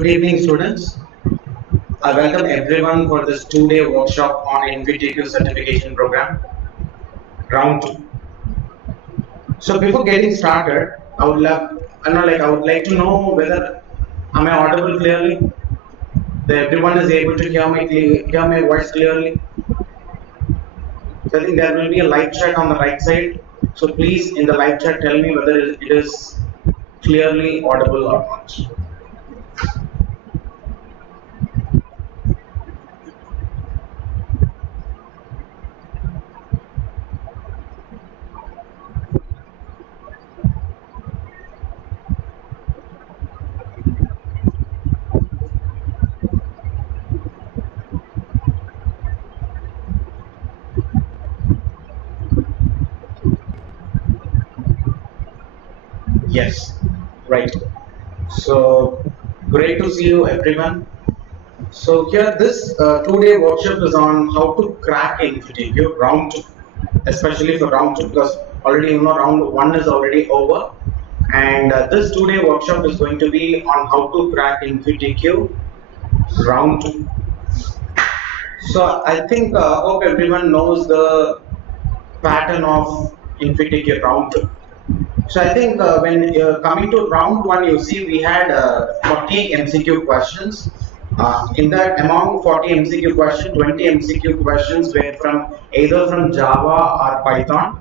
Good evening, students. I welcome everyone for this two-day workshop on MVTQ certification program, round 2. So before getting started, I would like to know whether am I audible clearly? That everyone is able to hear my voice clearly. So I think there will be a live chat on the right side. So please, in the live chat, tell me whether it is clearly audible or not. Yes, right. So great to see you, everyone. So here, this two-day workshop is on how to crack InfyTQ round 2, especially for round 2, because already round 1 is already over, and this two-day workshop is going to be on how to crack InfyTQ round 2. So I think hope everyone knows the pattern of InfyTQ round 2. So I think when coming to round 1, you see we had 40 MCQ questions. In that, among 40 MCQ questions, 20 MCQ questions were either from Java or Python,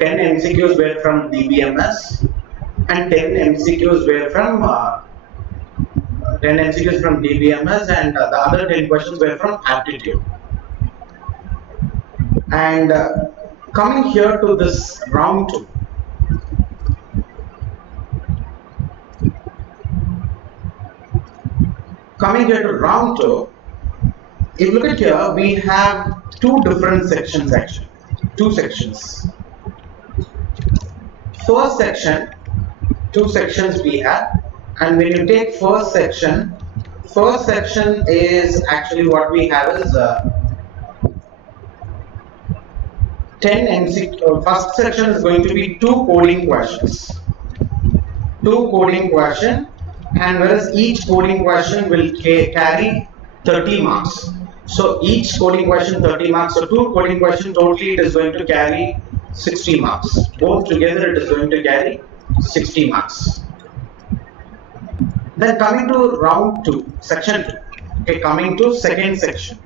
10 MCQs were from DBMS, and 10 MCQs were from DBMS, and the other 10 questions were from Aptitude. And coming here to this round 2. Coming here to round 2, if you look at here, we have two different sections actually. Two sections. First section, two sections we have, and when you take first section is actually what we have is 10 MCQ. First section is going to be 2 coding questions. 2 coding questions. And whereas each coding question will carry 30 marks. So each coding question 30 marks. So 2 coding questions totally it is going to carry 60 marks. Both together it is going to carry 60 marks. Then coming to round 2, section 2. Okay, coming to second section.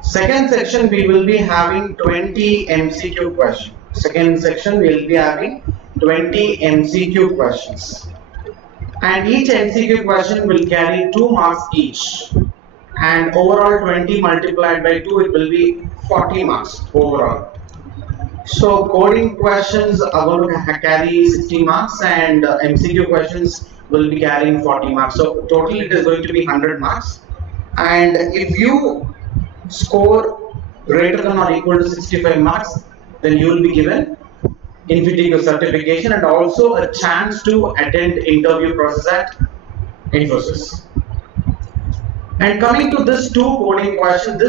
Second section we will be having 20 MCQ questions. Second section we will be having 20 MCQ questions, and each MCQ question will carry 2 marks each, and overall 20 multiplied by 2 it will be 40 marks overall. So coding questions are going to carry 60 marks and MCQ questions will be carrying 40 marks. So totally it is going to be 100 marks, and if you score greater than or equal to 65 marks, then you will be given InfyTQ certification and also a chance to attend interview process at Infosys. And coming to this 2 coding questions,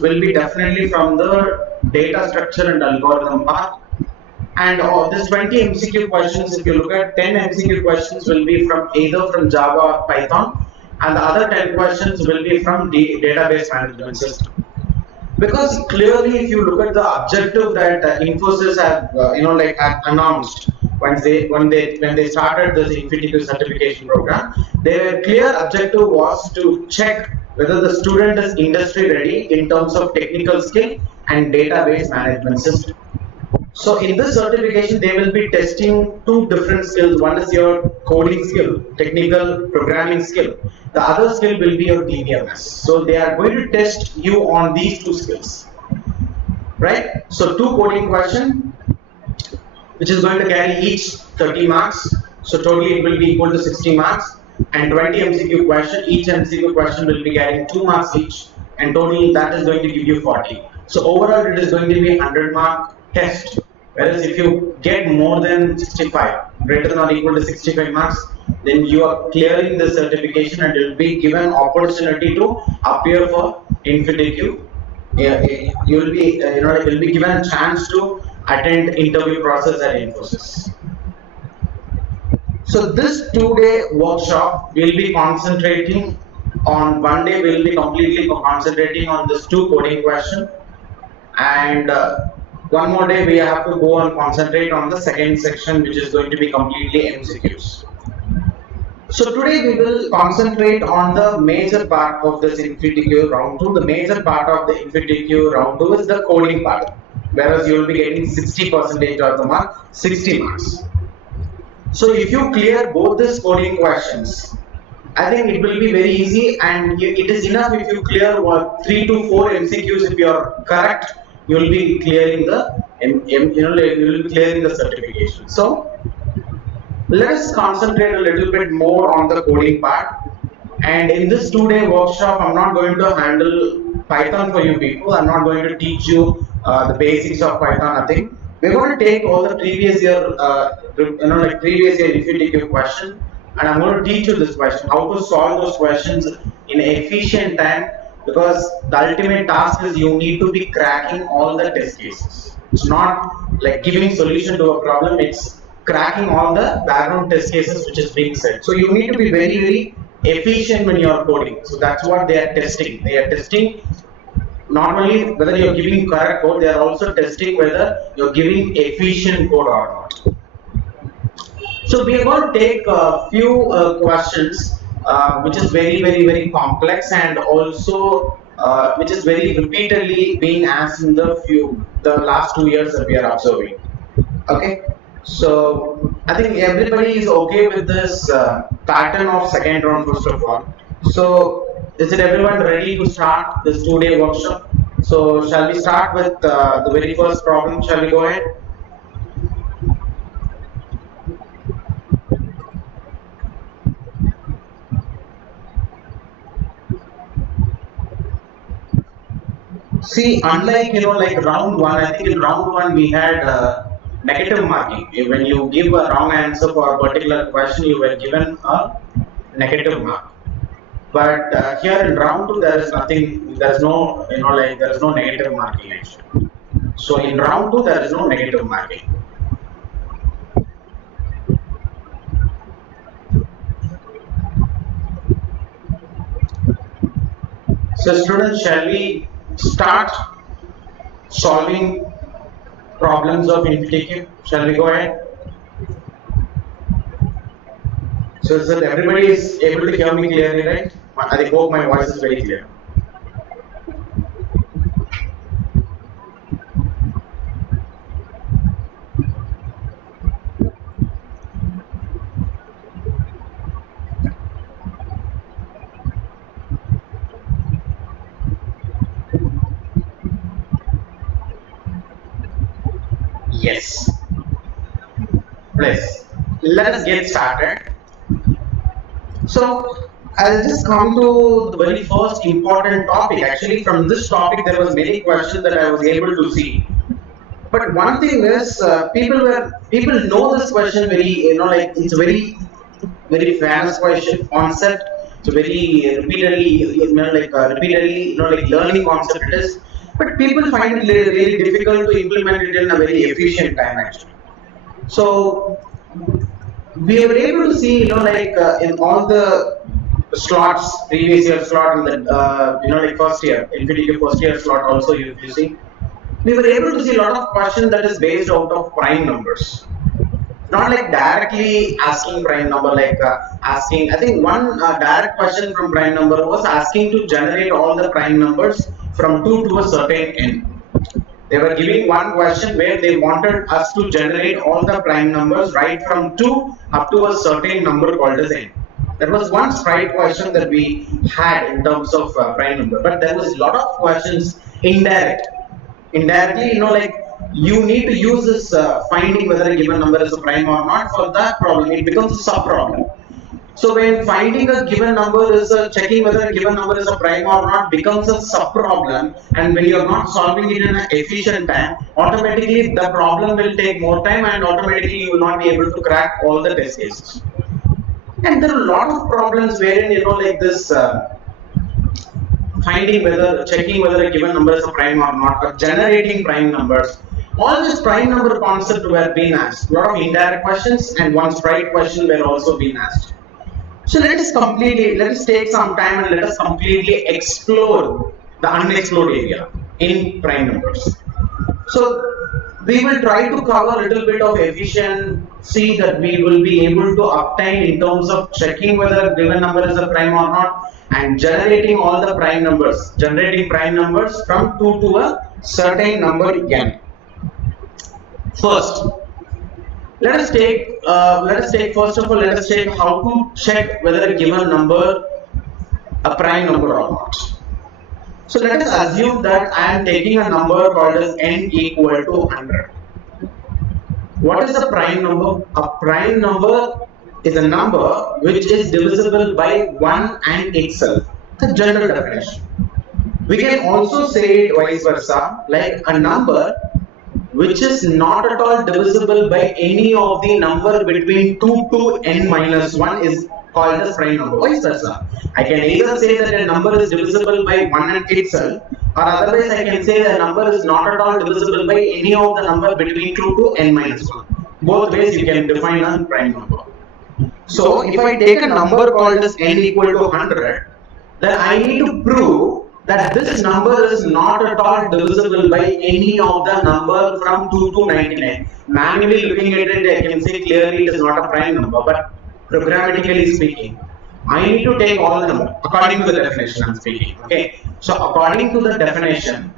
will be definitely from the data structure and algorithm part. And this 20 MCQ questions, if you look at 10 MCQ questions will be from either from Java or Python, and the other 10 questions will be from the database management system. Because clearly, if you look at the objective that Infosys have, announced when they started this InfyTQ certification program, their clear objective was to check whether the student is industry ready in terms of technical skill and database management system. So in this certification, they will be testing 2 different skills. One is your coding skill, technical programming skill. The other skill will be your DBMS. So they are going to test you on these 2 skills, right? So 2 coding question, which is going to carry each 30 marks. So totally it will be equal to 60 marks, and 20 MCQ question. Each MCQ question will be carrying 2 marks each, and totally that is going to give you 40. So overall it is going to be 100-mark test. Whereas if you get more than 65, greater than or equal to 65 marks, then you are clearing the certification and you will be given opportunity to appear for InfyTQ. You will be given a chance to attend interview process at Infosys. So this 2-day workshop will be concentrating on one day. Will be completely concentrating on this 2 coding question, and one more day we have to go and concentrate on the second section, which is going to be completely MCQs. So today we will concentrate on the major part of this InfyTQ round 2. The major part of the InfyTQ round 2 is the coding part, whereas you will be getting 60% of the mark, 60 marks. So if you clear both these coding questions, I think it will be very easy, and it is enough if you clear 3 to 4 MCQs. If you are correct, you will be clearing the you will be clearing the certification. So let us concentrate a little bit more on the coding part. And in this 2-day workshop, I'm not going to handle Python for you people. I'm not going to teach you the basics of Python. Nothing. We're going to take all the previous year, previous year InfyTQ question, and I'm going to teach you this question, how to solve those questions in efficient time. Because the ultimate task is you need to be cracking all the test cases. It's not like giving solution to a problem. It's cracking all the background test cases which is being said. So you need to be very, very efficient when you are coding. So that's what they are testing. They are testing not only whether you are giving correct code, they are also testing whether you are giving efficient code or not. So we are going to take a few questions which is very, very, very complex, and also which is very repeatedly being asked in the last 2 years that we are observing. Okay. So I think everybody is okay with this pattern of second round first of all. So is it everyone ready to start this 2-day workshop? So shall we start with the very first problem? Shall we go ahead? See, unlike like round 1, I think in round 1 we had negative marking. When you give a wrong answer for a particular question, you were given a negative mark. But here in round 2, there is nothing. There is no, there is no negative marking actually. So in round 2, there is no negative marking. So students, shall we start solving problems of InfyTQ? Shall we go ahead? So that everybody is able to hear me clearly, right? I hope my voice is very clear. Yes. Please, let us get started. So I'll just come to the very first important topic. Actually, from this topic, there was many questions that I was able to see. But one thing is, people know this question very, it's very, very famous question concept. It's very repeatedly, learning concept it is. But people find it really difficult to implement it in a very efficient time actually. So we were able to see, in all the slots, previous year slot, and the, first year, InfyTQ first year slot also you see, we were able to see a lot of questions that is based out of prime numbers. Not like directly asking prime number, asking, I think one direct question from prime number was asking to generate all the prime numbers from 2 to a certain n. They were giving one question where they wanted us to generate all the prime numbers right from 2 up to a certain number called as n. That was one straight question that we had in terms of prime number, but there was a lot of questions indirect. Indirectly, you need to use this finding whether a given number is a prime or not. For that problem, it becomes a sub-problem. So when finding a given number is checking whether a given number is a prime or not becomes a sub-problem, and when you are not solving it in an efficient time, automatically the problem will take more time, and automatically you will not be able to crack all the test cases. And there are a lot of problems wherein this checking whether a given number is a prime or not, or generating prime numbers. All this prime number concept were being asked. A lot of indirect questions and one straight question were also being asked. So let us take some time and let us completely explore the unexplored area in prime numbers. So we will try to cover a little bit of efficiency that we will be able to obtain in terms of checking whether a given number is a prime or not, and generating all the prime numbers, generating prime numbers from 2 to a certain number n. First, let us take first of all, let us take how to check whether a given number a prime number or not. So let us assume that I am taking a number called as n equal to 100. What is a prime number? A prime number is a number which is divisible by 1 and itself. The general definition. We can also say it vice versa, like a number which is not at all divisible by any of the number between 2 to n minus 1 is called as prime number. Vice versa. I can either say that a number is divisible by 1 and itself, or otherwise I can say that a number is not at all divisible by any of the number between 2 to n minus 1. Both ways you can define a prime number. So if I take a number called as n equal to 100, then I need to prove that this number is not at all divisible by any of the number from 2 to 99. Manually looking at it, I can say clearly it is not a prime number, but programmatically speaking, I need to take all the numbers according to the definition I am speaking. Okay, so according to the definition,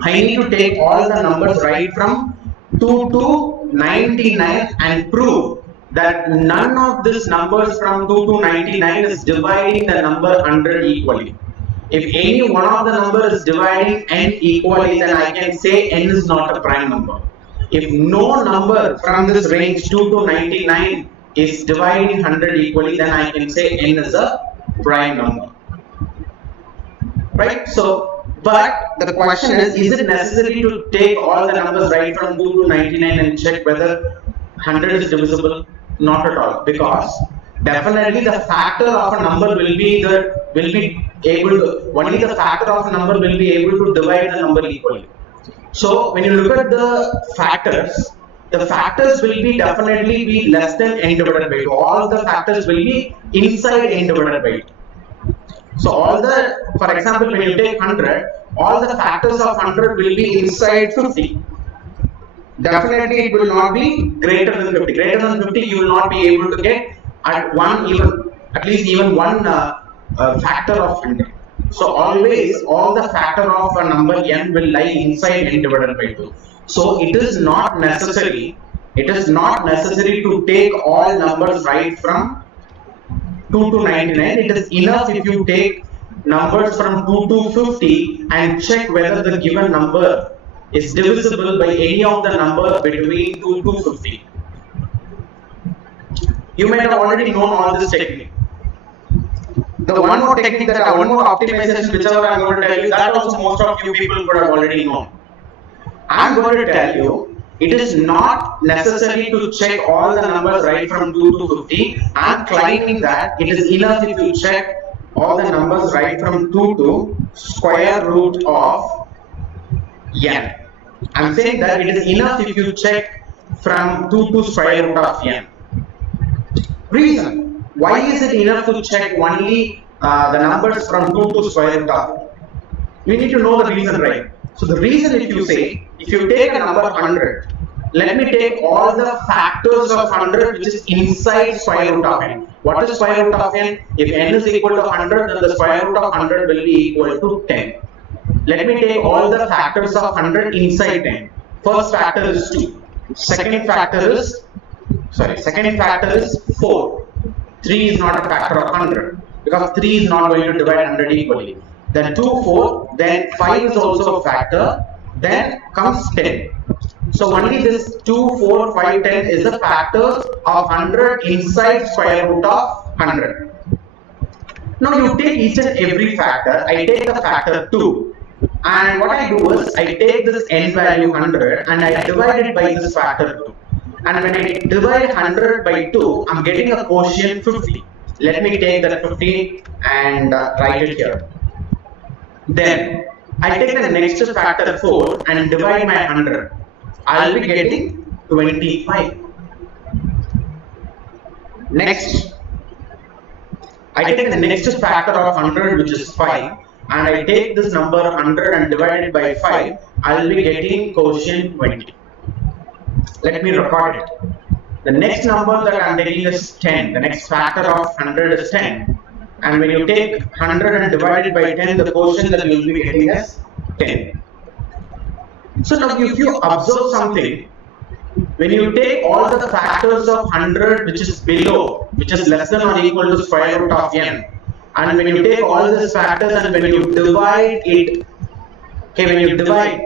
I need to take all the numbers right from 2 to 99 and prove that none of these numbers from 2 to 99 is dividing the number 100 equally. If any one of the numbers is dividing n equally, then I can say n is not a prime number. If no number from this range 2 to 99 is dividing 100 equally, then I can say n is a prime number. Right? So, but the question is it necessary to take all the numbers right from 2 to 99 and check whether 100 is divisible? Not at all, because definitely the factor of a number will be only the factor of a number will be able to divide the number equally. So when you look at the factors will be definitely be less than n divided by 2. All the factors will be inside n divided by 2. So for example, when you take 100, all the factors of 100 will be inside 50. Definitely it will not be greater than 50. Greater than 50 you will not be able to get at least even one factor of 100. So always all the factor of a number n will lie inside n divided by 2. So it is not necessary to take all numbers right from 2 to 99. It is enough if you take numbers from 2 to 50 and check whether the given number is divisible by any of the number between 2 to 50. You might have already known all this technique. The one more technique one more optimization whichever I am going to tell you, that also most of you people would have already known. I am going to tell you, it is not necessary to check all the numbers right from 2 to 50. I am claiming that it is enough if you check all the numbers right from 2 to square root of n. I am saying that it is enough if you check from 2 to square root of n. Reason: why is it enough to check only the numbers from 2 to square root of n? We need to know the reason, right? So the reason, if you take a number 100, let me take all the factors of 100 which is inside square root of n. What is square root of n? If n is equal to 100, then the square root of 100 will be equal to 10. Let me take all the factors of 100 inside 10. First factor is 2. Second factor is 4. 3 is not a factor of 100 because 3 is not going to divide 100 equally. Then 2, 4, then 5 is also a factor, then comes 10. So only this 2, 4, 5, 10 is the factors of 100 inside square root of 100. Now you take each and every factor. I take the factor 2. And what I do is, I take this n value 100 and I divide it by this factor 2. And when I divide 100 by 2, I am getting a quotient 50. Let me take that 50 and write it here. Then I take the next factor 4 and divide by 100. I will be getting 25. Next, I take the next factor of 100, which is 5, and I take this number 100 and divide it by 5. I will be getting quotient 20. Let me record it. The next number that I am taking is 10. The next factor of 100 is 10. And when you take 100 and divide it by 10, the quotient that you will be getting is 10. So now if you observe something, when you take all the factors of 100 which is below, which is less than or equal to square root of n, and when you take all these factors and when you divide it, okay, when you divide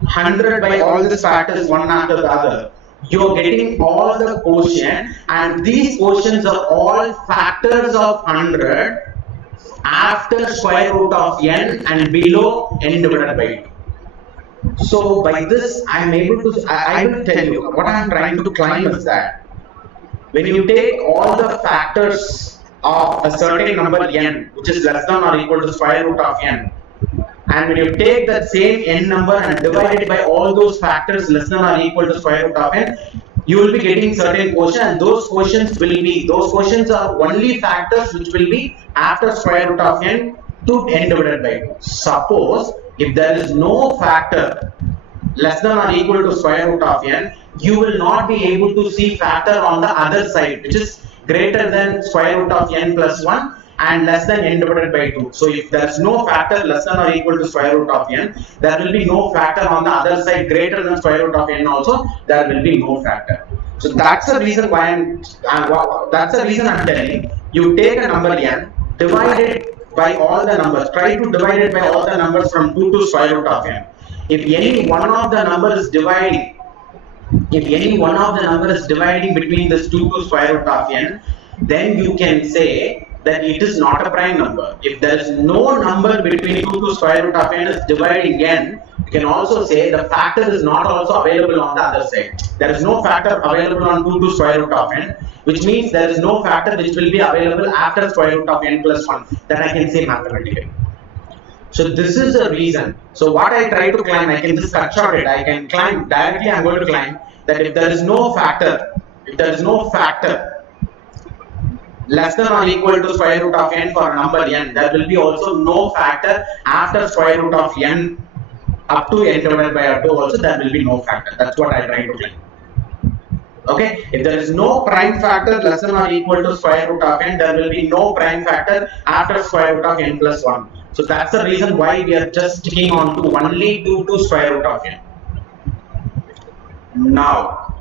100 by all these factors one after the other, you are getting all the quotient, and these quotients are all factors of 100 after square root of n and below n divided by 2. So by this I am able to, I will tell you what I am trying to claim is that when you take all the factors of a certain number n which is less than or equal to square root of n, and when you take that same n number and divide it by all those factors less than or equal to square root of n, you will be getting certain quotient, and those quotients are only factors which will be after square root of n to n divided by 2. Suppose if there is no factor less than or equal to square root of n, you will not be able to see factor on the other side which is greater than square root of n plus 1 and less than n divided by 2. So if there is no factor less than or equal to square root of n, there will be no factor on the other side greater than square root of n also, there will be no factor. So that's the reason why I'm telling you take a number n, divide it by all the numbers, try to divide it by all the numbers from 2 to square root of n. If any one of the numbers is dividing, between this 2 to square root of n, then you can say that it is not a prime number. If there is no number between 2 to square root of n is dividing n, you can also say the factor is not also available on the other side. There is no factor available on 2 to square root of n, which means there is no factor which will be available after square root of n plus 1, that I can say mathematically. So this is the reason. So what I try to claim, I can just cut short it. I can claim directly, I'm going to claim that if there is no factor, less than or equal to square root of n for a number n, there will be also no factor after square root of n up to n divided by 2 also, there will be no factor. That's what I try to claim. Okay, if there is no prime factor less than or equal to square root of n, there will be no prime factor after square root of n plus 1. So that's the reason why we are just sticking on to only 2 to square root of n. Now,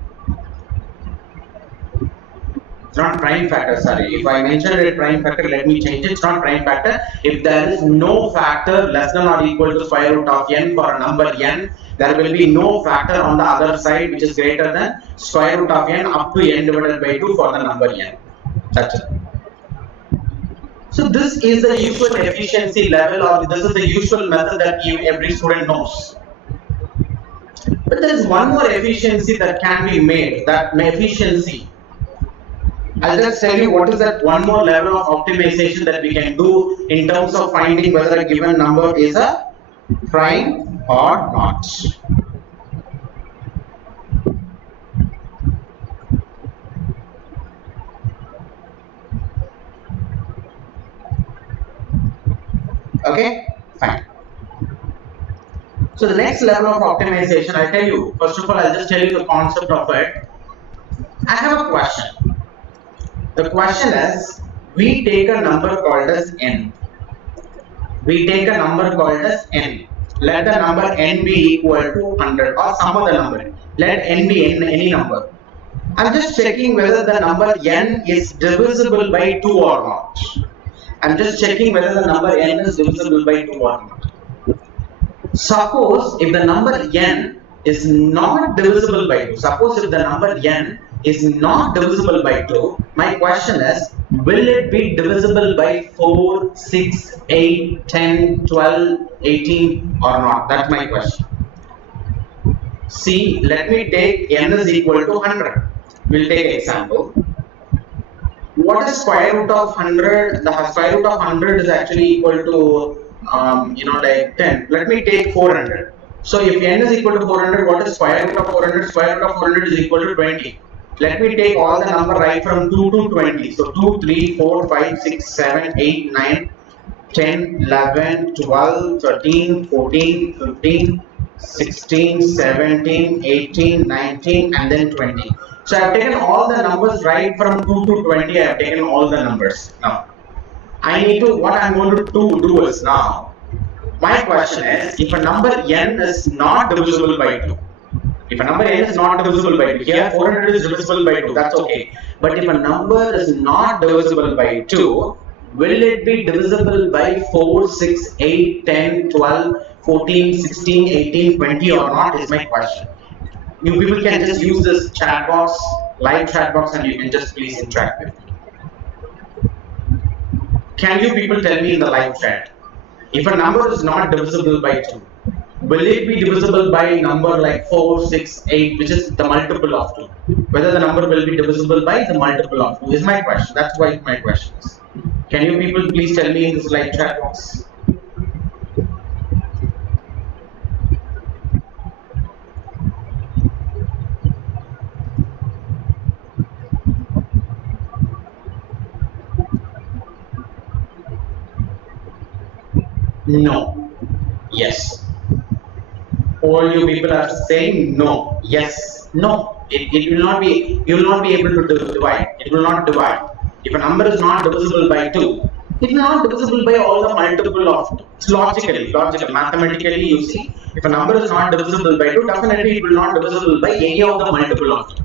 it's not prime factor, sorry. If I mentioned a prime factor, let me change it. It's not prime factor. If there is no factor less than or equal to square root of n for a number n, there will be no factor on the other side which is greater than square root of n up to n divided by 2 for the number n. That's it. So this is the usual efficiency level, or this is the usual method that every student knows. But there is one more efficiency that can be made, that efficiency. I'll just tell you what is that one more level of optimization that we can do in terms of finding whether a given number is a prime or not. Okay, fine. So the next level of optimization, I'll tell you, first of all, I'll just tell you the concept of it. I have a question. The question is, we take a number called as n. Let the number n be equal to 100 or some other number. Let n be any number. I'm just checking whether the number n is divisible by 2 or not. Suppose if the number n is not divisible by 2, my question is, will it be divisible by 4, 6, 8, 10, 12, 18 or not? That's my question. See, let me take n is equal to 100. We'll take example. What is square root of 100? The square root of 100 is actually equal to like 10. Let me take 400. So if n is equal to 400, what is square root of 400? Square root of 400 is equal to 20. Let me take all the number right from 2 to 20. So 2, 3, 4, 5, 6, 7, 8, 9, 10, 11, 12, 13, 14, 15, 16, 17, 18, 19, and then 20. So I have taken all the numbers right from 2 to 20. I have taken all the numbers. Now, what I'm going to do is now, my question is, if a number n is not divisible by 2, if a number n is not divisible by 2, here 400 is divisible by 2, that's okay. But if a number is not divisible by 2, will it be divisible by 4, 6, 8, 10, 12, 14, 16, 18, 20 or not is my question. You people can just use this chat box, live chat box, and you can just please interact with me. Can you people tell me in the live chat, if a number is not divisible by 2, will it be divisible by a number like 4, 6, 8, which is the multiple of 2? Whether the number will be divisible by the multiple of 2 is my question. That's why my question is. Can you people please tell me in this live chat box? No. Yes. All you people are saying no. Yes. No. It will not be. You will not be able to divide. It will not divide. If a number is not divisible by 2, it will not divisible by all the multiple of 2. It's logical, mathematically. You see, if a number is not divisible by 2, definitely it will not divisible by any of the multiple of 2.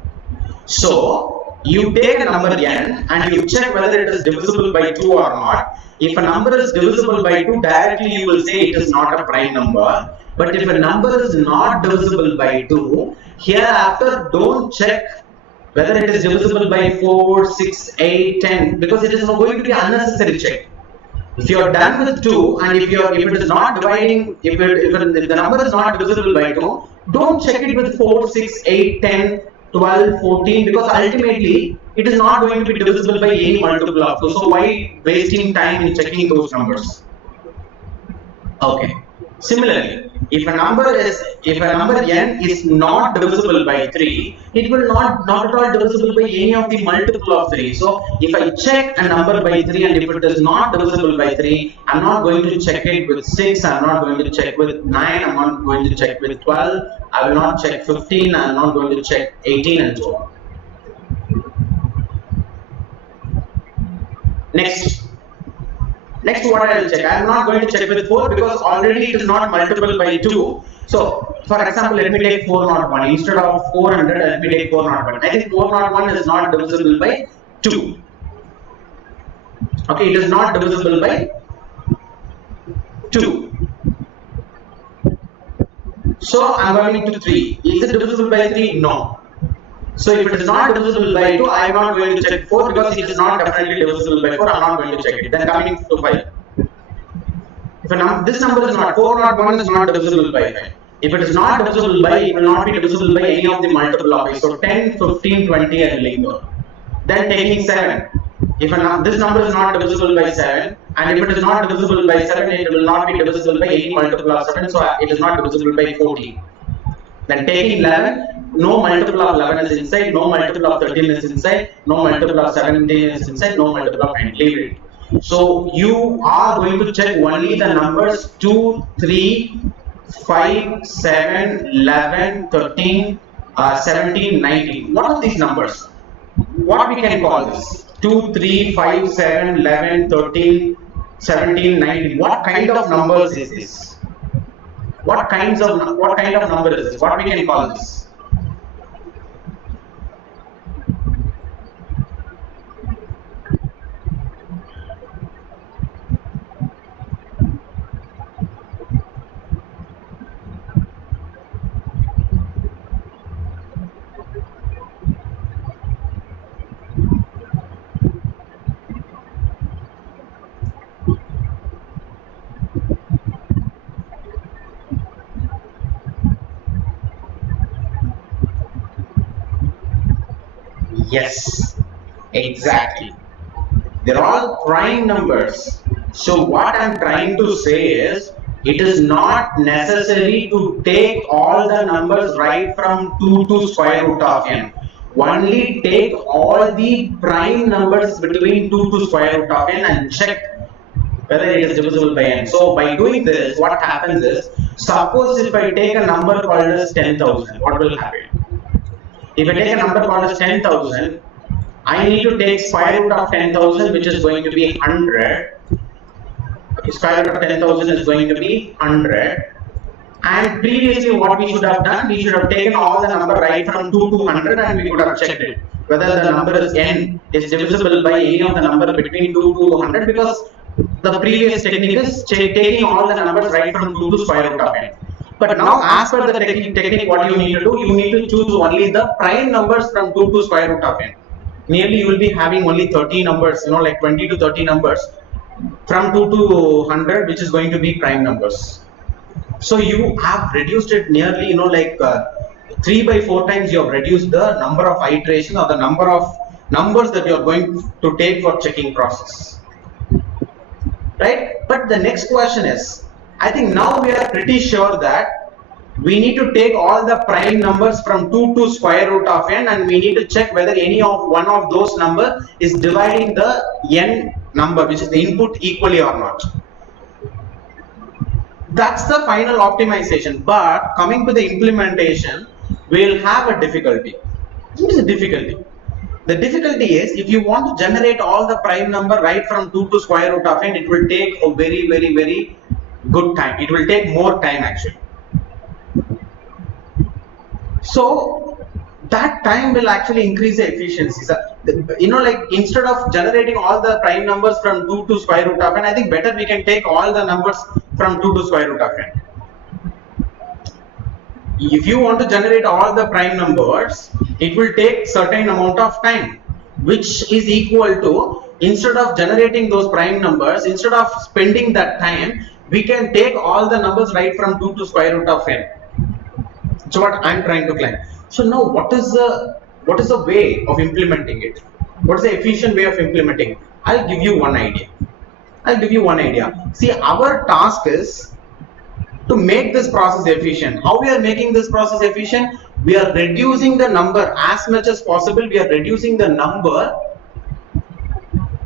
So you take a number n and you check whether it is divisible by 2 or not. If a number is divisible by 2, directly you will say it is not a prime number. But if a number is not divisible by 2, hereafter don't check whether it is divisible by 4, 6, 8, 10, because it is going to be unnecessary check. If you are done with 2 and if it is not dividing, if the number is not divisible by 2, don't check it with 4, 6, 8, 10, 12, 14, because ultimately it is not going to be divisible by any multiple of 2. So why wasting time in checking those numbers? Okay. Similarly, if a number n is not divisible by 3, it will not at all divisible by any of the multiple of 3. So if I check a number by 3 and if it is not divisible by 3, I'm not going to check it with 6, I'm not going to check with 9, I'm not going to check with 12, I will not check 15, I'm not going to check 18 and so on. Next what I will check, I am not going to check with 4 because already it is not multiple by 2. So for example, let me take 401. Instead of 400, let me take 401. I think 401 is not divisible by 2. Okay, it is not divisible by 2. So I am going to 3. Is it divisible by 3? No. So if it is not divisible by 2, I am not going to check 4 because it is not definitely divisible by 4. I am not going to check it. Then coming to 5. If this number is not 401 is not divisible by 5. If it is not divisible by, it will not be divisible by any of the multiple of 5. So 10, 15, 20 I will ignore. Then taking 7. If this number is not divisible by 7, and if it is not divisible by 7, it will not be divisible by any multiple of 7. So it is not divisible by 14. Then taking 11, no multiple of 11 is inside, no multiple of 13 is inside, no multiple of 17 is inside, no multiple of 9. Leave it. So you are going to check only the numbers 2, 3, 5, 7, 11, 13, 17, 19. What are these numbers? What we can call this? 2, 3, 5, 7, 11, 13, 17, 19. What kind of numbers is this? What kind of number is this? What we can call this? Yes, exactly. They're all prime numbers. So what I'm trying to say is, it is not necessary to take all the numbers right from 2 to square root of n. Only take all the prime numbers between 2 to square root of n and check whether it is divisible by n. So by doing this, what happens is, suppose if I take a number called as 10,000, what will happen? If I take a number called as 10,000, I need to take square root of 10,000, which is going to be 100. Square root of 10,000 is going to be 100. And previously what we should have done, we should have taken all the number right from 2 to 100 and we could have checked it, whether the number is n is divisible by any of the number between 2 to 100, because the previous technique is taking all the numbers right from 2 to square root of n. But now as per the technique, what you need to do, you need to choose only the prime numbers from 2 to square root of n. Nearly you will be having only 30 numbers, like 20 to 30 numbers from 2 to 100, which is going to be prime numbers. So you have reduced it nearly, 3 by 4 times. You have reduced the number of iterations or the number of numbers that you are going to take for checking process, right? But the next question is, I think now we are pretty sure that we need to take all the prime numbers from 2 to square root of n, and we need to check whether any of one of those number is dividing the n number, which is the input, equally or not. That's the final optimization. But coming to the implementation, we'll have a difficulty. What is the difficulty? The difficulty is, if you want to generate all the prime number right from 2 to square root of n, it will take a very, very, very good time. It will take more time actually. So that time will actually increase the efficiency. So, instead of generating all the prime numbers from 2 to square root of n, I think better we can take all the numbers from 2 to square root of n. If you want to generate all the prime numbers, it will take certain amount of time, which is equal to, instead of generating those prime numbers, instead of spending that time, we can take all the numbers right from 2 to square root of n. So what I'm trying to claim. So now what is the way of implementing it? What is the efficient way of implementing it? I'll give you one idea. See, our task is to make this process efficient. How we are making this process efficient? We are reducing the number as much as possible. We are reducing the number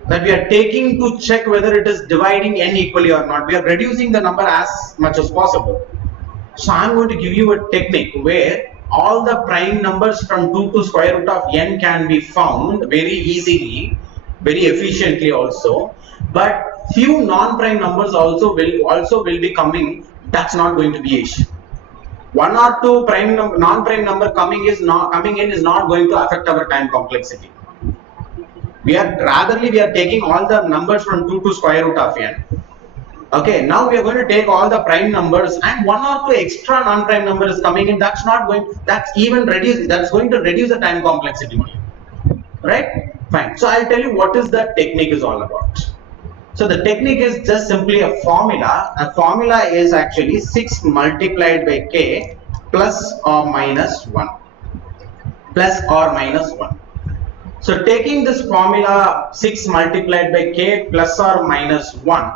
that we are taking to check whether it is dividing n equally or not. We are reducing the number as much as possible. So I'm going to give you a technique where all the prime numbers from 2 to square root of n can be found very easily, very efficiently also. But few non-prime numbers also will be coming. That's not going to be issue. 1 or 2 non-prime number coming in is not going to affect our time complexity. We are taking all the numbers from 2 to square root of n. Okay, now we are going to take all the prime numbers, and 1 or 2 extra non-prime numbers coming in. That's going to reduce the time complexity, right? Fine. So I'll tell you what is the technique is all about. So the technique is just simply a formula. A formula is actually 6 multiplied by k plus or minus 1. Plus or minus 1. So taking this formula 6 multiplied by k plus or minus 1.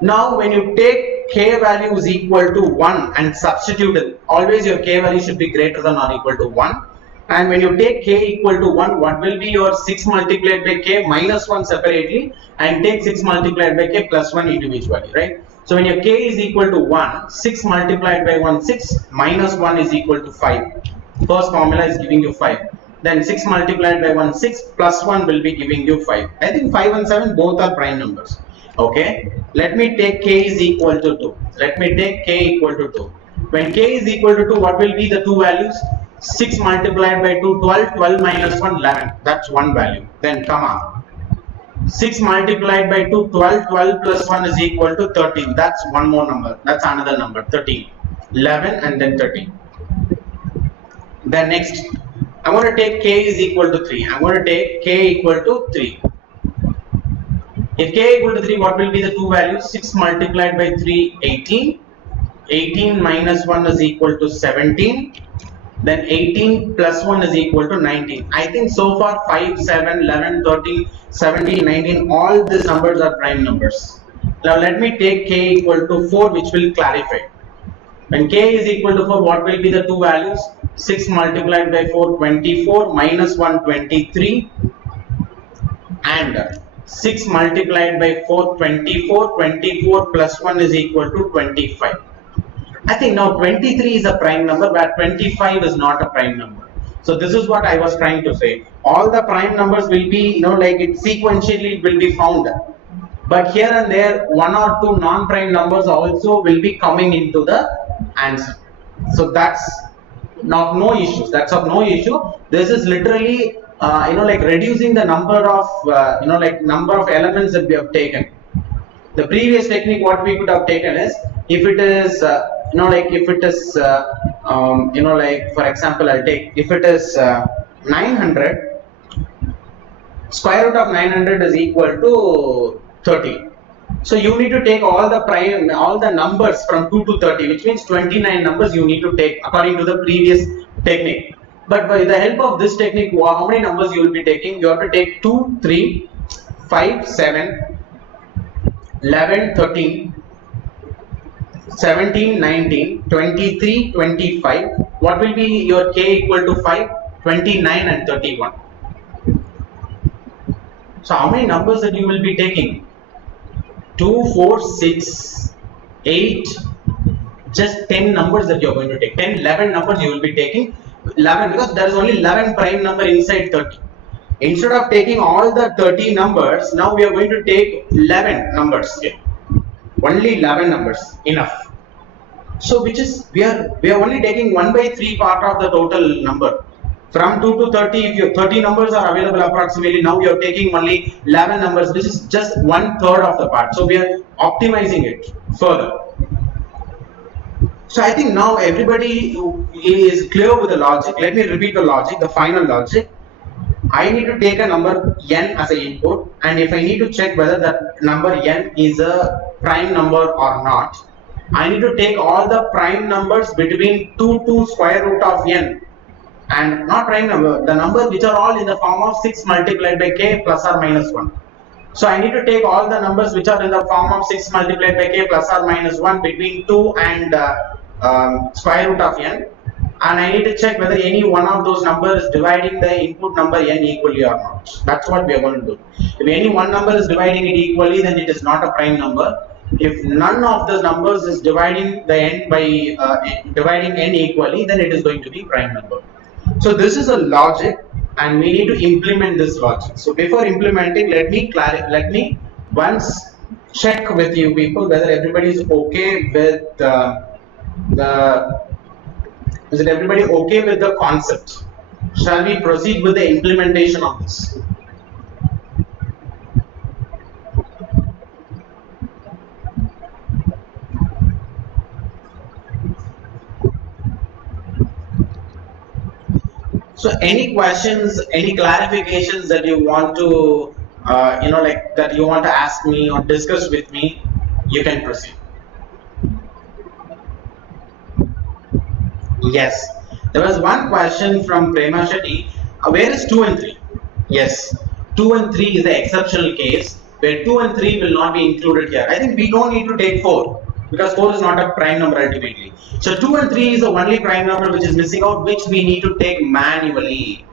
Now when you take k value is equal to 1 and substitute it, always your k value should be greater than or equal to 1. And when you take k equal to 1, what will be your 6 multiplied by k minus 1 separately, and take 6 multiplied by k plus 1 individually, right? So when your k is equal to 1, 6 multiplied by 1, 6 minus 1 is equal to 5. First formula is giving you 5. Then 6 multiplied by 1, 6 plus 1 will be giving you 5. I think 5 and 7 both are prime numbers. Okay, let me take k is equal to 2. Let me take k equal to 2. When k is equal to 2, what will be the two values? 6 multiplied by 2, 12, 12 minus 1, 11. That's one value. Then comma. 6 multiplied by 2, 12, 12 plus 1 is equal to 13. That's one more number. That's another number, 13. 11 and then 13. Then next, I'm going to take k is equal to 3. I'm going to take k equal to 3. If k equal to 3, what will be the two values? 6 multiplied by 3, 18. 18 minus 1 is equal to 17. Then 18 plus 1 is equal to 19. I think so far 5, 7, 11, 13, 17, 19, all these numbers are prime numbers. Now let me take k equal to 4, which will clarify. When k is equal to 4, what will be the two values? 6 multiplied by 4, 24, minus 1, 23, and 6 multiplied by 4, 24, 24 plus 1 is equal to 25. I think now 23 is a prime number, but 25 is not a prime number. So this is what I was trying to say. All the prime numbers will be, like it sequentially will be found. But here and there, one or two non-prime numbers also will be coming into the answer. So that's not no issues. That's of no issue. This is literally, like reducing the number of, number of elements that we have taken. The previous technique, what we could have taken is, if it is, if it is, for example, I'll take, if it is 900, square root of 900 is equal to 30. So you need to take all the numbers from 2 to 30, which means 29 numbers you need to take according to the previous technique. But by the help of this technique, how many numbers you will be taking? You have to take 2, 3, 5, 7, 11, 13, 17, 19, 23, 25. What will be your k equal to 5? 29 and 31. So how many numbers that you will be taking? 2, 4, 6, 8, just 10 numbers that you are going to take. 10, 11 numbers you will be taking. 11, because there is only 11 prime number inside 30. Instead of taking all the 30 numbers, now we are going to take 11 numbers here. Only 11 numbers, enough. So which is, we are only taking 1/3 part of the total number. From 2 to 30, if your 30 numbers are available approximately, now you are taking only 11 numbers, which is just 1/3 of the part. So we are optimizing it further. So I think now everybody is clear with the logic. Let me repeat the logic, the final logic. I need to take a number n as an input, and if I need to check whether that number n is a prime number or not, I need to take all the prime numbers between 2 to square root of n. And not prime number, the numbers which are all in the form of 6 multiplied by k plus or minus 1. So I need to take all the numbers which are in the form of 6 multiplied by k plus or minus 1 between 2 and square root of n, and I need to check whether any one of those numbers is dividing the input number n equally or not. That's what we are going to do. If any one number is dividing it equally, then it is not a prime number. If none of the numbers is dividing the n by dividing n equally, then it is going to be prime number. So this is a logic, and we need to implement this logic. So before implementing, let me once check with you people whether everybody is okay with is it everybody okay with the concept? Shall we proceed with the implementation of this? So any questions, any clarifications that you want to, that you want to ask me or discuss with me, you can proceed. Yes, there was one question from Prema Shetty. Where is 2 and 3? Yes, 2 and 3 is the exceptional case where 2 and 3 will not be included here. I think we don't need to take 4 because 4 is not a prime number ultimately. So 2 and 3 is the only prime number which is missing out, which we need to take manually.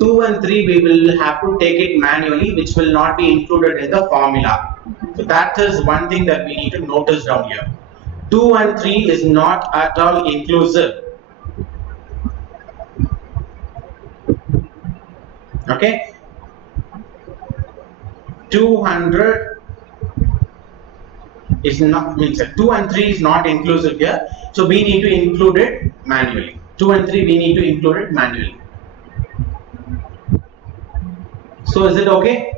2 and 3 we will have to take it manually, which will not be included in the formula. So that is one thing that we need to notice down here. 2 and 3 is not at all inclusive. Okay, 200 is not, means 2 and 3 is not inclusive here, so we need to include it manually. 2 and 3 we need to include it manually. So is it okay?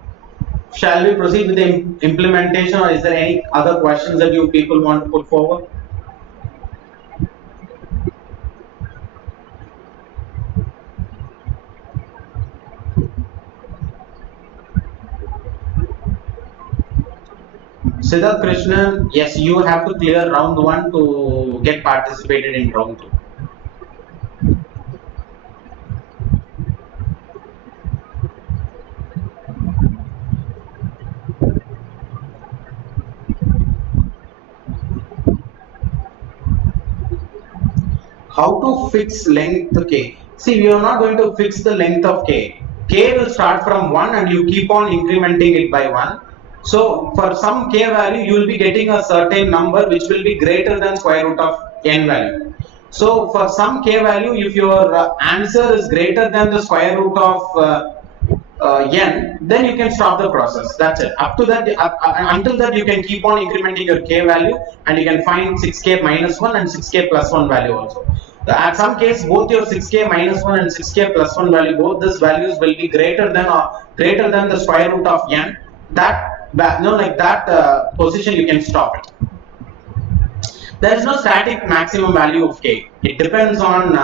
Shall we proceed with the implementation, or is there any other questions that you people want to put forward? Siddharth Krishnan, yes, you have to clear round 1 to get participated in round 2. how to fix length k. See, we are not going to fix the length of k. K will start from 1 and you keep on incrementing it by 1. So for some k value, you will be getting a certain number which will be greater than square root of n value. So for some k value, if your answer is greater than the square root of n, then you can stop the process. That's it. Up to that, until that, you can keep on incrementing your k value, and you can find 6k minus 1 and 6k plus 1 value also. At some case, both your 6k minus 1 and 6k plus 1 value, both these values will be greater than the square root of n. That position you can stop it. There is no static maximum value of k. It depends on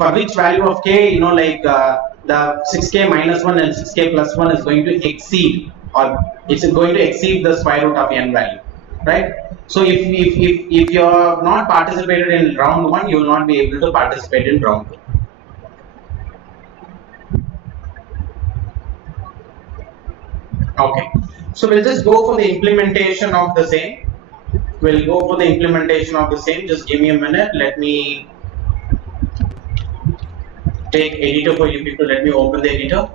for which value of k, the 6k minus 1 and 6k plus 1 is going to exceed, or it's going to exceed the square root of n value, right? So if you are not participated in round 1, you will not be able to participate in round 2. Okay, so we'll just go for the implementation of the same. Just give me a minute. Let me take editor for you people. Let me open the editor.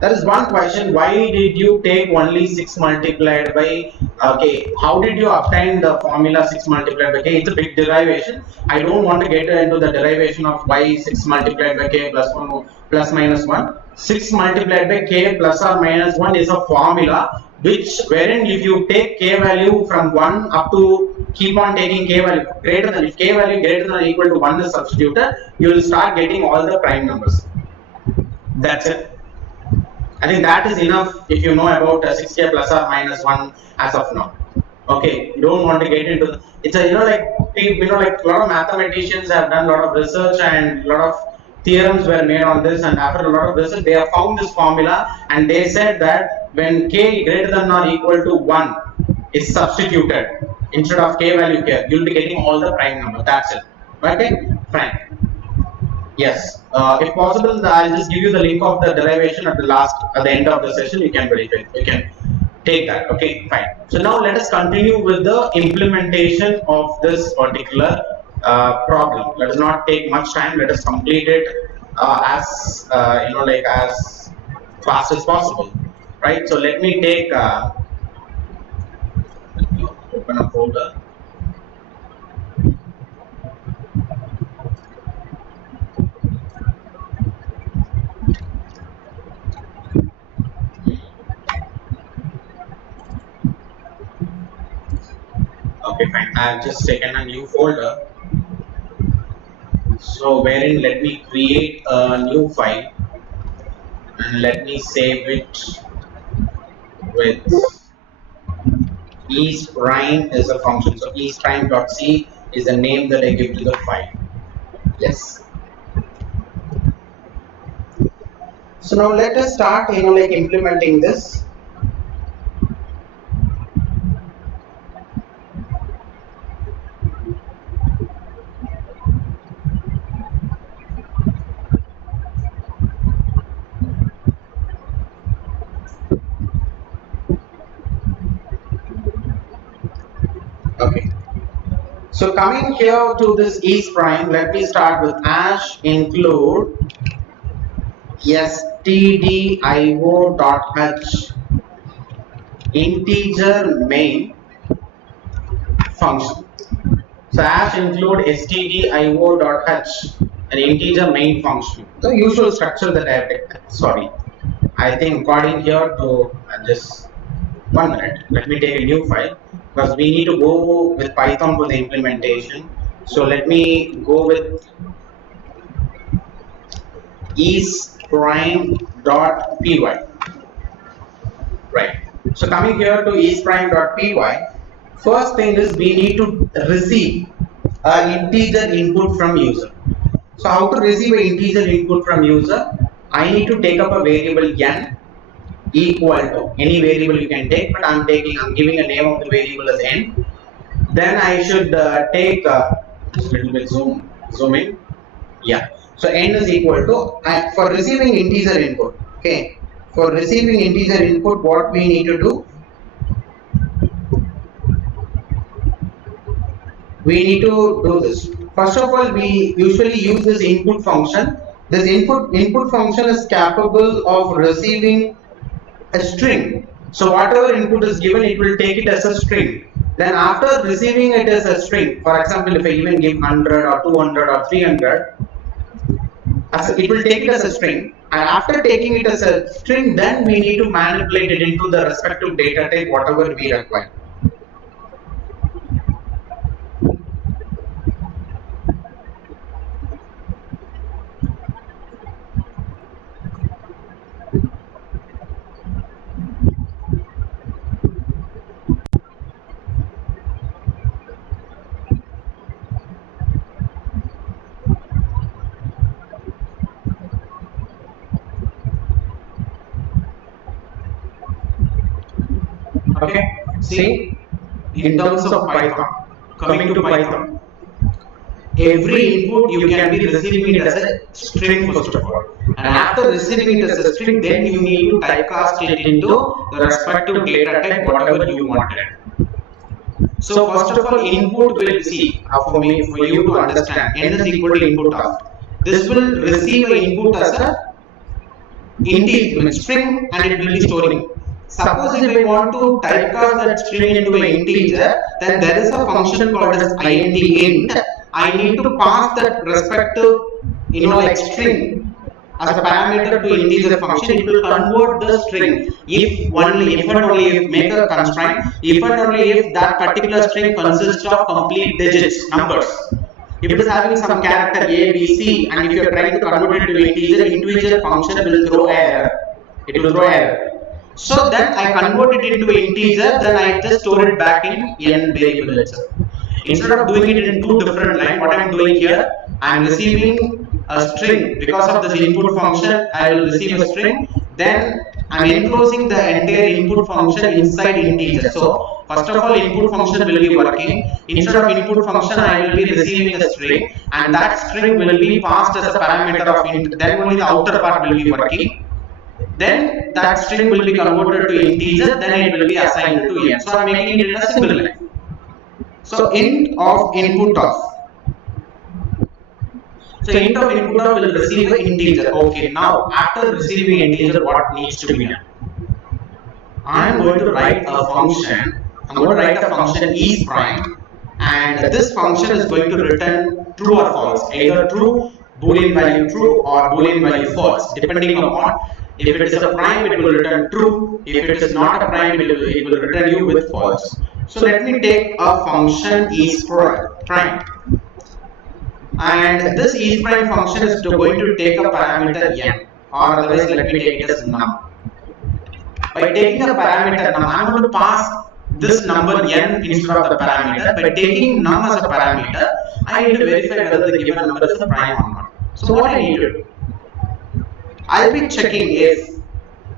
There is one question: why did you take only 6 multiplied by k? How did you obtain the formula 6 multiplied by k? It's a big derivation. I don't want to get into the derivation of why 6 multiplied by k plus 1 plus minus 1. 6 multiplied by k plus or minus 1 is a formula wherein if you take k value from 1 up to keep on taking k value greater than, if k value greater than or equal to 1 is substituted, you will start getting all the prime numbers. That's it. I think that is enough if you know about 6k plus or minus 1 as of now. Okay, you don't want to get into it's a like a lot of mathematicians have done a lot of research and a lot of theorems were made on this, and after a lot of research they have found this formula, and they said that when k greater than or equal to 1 is substituted instead of k value here, you will be getting all the prime numbers. That's it. Okay, fine. Yes, if possible, I'll just give you the link of the derivation at the end of the session. You can verify. You can take that. Okay, fine. So now let us continue with the implementation of this particular problem. Let us not take much time. Let us complete it as as fast as possible. Right. So let me take open a folder. Okay, fine. I've just taken a new folder. So wherein let me create a new file and let me save it with isPrime is a function. So isPrime.c is the name that I give to the file. Yes. So now let us start implementing this. Okay, so coming here to this isPrime, let me start with #include stdio.h integer main function. So #include stdio.h, an integer main function. The usual structure that I have taken. Sorry, I think according here to just 1 minute. Let me take a new file, because we need to go with Python for the implementation. So let me go with isPrime.py. Right. So coming here to isPrime.py, first thing is we need to receive an integer input from user. So how to receive an integer input from user? I need to take up a variable n equal to any variable you can take, but I'm giving a name of the variable as n. Then I should take just a little bit zoom in. Yeah. So n is equal to for receiving integer input. Okay. For receiving integer input, what we need to do? we need to do this. First of all, we usually use this input function. This input function is capable of receiving a string. So whatever input is given, it will take it as a string. Then after receiving it as a string, for example, if I even give 100 or 200 or 300, it will take it as a string, and after taking it as a string, then we need to manipulate it into the respective data type whatever we require. Okay, see, in terms of Python, coming to Python, every input you can be receiving it as a string first of all, and after receiving it as a string, then you need to typecast it into the respective data type whatever you wanted. So first of all, input will see for you to understand n is equal to input of. This will receive an input as a string, and it will be storing. Suppose if I want to typecast that string into an integer, then there is a function called as int. I need to pass that respective, like string as a parameter to integer function. It will convert the string if and only if make a constraint, if and only if that particular string consists of complete digits, numbers. If it is having some character A, B, C, and if you are trying to convert it to integer function will throw error. It will throw error. So then I convert it into integer, then I just store it back in n variable itself. Instead of doing it in two different lines, what I am doing here, I am receiving a string. Because of this input function, I will receive a string. Then I am enclosing the entire input function inside integer. So first of all, input function will be working. Instead of input function, I will be receiving a string, and that string will be passed as a parameter of int. Then only the outer part will be working. Then that string will be converted to integer, then it will be assigned to n. So I am making it in a single line. So int of input of. So int of input of will receive an integer. Okay, now after receiving integer, what needs to be done? I am going to write a function. I am going to write a function is prime, and this function is going to return true or false, either true, boolean value true, or boolean value false, depending upon. If it is a prime, it will return true. If it is not a prime, it will return you with false. So let me take a function is prime, and this is prime function is going to take a parameter n, or otherwise let me take it as num. By taking a parameter num, I am going to pass this number n instead of the parameter. By taking num as a parameter, I need to verify whether the given number is a prime or not. So what I need to do? I'll be checking if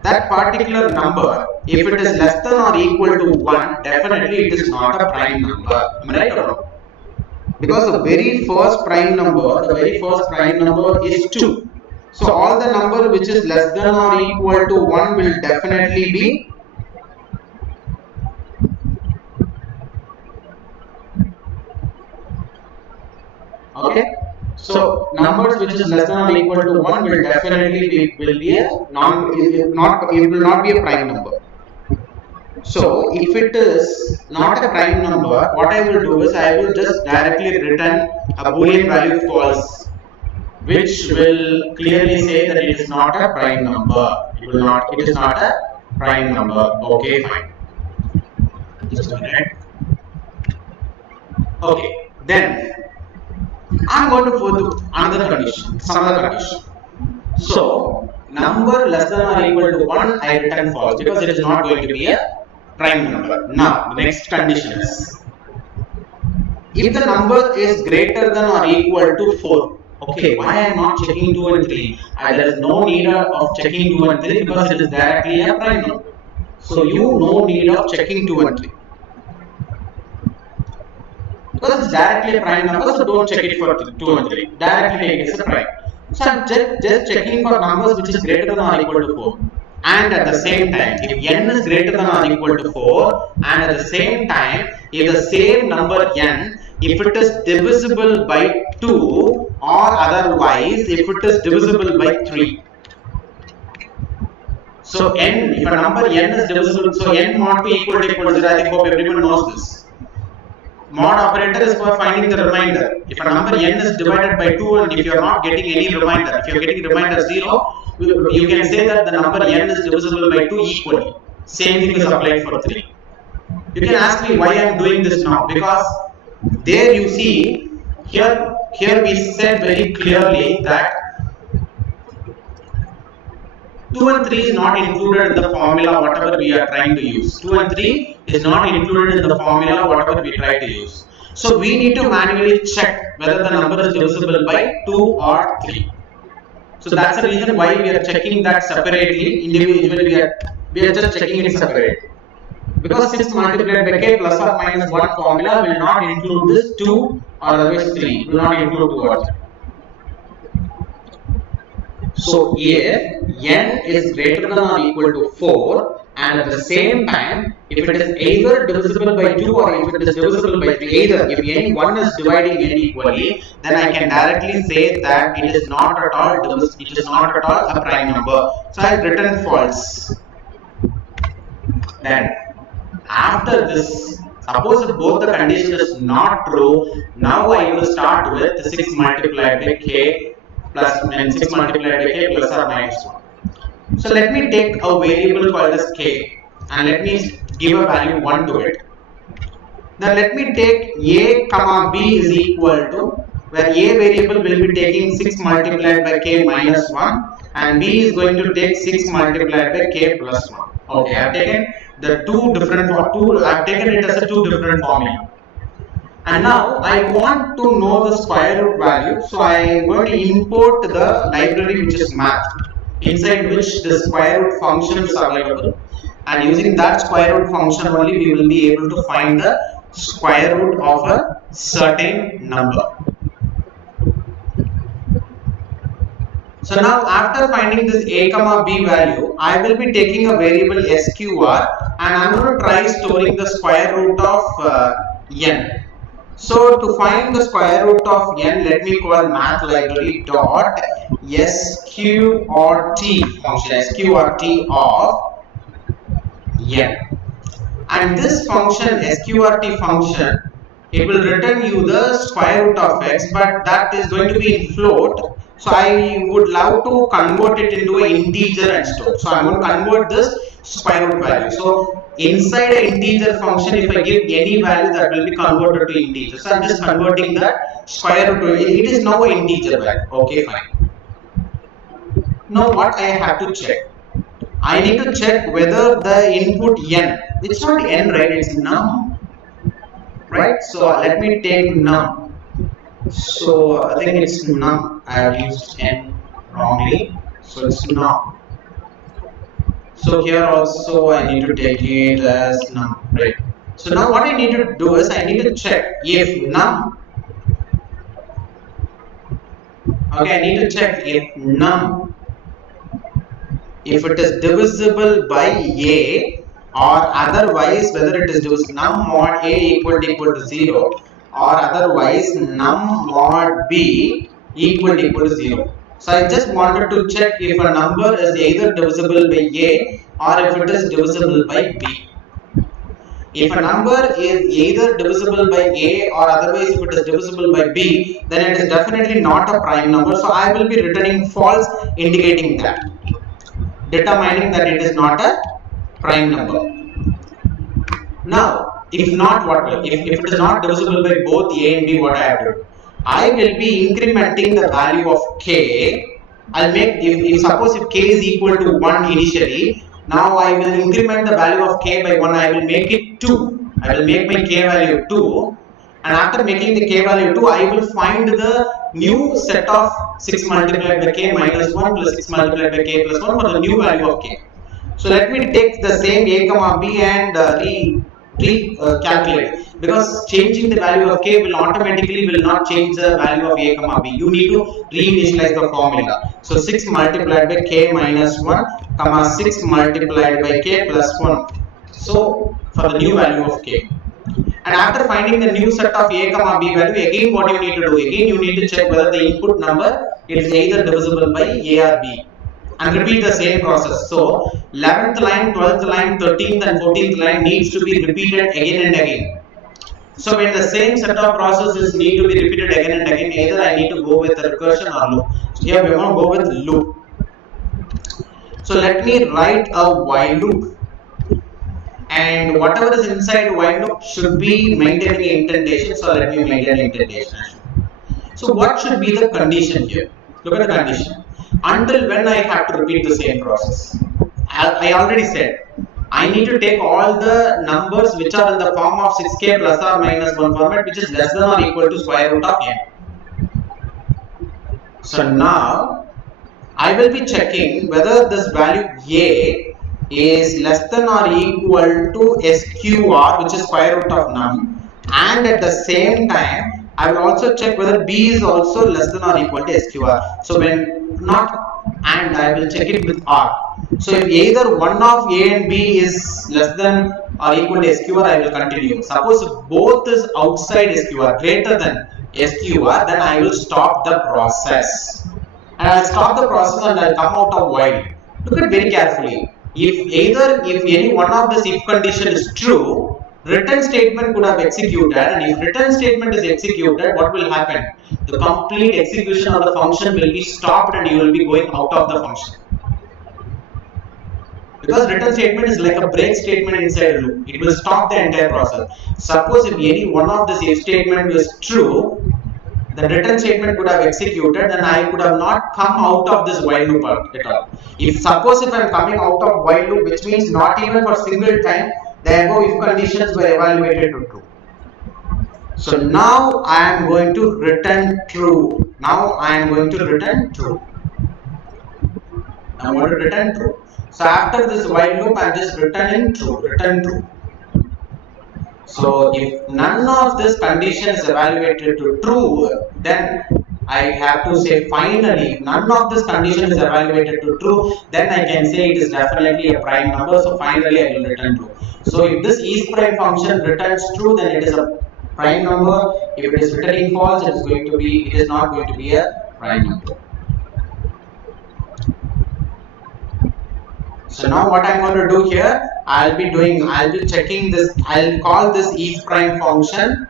that particular number, if it is less than or equal to 1, definitely it is not a prime number. Am I right or no? Because the very first prime number is 2. So all the number which is less than or equal to 1 will definitely be okay. So numbers which is less than or equal to 1 will definitely be it will not be a prime number. So if it is not a prime number, what I will do is I will just directly return a boolean value false, which will clearly say that it is not a prime number. It is not a prime number. Okay, fine. Just a minute. Okay, then I am going to go to some other condition. So number less than or equal to 1, I return false because it is not going to be a prime number. Now the next condition is, if the number is greater than or equal to 4. Okay, why I am not checking 2 and 3? There is no need of checking 2 and 3 because it is directly a prime number. So no need of checking 2 and 3. Because it's directly a prime number, so don't check it for 2 and 3. Directly take it as a prime. So I'm just checking for numbers which is greater than or equal to 4. And at the same time, if n is greater than or equal to 4, and at the same time, if the same number n if it is divisible by 2 or otherwise if it is divisible by 3. So n, if a number n is divisible, so n mod 2 equal to 0, I think hope everyone knows this. Mod operator is for finding the remainder. If a number n is divided by 2 and if you are not getting any remainder, if you are getting remainder 0, you can say that the number n is divisible by 2 equally. Same thing is applied for 3. You can ask me why I am doing this now, because there you see, here we said very clearly that 2 and 3 is not included in the formula whatever we are trying to use. 2 and 3 is not included in the formula whatever we try to use. So we need to manually check whether the number is divisible by 2 or 3. So that's the reason why we are checking that separately. Individually we are just checking it separately. Because 6 multiplied by k plus or minus 1 formula will not include this 2 or otherwise 3, will not include 2 or 3. So if n is greater than or equal to 4 and at the same time if it is either divisible by 2 or if it is divisible by 3, either if any one is dividing n equally, then I can directly say that it is not at all a prime number. So I have written false. Then after this, suppose if both the condition is not true, now I will start with 6 multiplied by k plus 6 multiplied by k plus or minus 1. So let me take a variable called as k and let me give a value 1 to it. Now let me take a comma b is equal to, where a variable will be taking 6 multiplied by k minus 1 and b is going to take 6 multiplied by k plus 1. Okay, I have taken I have taken it as a 2 different formula. And now I want to know the square root value, so I am going to import the library which is math, inside which the square root function is available, and using that square root function only we will be able to find the square root of a certain number. So now after finding this a comma b value, I will be taking a variable sqr and I am going to try storing the square root of n. So to find the square root of n, let me call math library dot sqrt function, sqrt of n. And this function, sqrt function, it will return you the square root of x, but that is going to be in float. So I would love to convert it into an integer and store. So I am going to convert this square root value. So inside an integer function, if I give any value, that will be converted to integer. So I am just converting that square root to it is now an integer value. Okay, fine. Now what I have to check? I need to check whether the input n, it's not n, right? It's num, right? So let me take num. So I think it's num. I have used n wrongly. So it's num. So here also I need to take it as num, right? So now what I need to do is I need to check if num. Okay, I need to check if num, if it is divisible by a or otherwise whether it is divisible num mod a equal to 0 or otherwise num mod b equal to 0. So I just wanted to check if a number is either divisible by a or if it is divisible by b. If a number is either divisible by a or otherwise if it is divisible by b, then it is definitely not a prime number. So I will be returning false, indicating that, determining that it is not a prime number. Now, if not, what will? If it is not divisible by both a and b, what I have to do? I will be incrementing the value of k. I'll make, if suppose if k is equal to 1 initially, now I will increment the value of k by 1. I will make it 2. I will make my k value 2. And after making the k value 2, I will find the new set of 6 multiplied by k minus 1 plus 6 multiplied by k plus 1 for the new value of k. So let me take the same a comma b and calculate, because changing the value of k will automatically not change the value of a comma b. You need to reinitialize the formula. So 6 multiplied by k minus 1 comma 6 multiplied by k plus 1. So for the new value of k. And after finding the new set of a comma b value, again what you need to do? Again you need to check whether the input number is either divisible by a or b, and repeat the same process. So 11th line, 12th line, 13th and 14th line needs to be repeated again and again. So when the same set of processes need to be repeated again and again, either I need to go with a recursion or loop. So here we want to go with loop. So let me write a while loop, and whatever is inside while loop should be maintaining indentation. So let me maintain indentation. So what should be the condition here? Look at the condition. Until when I have to repeat the same process? I already said I need to take all the numbers which are in the form of 6k plus or minus 1 format, which is less than or equal to square root of n. So now I will be checking whether this value a is less than or equal to sqr, which is square root of num, and at the same time I will also check whether b is also less than or equal to sqr. So when not and, I will check it with r. So if either one of a and b is less than or equal to sqr, I will continue. Suppose if both is outside sqr, greater than sqr, then I will stop the process. And I will stop the process and I will come out of while. Look at very carefully. If any one of this if condition is true, return statement could have executed, and if return statement is executed, what will happen? The complete execution of the function will be stopped and you will be going out of the function. Because return statement is like a break statement inside a loop. It will stop the entire process. Suppose if any one of this if statement was true, the return statement could have executed, then I could have not come out of this while loop at all. Suppose if I am coming out of while loop, which means not even for single time, the above if conditions were evaluated to true. So now I am going to return true. Now I am going to return true. I am going to return true. So after this while loop, I am just returning true. Return true. So if none of this condition is evaluated to true, then I have to say finally, if none of this condition is evaluated to true, then I can say it is definitely a prime number. So finally I will return true. So if this is prime function returns true, then it is a prime number. If it is returning false, it is not going to be a prime number. So now what I am going to do here, I'll be checking this. I'll call this is prime function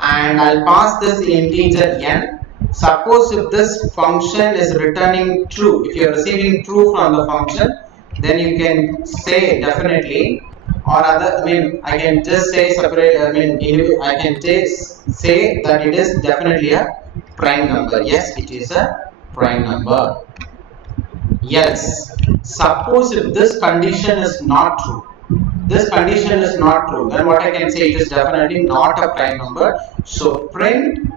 and I'll pass this integer n. Suppose if this function is returning true, if you are receiving true from the function, then you can say definitely, or other, I can just say separate, I can just say that it is definitely a prime number. Yes, it is a prime number. Yes. Suppose if this condition is not true, then what I can say, it is definitely not a prime number. So print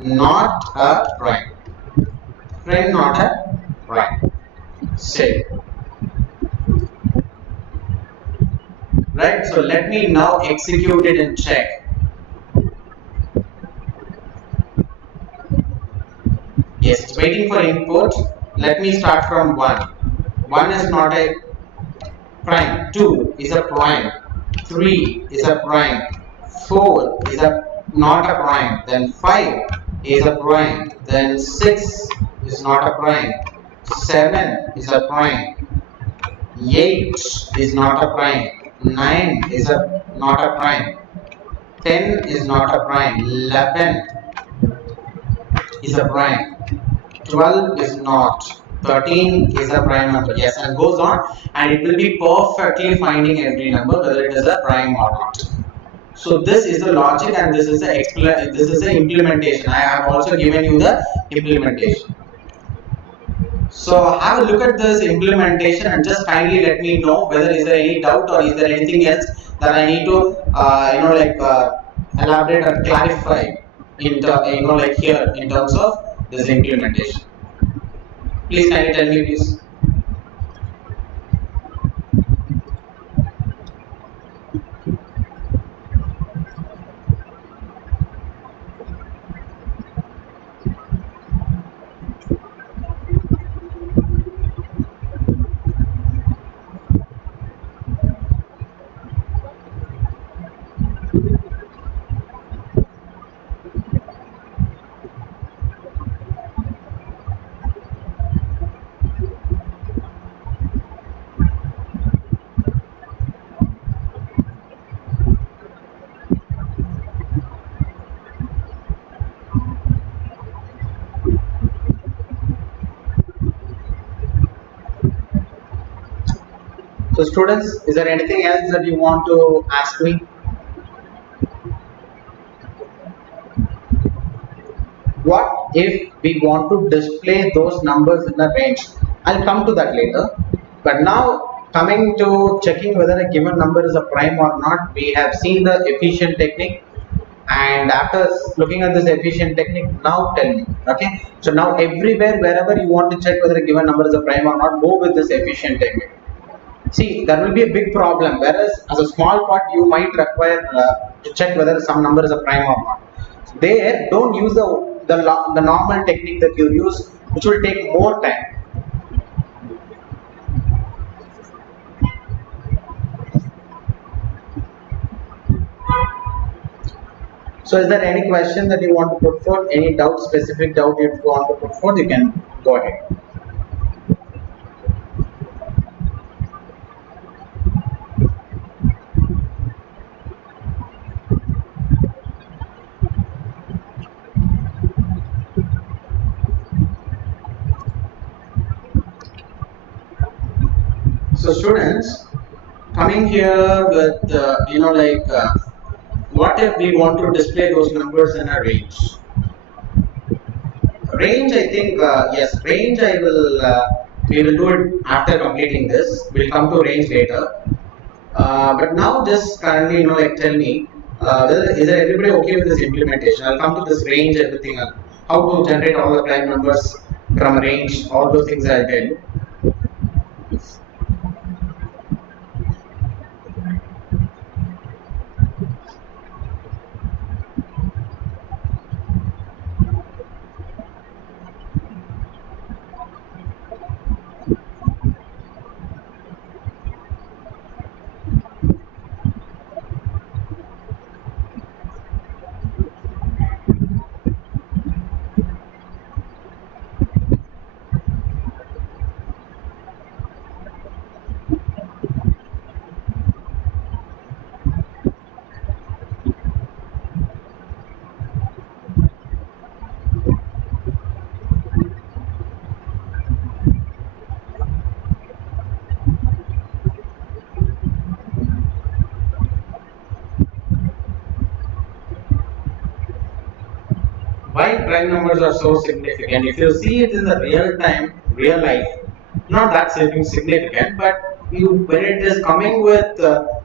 not a prime. Print not a prime. Save. Right. So let me now execute it and check. Yes, it's waiting for input. Let me start from 1. 1 is not a prime, 2 is a prime, 3 is a prime, 4 is not a prime, then 5 is a prime, then 6 is not a prime, 7 is a prime, 8 is not a prime, 9 is not a prime, 10 is not a prime, 11 is a prime, 12 is not, 13 is a prime number, yes, and goes on, and it will be perfectly finding every number whether it is a prime or not. So this is the logic and this is the implementation. I have also given you the implementation. So have a look at this implementation and just kindly let me know whether is there any doubt or is there anything else that I need to elaborate or clarify in here in terms of this implementation. Please kindly tell me, please. So students, is there anything else that you want to ask me? What if we want to display those numbers in a range? I'll come to that later. But now coming to checking whether a given number is a prime or not, we have seen the efficient technique. And after looking at this efficient technique, now tell me, okay? So now everywhere, wherever you want to check whether a given number is a prime or not, go with this efficient technique. See, there will be a big problem, whereas as a small part, you might require to check whether some number is a prime or not. There, don't use the normal technique that you use, which will take more time. So is there any question that you want to put forth? Any doubt, specific doubt you want to put forth? You can go ahead. So students, coming here with what if we want to display those numbers in a range? Range, I think yes, range I will we will do it after completing this. We'll come to range later. But now just currently tell me, is there everybody okay with this implementation? I'll come to this range, everything, how to generate all the prime numbers from range, all those things I'll tell you. Why prime numbers are so significant? If you see it in the real time, real life, not that significant, but when it is coming with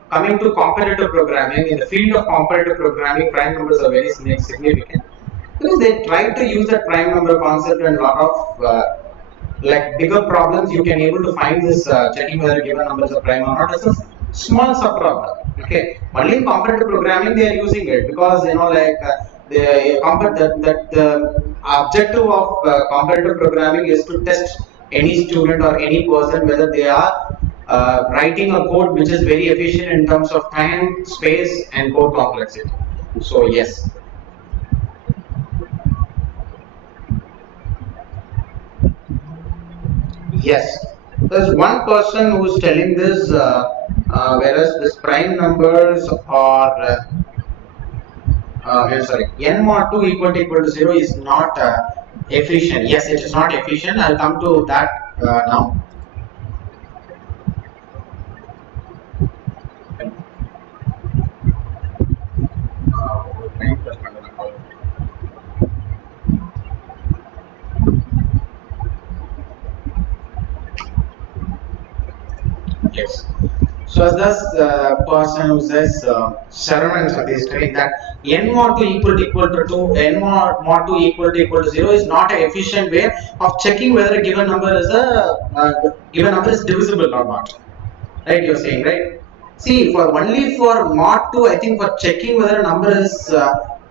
coming to comparative programming, in the field of comparative programming, prime numbers are very significant because they try to use that prime number concept and a lot of like bigger problems. You can able to find this checking whether given numbers are prime or not as a small sub problem. Okay, only in comparative programming they are using it because the objective of comparative programming is to test any student or any person whether they are writing a code which is very efficient in terms of time, space, and code complexity. So yes. Yes, there's one person who's telling this, whereas this prime numbers are sorry, n mod 2 equal to 0 is not efficient. Yes, it is not efficient. I'll come to that now. Yes. So as this person who says Sharon is telling that n mod 2 equal to 2, n mod 2 equal to 0 is not an efficient way of checking whether a given number is divisible or not. Right? You're saying, right? See, only for mod 2, I think for checking whether a number is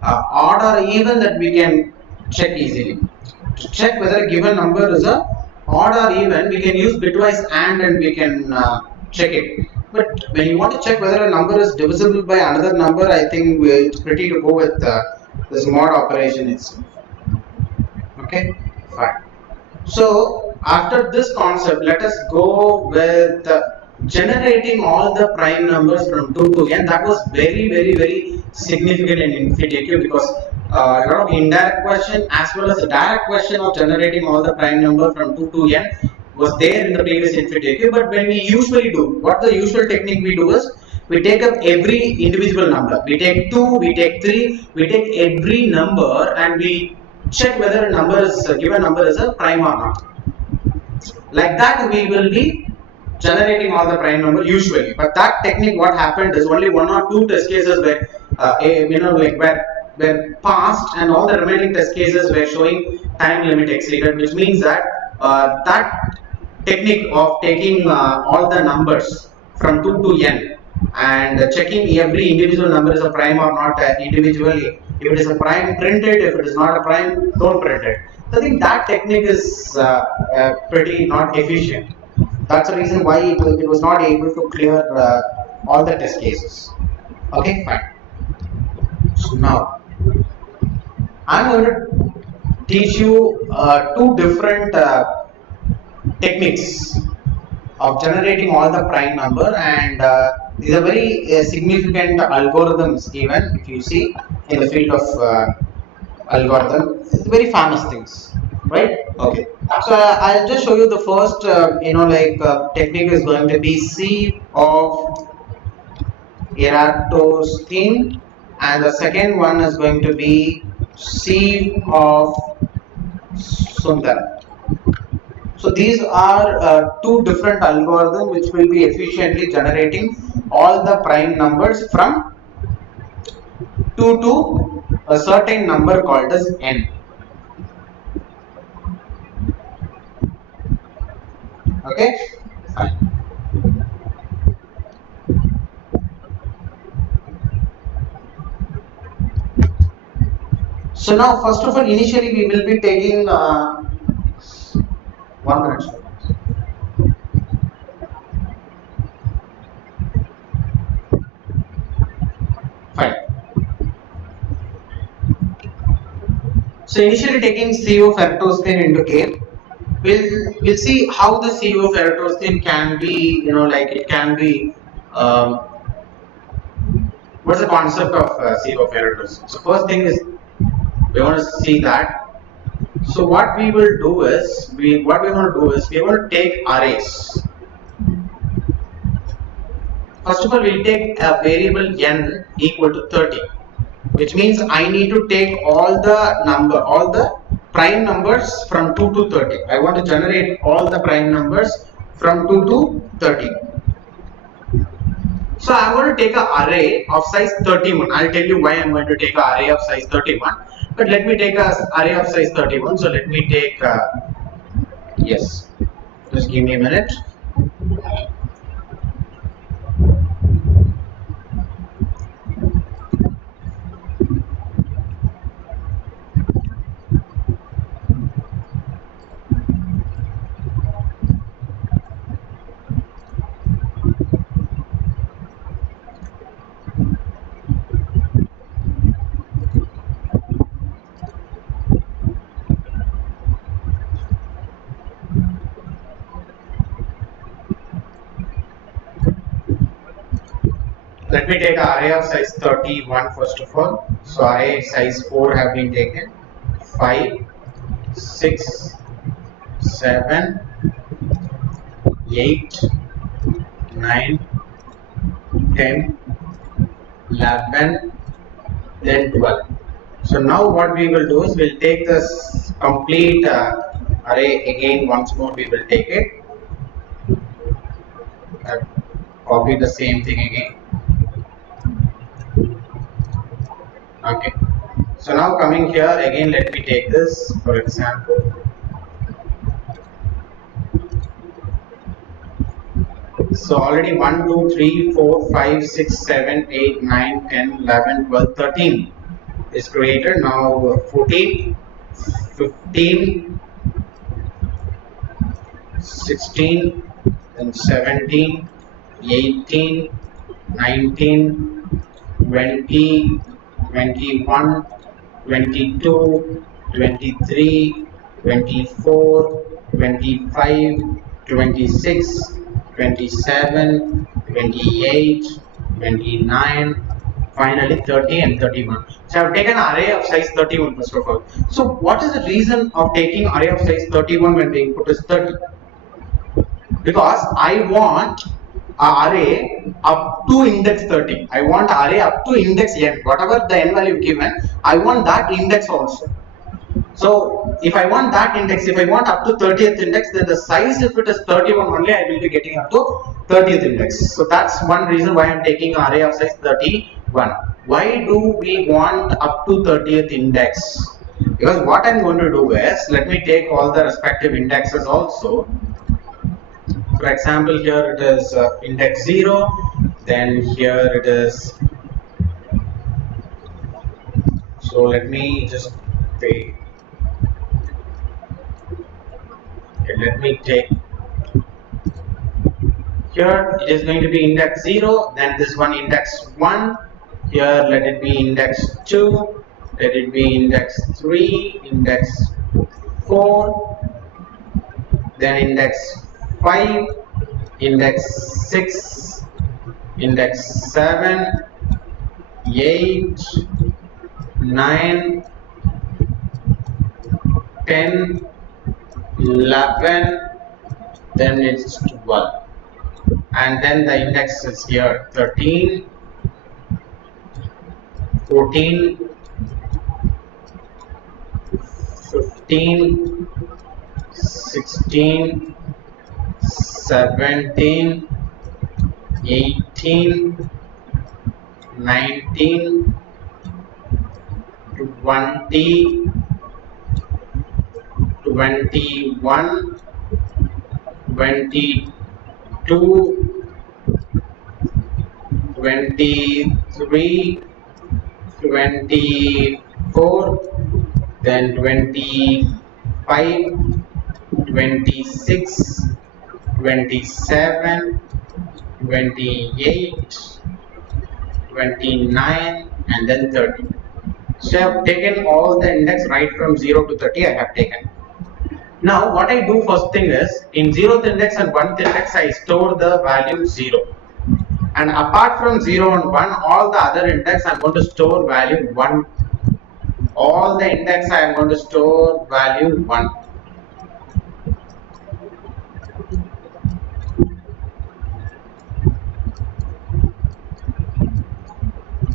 odd or even, that we can check easily. To check whether a given number is a odd or even, we can use bitwise and we can check it. But when you want to check whether a number is divisible by another number, I think it's pretty to go with this mod operation itself. Okay, fine. So after this concept, let us go with generating all the prime numbers from 2 to n. That was very significant in InfyTQ because a lot of indirect question as well as a direct question of generating all the prime number from 2 to n was there in the previous InfyTQ, but when we usually do, what the usual technique we do is, we take up every individual number. We take 2, we take 3, we take every number and we check whether a number is, a given number is a prime or not. Like that we will be generating all the prime number usually. But that technique, what happened is only 1 or 2 test cases were, were passed, and all the remaining test cases were showing time limit exceeded, which means that that technique of taking all the numbers from 2 to n and checking every individual number is a prime or not individually. If it is a prime, print it. If it is not a prime, don't print it. So I think that technique is pretty not efficient. That's the reason why it was not able to clear all the test cases. Okay, fine. So now I'm going to teach you 2 different techniques of generating all the prime number, and these are very significant algorithms even if you see in the field of algorithm. Very famous things, right? Okay, so I'll just show you the first technique is going to be sieve of Eratosthenes, and the second one is going to be sieve of Sundar. So these are 2 different algorithms which will be efficiently generating all the prime numbers from 2 to a certain number called as n. Okay, fine. So now, first of all, initially we will be taking 1 minute. Fine. So initially taking CO of Eratosthenes into care, we'll see how the CO of Eratosthenes can be, it can be. What's the concept of CO of Eratosthenes? So first thing is we want to see that. So what we will do is, we want to take arrays. First of all, we'll take a variable n equal to 30, which means I need to take all the prime numbers from 2 to 30. I want to generate all the prime numbers from 2 to 30. So I'm going to take an array of size 31. I'll tell you why I'm going to take an array of size 31. But let me take an array of size 31. So let me take, yes, just give me a minute. Let me take an array of size 31 first of all. So array size 4 have been taken. 5, 6, 7, 8, 9, 10, 11, then 12. So now what we will do is we'll take this complete array again once more. We will take it. Copy the same thing again. Okay, so now coming here again, let me take this for example. So already 1, 2, 3, 4, 5, 6, 7, 8, 9, 10, 11, 12, 13 is created. Now 14, 15, 16, then 17, 18, 19, 20, 21, 22, 23, 24, 25, 26, 27, 28, 29, finally 30 and 31. So I have taken an array of size 31 first of all. So what is the reason of taking array of size 31 when the input is 30? because I want a array up to index 30. I want array up to index n. Whatever the n value given, I want that index also. So if I want that index, if I want up to 30th index, then the size, if it is 31 only, I will be getting up to 30th index. So that's one reason why I am taking an array of size 31. Why do we want up to 30th index? Because what I am going to do is, let me take all the respective indexes also. For example, here it is index 0, then here it is. So let me just pay. Okay, let me take. Here it is going to be index 0, then this one index 1. Here let it be index 2, let it be index 3, index 4, then index 5, index 6, index 7, 8, 9, 10, 11, then it's 12, and then the index is here 13, 14, 15, 16, 17, 18, 19, 20, 21, 22, 23, 24, then 25, 26, 27, 28, 29, and then 30. So I have taken all the index right from 0 to 30. I have taken. Now what I do first thing is, in 0th index and 1th index I store the value 0, and apart from 0 and 1, all the other index I am going to store value 1. All the index I am going to store value 1.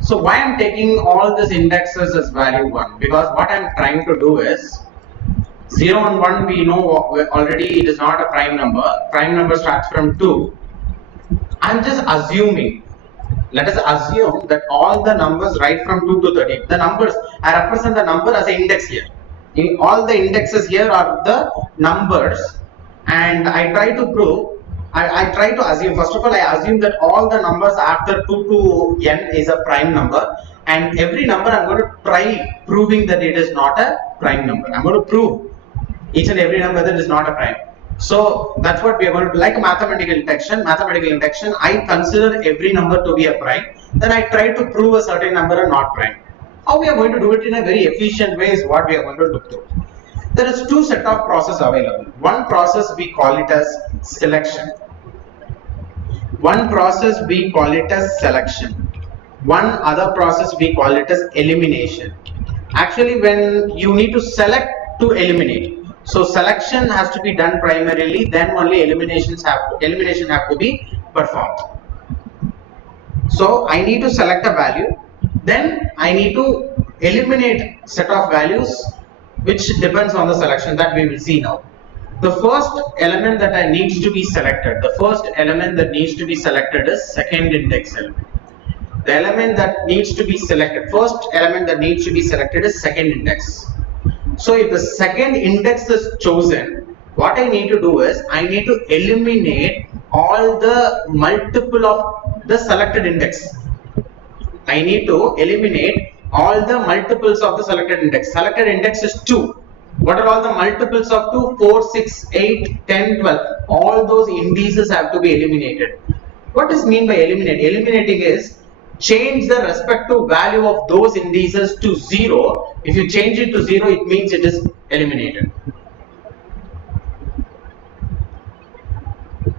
So why I am taking all these indexes as value 1? Because what I am trying to do is, 0 and 1 we know already it is not a prime number. Prime number starts from 2. I am just assuming, let us assume that all the numbers right from 2 to 30, the numbers, I represent the number as an index here. In all the indexes here are the numbers, and I try to prove, I try to assume, first of all I assume that all the numbers after 2 to n is a prime number, and every number I am going to try proving that it is not a prime number. I am going to prove each and every number that is not a prime. So that's what we are going to do. Like mathematical induction, I consider every number to be a prime, then I try to prove a certain number are not prime. How we are going to do it in a very efficient way is what we are going to look through. There is two set of process available. One process we call it as selection. One process we call it as selection. One other process we call it as elimination. Actually, when you need to select to eliminate, so selection has to be done primarily, then only elimination have to be performed. So I need to select a value, then I need to eliminate set of values which depends on the selection that we will see now. The first element that needs to be selected, is second index element. The element that needs to be selected, first element that needs to be selected is second index. So if the second index is chosen, what I need to do is I need to eliminate all the multiple of the selected index. I need to eliminate all the multiples of the selected index. Selected index is 2. What are all the multiples of 2? 4, 6, 8, 10, 12. All those indices have to be eliminated. What is mean by eliminate? Eliminating is change the respective value of those indices to 0. If you change it to 0, it means it is eliminated.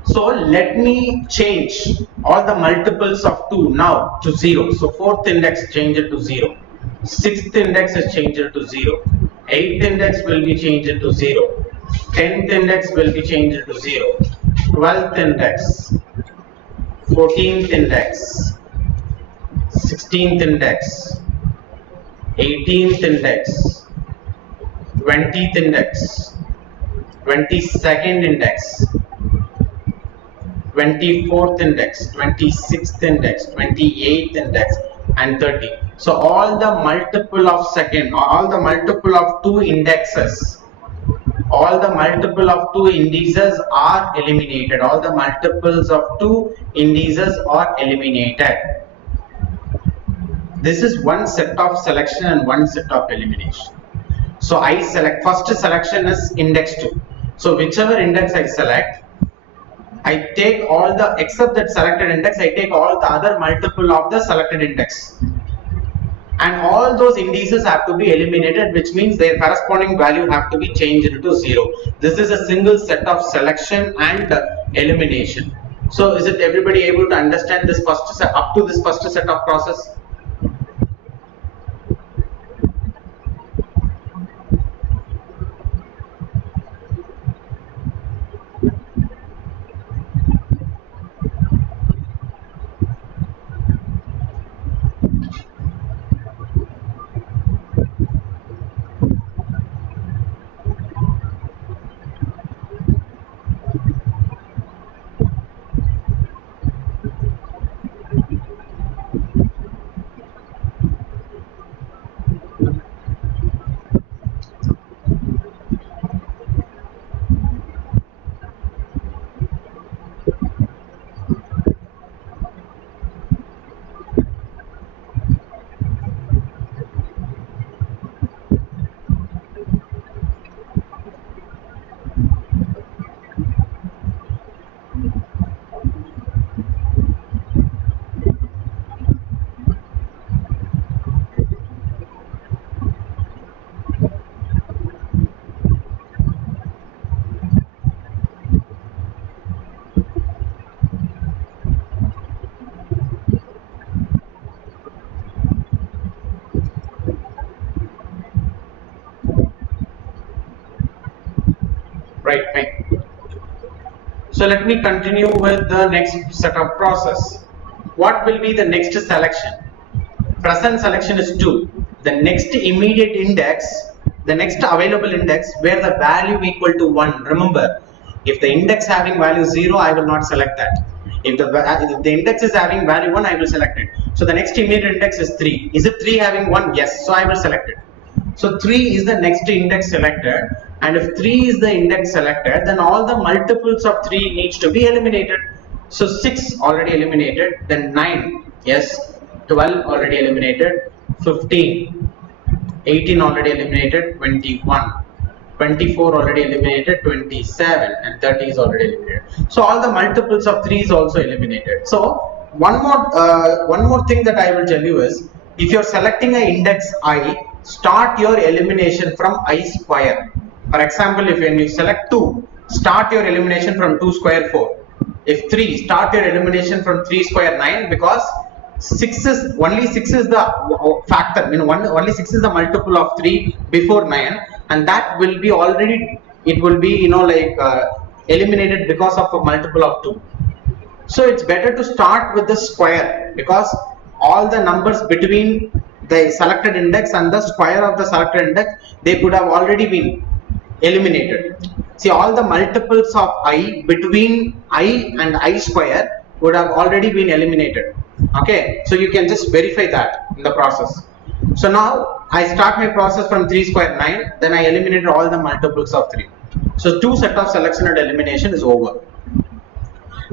So let me change all the multiples of 2 now to 0. So 4th index, change it to 0. 6th index is changed to 0. 8th index will be changed to 0. 10th index will be changed to 0. 12th index, 14th index, 16th index, 18th index, 20th index, 22nd index, 24th index, 26th index, 28th index, and 30. So all the multiple of second, all the multiple of two indexes, all the multiple of two indices are eliminated. All the multiples of two indices are eliminated. This is one set of selection and one set of elimination. So I select, first selection is index 2. So whichever index I select, I take all the, except that selected index, I take all the other multiple of the selected index. And all those indices have to be eliminated, which means their corresponding value have to be changed into 0. This is a single set of selection and elimination. So is it everybody able to understand this first set, up to this first set of process? Right, fine. So let me continue with the next set of process. What will be the next selection? Present selection is 2. The next immediate index, the next available index where the value equal to 1. Remember, if the index having value 0, I will not select that. If the index is having value 1, I will select it. So the next immediate index is 3. Is it 3 having 1? Yes. So I will select it. So 3 is the next index selected, and if 3 is the index selected, then all the multiples of 3 needs to be eliminated. So 6 already eliminated, then 9, yes, 12 already eliminated, 15, 18 already eliminated, 21, 24 already eliminated, 27, and 30 is already eliminated. So all the multiples of 3 is also eliminated. So one more thing that I will tell you is, if you are selecting an index I, start your elimination from I square. For example, if when you select 2, start your elimination from 2 square 4. If 3, start your elimination from 3 square 9, because 6 is only 6 is the factor. Only 6 is the multiple of 3 before 9, and that will be already, it will be eliminated because of a multiple of 2. So it's better to start with the square, because all the numbers between the selected index and the square of the selected index, they could have already been eliminated. See, all the multiples of I between I and I square would have already been eliminated. Okay, so you can just verify that in the process. So now I start my process from 3 square 9, then I eliminated all the multiples of 3. So 2 set of selection and elimination is over.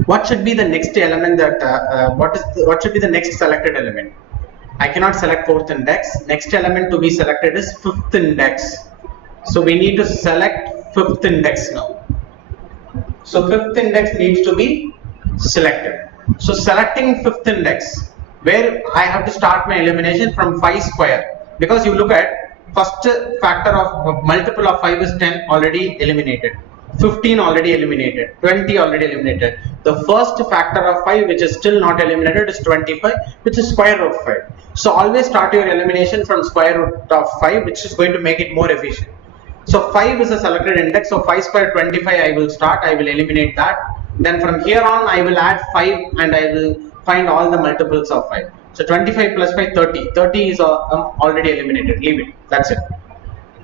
What should be the next element that what should be the next selected element? I cannot select 4th index. Next element to be selected is 5th index. So we need to select 5th index now. So 5th index needs to be selected. So selecting 5th index, where I have to start my elimination from 5 square, because you look at first factor of multiple of 5 is 10, already eliminated. 15 already eliminated, 20 already eliminated. The first factor of 5 which is still not eliminated is 25, which is square root of 5. So always start your elimination from square root of 5, which is going to make it more efficient. So 5 is a selected index, so 5 square 25 I will start, I will eliminate that. Then from here on I will add 5 and I will find all the multiples of 5. So 25 plus 5, 30. 30 is already eliminated. Leave it. That's it.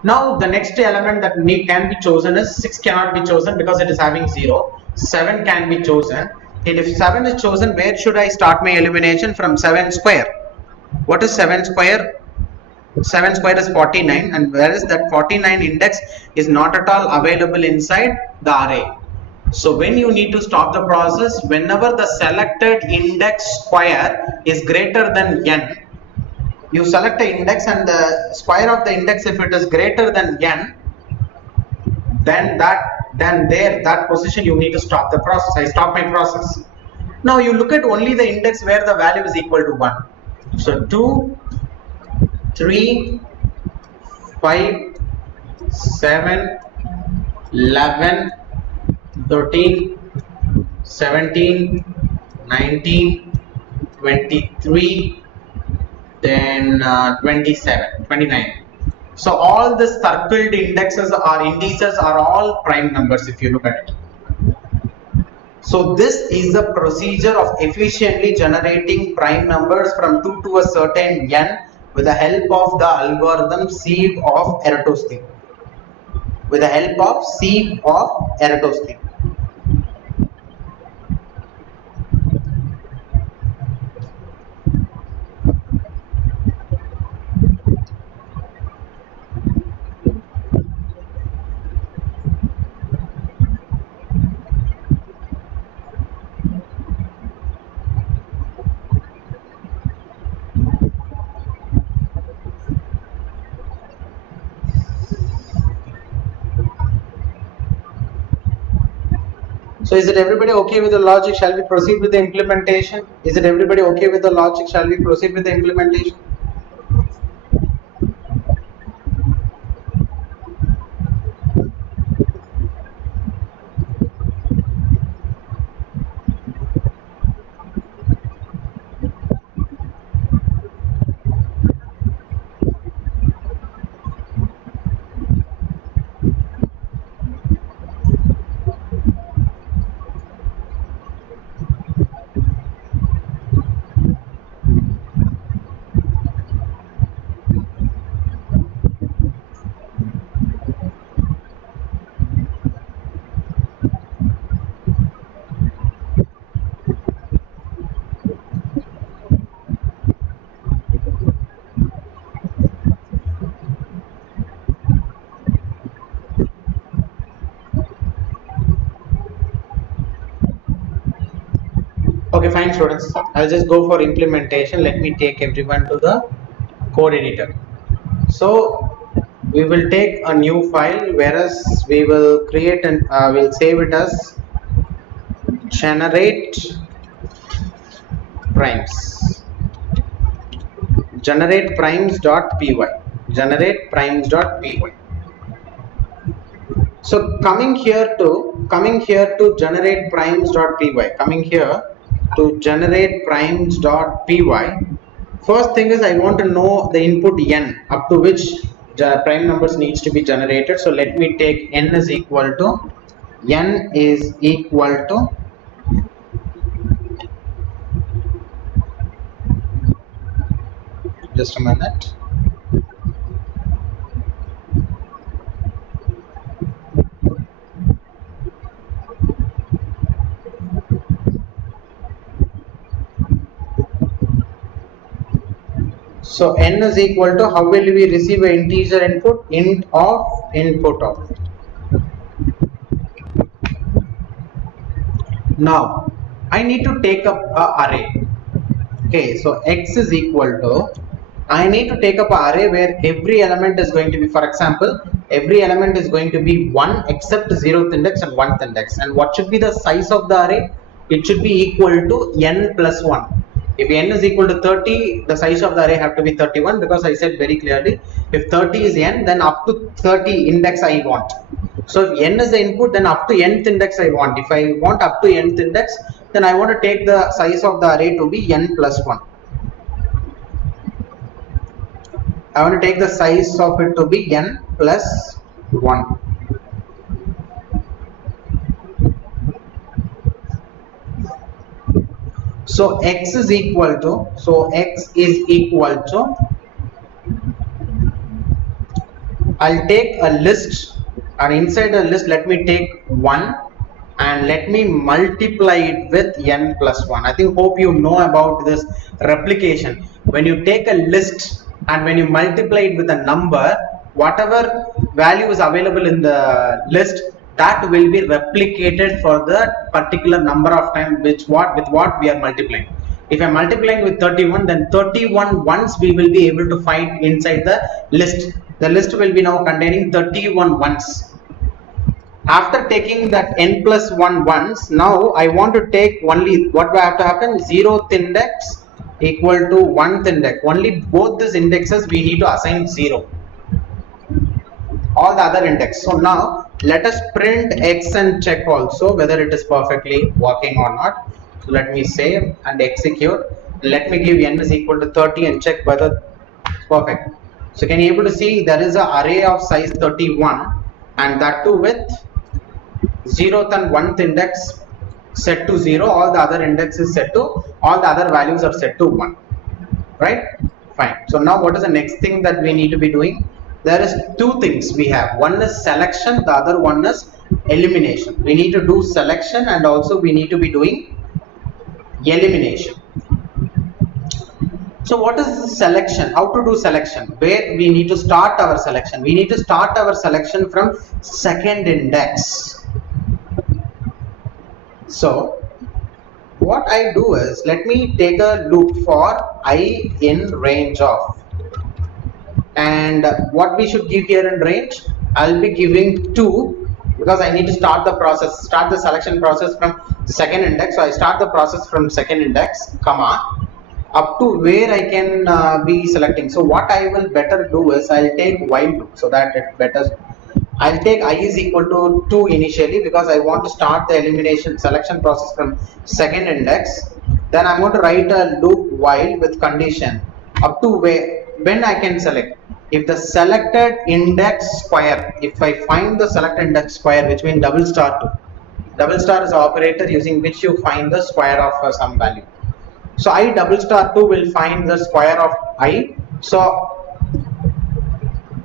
Now the next element that can be chosen is 6 cannot be chosen because it is having 0. 7 can be chosen. And if 7 is chosen, where should I start my elimination? From 7 square. What is 7 square? 7 square is 49, and whereas that 49 index is not at all available inside the array. So when you need to stop the process, whenever the selected index square is greater than n, you select an index and the square of the index, if it is greater than n, then that position you need to stop the process. I stop my process. Now you look at only the index where the value is equal to 1. So 2, 3, 5, 7, 11, 13, 17, 19, 23, then 27, 29. So all the circled indexes or indices are all prime numbers if you look at it. So this is the procedure of efficiently generating prime numbers from 2 to a certain n with the help of the algorithm sieve of Eratosthenes. With the help of sieve of Eratosthenes. So is it everybody okay with the logic? Shall we proceed with the implementation? Is it everybody okay with the logic? Shall we proceed with the implementation? Okay, fine students, I'll just go for implementation. Let me take everyone to the code editor. So we will take a new file, whereas we will create and we'll save it as generate primes. Generate primes.py. Generate primes.py. So coming here to generate primes.py. Coming here to generate primes.py, first thing is I want to know the input n up to which prime numbers needs to be generated. So let me take n is equal to just a minute. So n is equal to, how will we receive an integer input? Int of input of. Now I need to take up an array. Okay, so x is equal to, I need to take up an array where every element is going to be, for example, every element is going to be 1 except 0th index and 1th index. And what should be the size of the array? It should be equal to n plus 1. If n is equal to 30, the size of the array have to be 31, because I said very clearly, if 30 is n, then up to 30 index I want. So if n is the input, then up to nth index I want. If I want up to nth index, then I want to take the size of the array to be n plus 1. I want to take the size of it to be n plus 1. So x is equal to, I'll take a list, and inside the list let me take 1 and let me multiply it with n plus 1. I hope you know about this replication. When you take a list and when you multiply it with a number, whatever value is available in the list, that will be replicated for the particular number of times with what we are multiplying. If I am multiplying with 31, then 31 ones we will be able to find inside the list. The list will be now containing 31 ones. After taking that n plus 1 ones, now I want to take only what will have to happen, 0th index equal to 1th index. Only both these indexes we need to assign 0. All the other index. So now let us print x and check also whether it is perfectly working or not. So let me save and execute. Let me give n is equal to 30 and check whether it's perfect. So can you able to see there is an array of size 31, and that too with 0th and 1th index set to 0, all the other indexes set to, all the other values are set to 1, right? Fine. So now what is the next thing that we need to be doing? There is two things we have. One is selection, the other one is elimination. We need to do selection and also we need to be doing elimination. So what is selection? How to do selection? Where we need to start our selection? We need to start our selection from second index. So what I do is, let me take a loop for I in range of, and what we should give here in range, I'll be giving 2 because I need to start the selection process from second index. So I start the process from second index, comma, up to where I can be selecting. So what I will better do is I'll take while loop, so that it better. I'll take I is equal to 2 initially because I want to start the elimination selection process from second index. Then I'm going to write a loop while with condition up to when I can select. If the selected index square, if I find the selected index square, which means double star 2. Double star is an operator using which you find the square of some value. So I double star 2 will find the square of I. So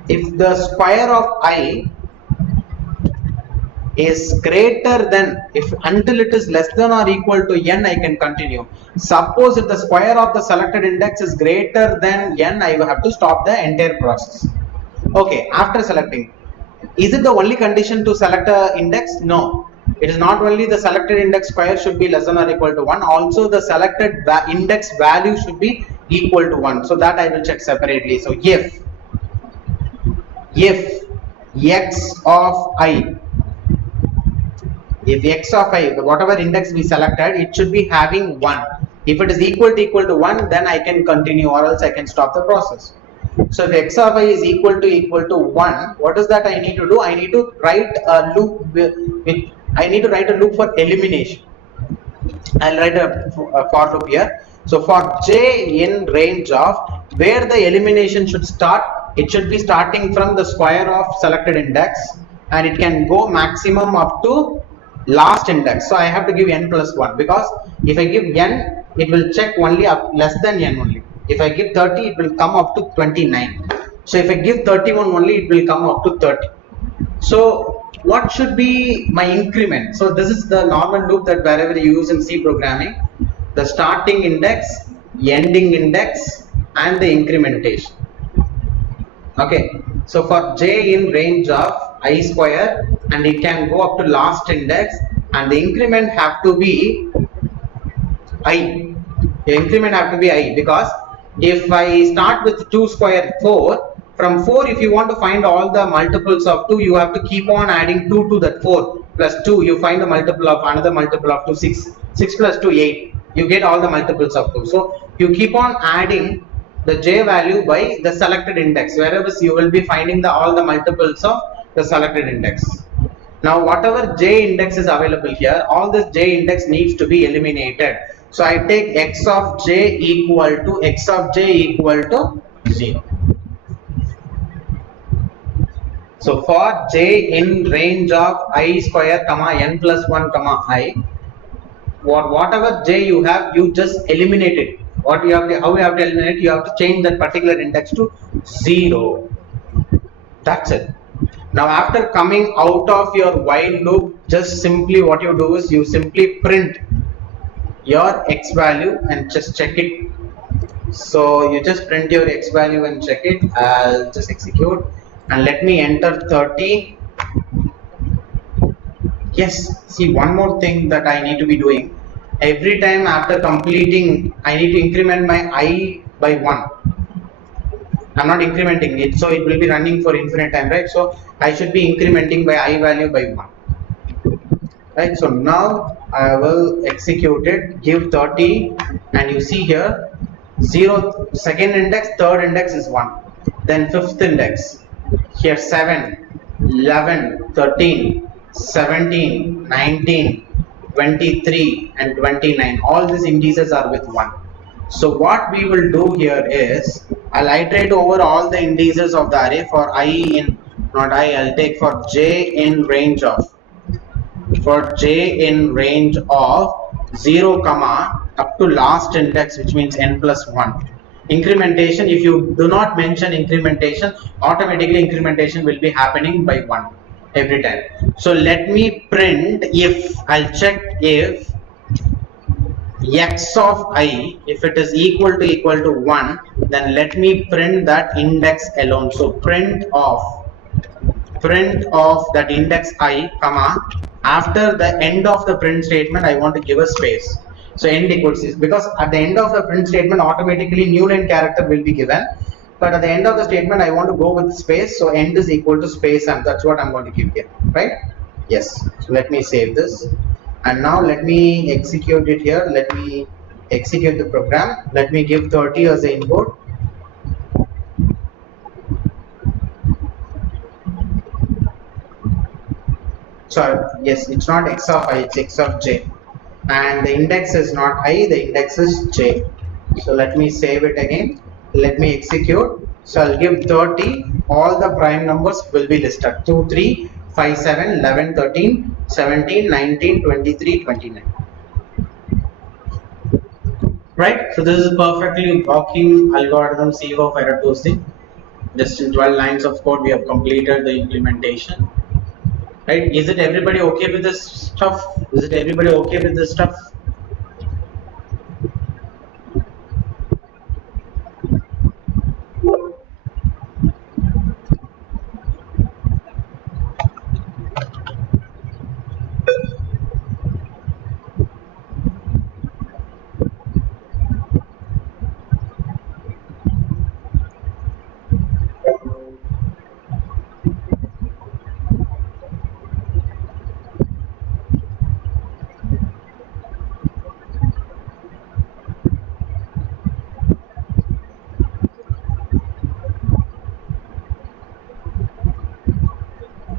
if the square of I is greater than, until it is less than or equal to n, I can continue. Suppose if the square of the selected index is greater than n, I will have to stop the entire process. Okay, after selecting, is it the only condition to select a index? No, it is not only the selected index square should be less than or equal to 1, also the selected index value should be equal to 1. So that I will check separately. So if x of I, if x of I, whatever index we selected, it should be having 1. If it is equal to 1, then I can continue, or else I can stop the process. So if x of I is equal to 1, what is that I need to do? I need to write a loop for elimination. I'll write a for loop here. So for j in range of, where the elimination should start, it should be starting from the square of selected index, and it can go maximum up to last index. So I have to give n plus 1, because if I give n, it will check only up less than n only. If I give 30, it will come up to 29. So if I give 31 only, it will come up to 30. So what should be my increment? So this is the normal loop that wherever you use in C programming, the starting index, ending index, and the incrementation. Okay, so for j in range of I square, and it can go up to last index, and the increment have to be I. The increment have to be I, because if I start with 2 square 4, from 4, if you want to find all the multiples of 2, you have to keep on adding 2 to that 4 plus 2, you find the multiple of another multiple of 2, 6 plus 2 8, you get all the multiples of 2. So you keep on adding the j value by the selected index, wherever you will be finding all the multiples of the selected index. Now whatever j index is available here, all this j index needs to be eliminated. So I take x of j equal to 0. So for j in range of I square, n plus 1, I, whatever j you have, you just eliminate it. What you have to, how you have to eliminate? You have to change that particular index to 0. That's it. Now after coming out of your while loop, just simply what you do is you simply print your x value and just check it. So you just print your x value and check it. I'll just execute and let me enter 30. Yes, see, one more thing that I need to be doing. Every time after completing, I need to increment my I by 1. I'm not incrementing it, so it will be running for infinite time, right? So I should be incrementing by I value by 1. Right, so now I will execute it, give 30, and you see here 0, second index, third index is 1, then fifth index, here 7, 11, 13, 17, 19, 23 and 29. All these indices are with 1. So what we will do here is, I'll iterate over all the indices of the array for I in, not I, I'll take for j in range of, for j in range of 0 comma up to last index, which means n plus 1. Incrementation, if you do not mention incrementation, automatically incrementation will be happening by 1 every time. So let me print if, I'll check if x of I, if it is equal to 1, then let me print that index alone. So print of that index I, comma, after the end of the print statement I want to give a space. So end equals this, because at the end of the print statement automatically new line character will be given, but at the end of the statement I want to go with space, so end is equal to space, and that's what I'm going to give here, right? Yes. So let me save this, and now let me execute it here. Let me execute the program. Let me give 30 as the input. Sorry, yes, it's not x of I, it's x of j, and the index is not I, the index is j. So let me save it again. Let me execute. So I'll give 30. All the prime numbers will be listed: 2, 3, 5, 7, 11, 13, 17, 19, 23, 29. Right? So this is perfectly working algorithm sieve of error dosing. Just in 12 lines of code we have completed the implementation. Right? Is it everybody okay with this stuff? Is it everybody okay with this stuff?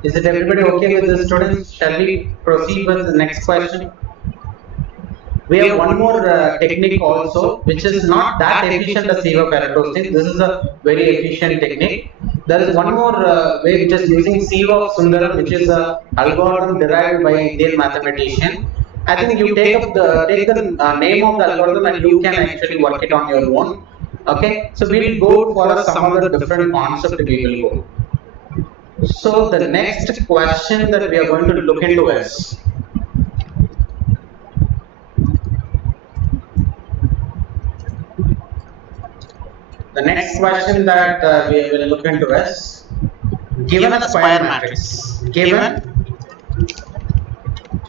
Is it everybody okay with this, students? Shall we proceed with the next question? We have one more technique also, which is not that efficient as sieve of error dosing. This is a very efficient technique. There is one more way, which is using sieve of Sundaram, which is a algorithm derived by an Indian mathematician. I think you take the name of the algorithm and you can actually work it on your own. Okay, so we will go for some other different concept we will go. So the next question that we are going to look into is, the next question that we will look into is, given a square matrix, given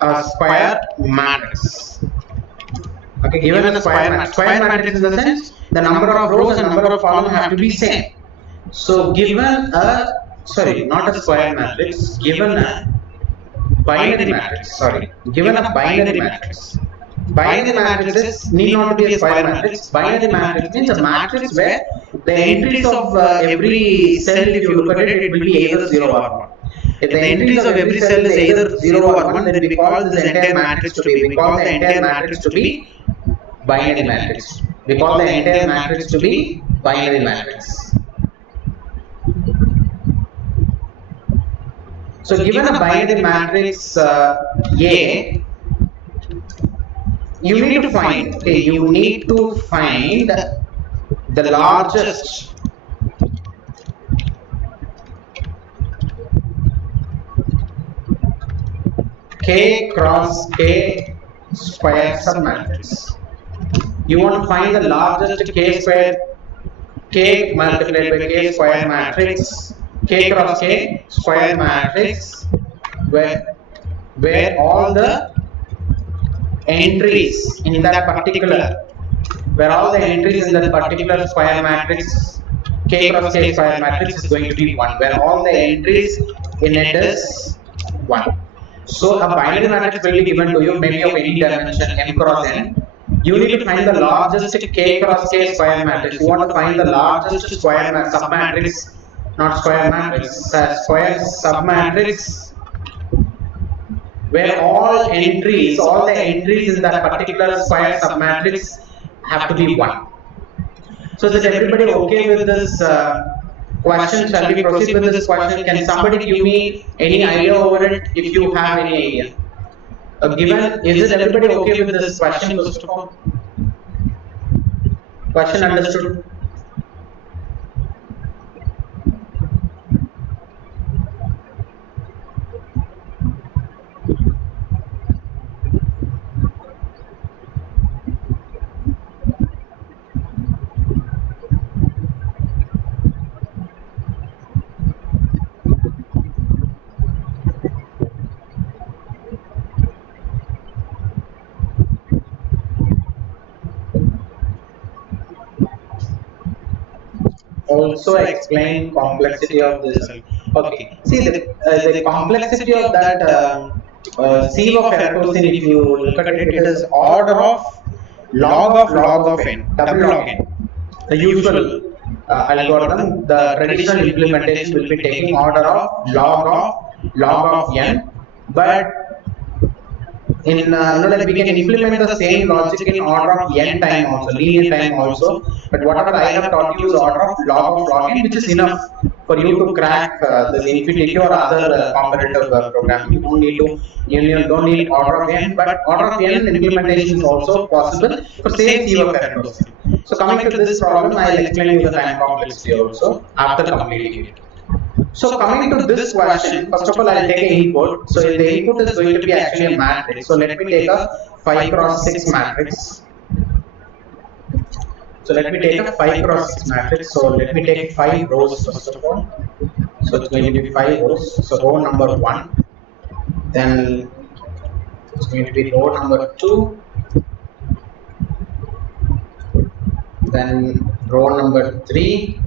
a square matrix. Okay, given a square matrix in the sense the number of rows and number of columns have to be same. So given a, sorry, not a square matrix, given a binary matrix, given a binary matrix. Binary matrices need not be a square matrix. Binary matrix means a matrix where the entries of every cell, if you look at it, it will be either 0 or 1. If the entries of every cell is either 0 or 1, then we call this entire matrix to be, binary matrix. We call the entire matrix to be binary matrix. So given a binary matrix A, you need to find, okay, you need to find the largest K cross K square submatrix. You want to find the largest K square, K multiplied by K square matrix, K cross K square matrix, where all the entries in that particular, where all the entries in that particular square matrix, K cross K square matrix is going to be 1, where all the entries in it is 1. So a binary matrix will be given to you, maybe of any dimension m cross n. You need to find the largest K cross K square matrix. You want to find the largest square submatrix, not square matrix, square submatrix, where all the entries in that particular square submatrix have to be 1. So is everybody okay with this question? Shall we proceed with this question? Can somebody give me any idea over it if you have any idea? Given, is everybody okay with this question first of all? Question understood? Also explain complexity of this. Okay, see the complexity of that sieve of Eratosthenes, if you look at it, it is order of log of n, double log n. The usual algorithm, the traditional implementation will be taking order of log of n, but in we can implement the same logic in order of n time also, linear time also, but whatever I have taught you is order of log n, which is enough for you to crack the InfyTQ or other competitive programming. You don't need order of n, but order of n implementation is also possible for same sieve of Eratosthenes. So coming to this problem, I will explain you the time complexity also after completing it. So coming to this question, first of all, I'll take an input. So the input is going to be actually a matrix. So let me take a 5 cross 6 matrix. So let me take a 5 cross 6 matrix. So let me take 5 rows first of all. So it's going to be 5 rows. So row number 1. Then it's going to be row number 2. Then row number 3.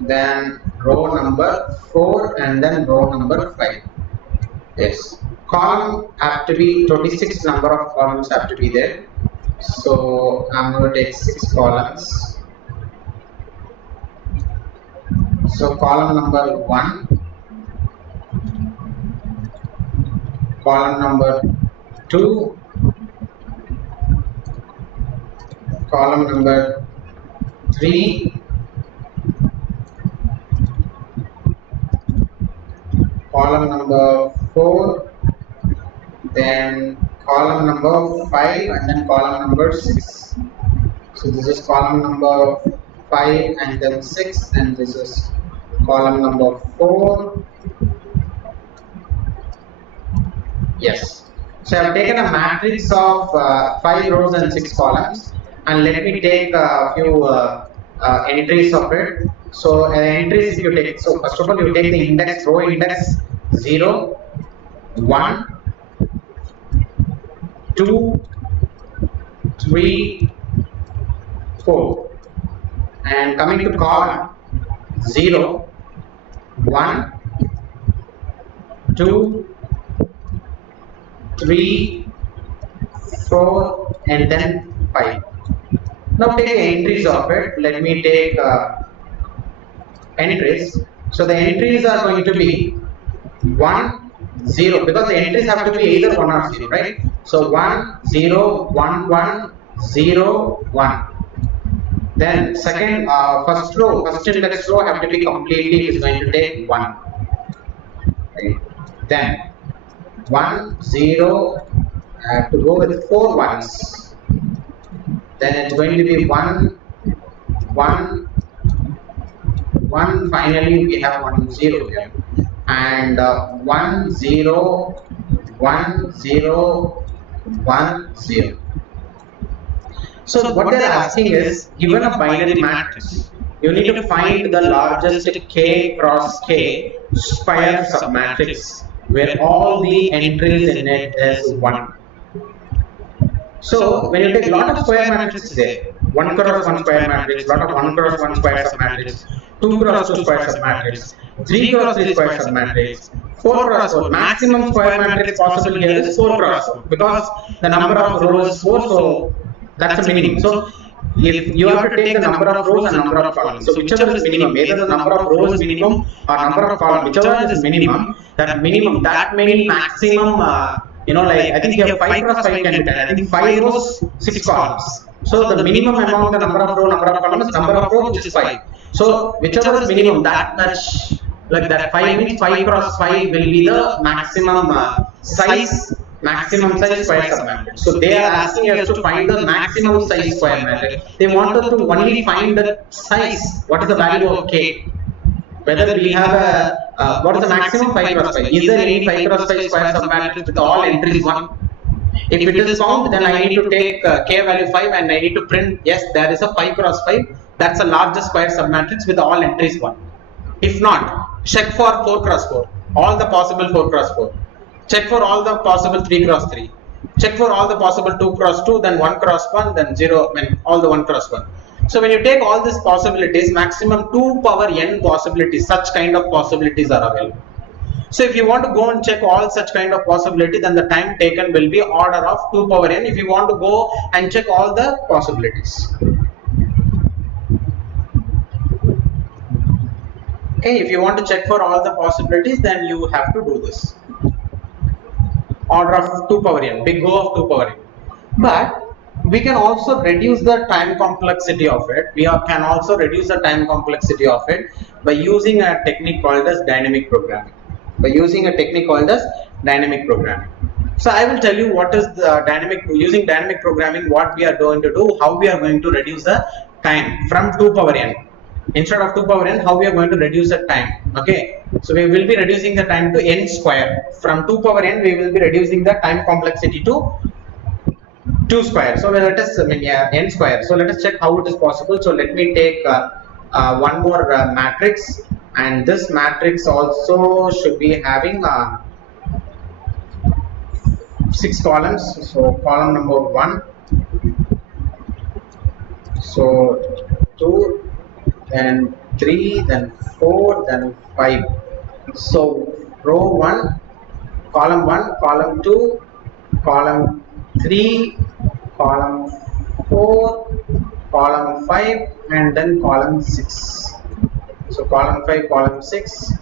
Then row number 4 and then row number 5. Yes, column have to be 26 number of columns have to be there. So I'm going to take 6 columns. So column number 1, column number 2, column number 3, column number 4, then column number 5 and then column number 6. So this is column number 5 and then 6, and this is column number 4. Yes. So I have taken a matrix of 5 rows and 6 columns, and let me take a few entries of it. So entries, if you take, so first of all you take the index, row index 0, 1, 2, 3, 4, and coming to column 0, 1, 2, 3, 4, and then 5. Now take the entries of it. Let me take entries. So the entries are going to be 1, 0, because the entries have to be either 1 or 0, right? So 1, 0, 1, 1, 0, 1. Then second, first index row have to be completely is going to take 1. Right? Then 1, 0, I have to go with 4 ones. Then it's going to be 1, 1, 1. Finally, we have 1 0 here, and 1 0, 1 0, 1 0. So what they are asking is, given a binary matrix, you need to find the largest k cross k square submatrix where all the entries in it is 1. So when you take a lot of square matrices there, 1 cross 1 square matrix, lot of 1 cross 1 square submatrix, 2 cross 2 square submatrix, 3 cross 3 square submatrix, 4 cross 4, maximum square matrix possible here is 4 cross 4 because the number of rows is 4, so that's the minimum. So if you have to take the number of rows and number of columns, so whichever is minimum, either the number of rows is minimum or number of columns, whichever is minimum, that many maximum, like I think you have 5 cross 5 can be done. I think 5 rows, 6 columns. So the minimum among the number of rows, number of columns, number of rows, which is 5. So whichever is minimum, that much, like that 5 means 5 cross 5 will be the maximum size square submatrix. So they are asking us to find the maximum size square matrix. They want us to only find the size. What is the value of k? Whether we have a what is the maximum 5 cross 5? Is there any 5 cross 5 square submatrix with all entries 1? If it is found, then I need to take k value 5 and I need to print yes, there is a 5 cross 5. That's the largest square submatrix with all entries 1. If not, check for 4 cross 4. All the possible 4 cross 4. Check for all the possible 3 cross 3. Check for all the possible 2 cross 2, then 1 cross 1, then 0, all the 1 cross 1. So when you take all these possibilities, maximum 2 power n possibilities, such kind of possibilities are available. So if you want to go and check all such kind of possibility, then the time taken will be order of 2 power n if you want to go and check all the possibilities. Okay, if you want to check for all the possibilities, then you have to do this. Order of 2 power n, big O of 2 power n. But we can also reduce the time complexity of it. We can also reduce the time complexity of it by using a technique called as dynamic programming. So I will tell you what is the using dynamic programming, what we are going to do, how we are going to reduce the time from 2 power n. Instead of 2 power n, how we are going to reduce the time. Okay, so we will be reducing the time to n square. From 2 power n, we will be reducing the time complexity to 2 square. So let us n square. So let us check how it is possible. So let me take one more matrix, and this matrix also should be having 6 columns. So column number 1, so 2, then 3, then 4, then 5. So row 1, column 2, column 3, column 4, column 5, and then column 6. So column 5, column 6.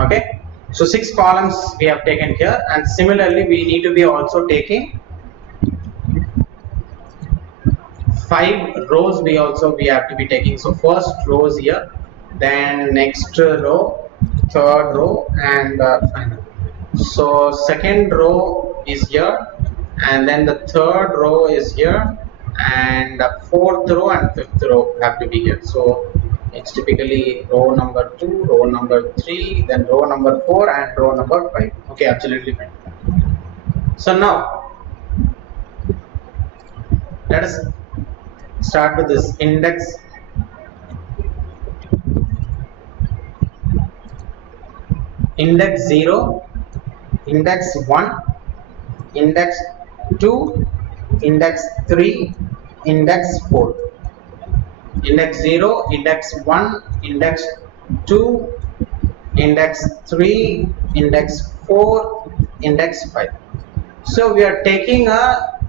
Okay, so 6 columns we have taken here, and similarly we need to be also taking 5 rows. We have to be taking. So first row is here, then next row, third row, and final. So second row is here, and then the third row is here, and fourth row and fifth row have to be here. So it's typically row number 2, row number 3, then row number 4, and row number 5. Okay, absolutely fine. So now let us start with this index. Index 0, index 1, index 2, index 3, index 4. Index 0, index 1, index 2, index 3, index 4, index 5. So we are taking a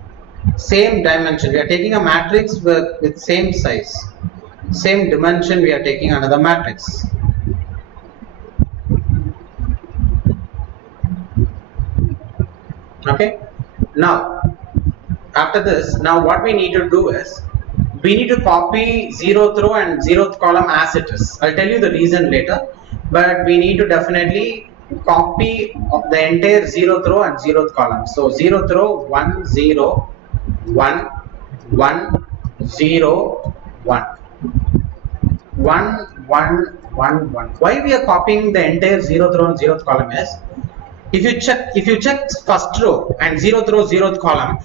same dimension. We are taking a matrix with same size, same dimension. We are taking another matrix. Okay. Now, after this, now what we need to do is we need to copy 0th row and 0th column as it is. I'll tell you the reason later, but we need to definitely copy the entire 0th row and 0th column. So 0th row 1 0 1 1 0 1 1 1 1 1. Why we are copying the entire 0th row and 0th column is, if you check first row and 0th row 0th column,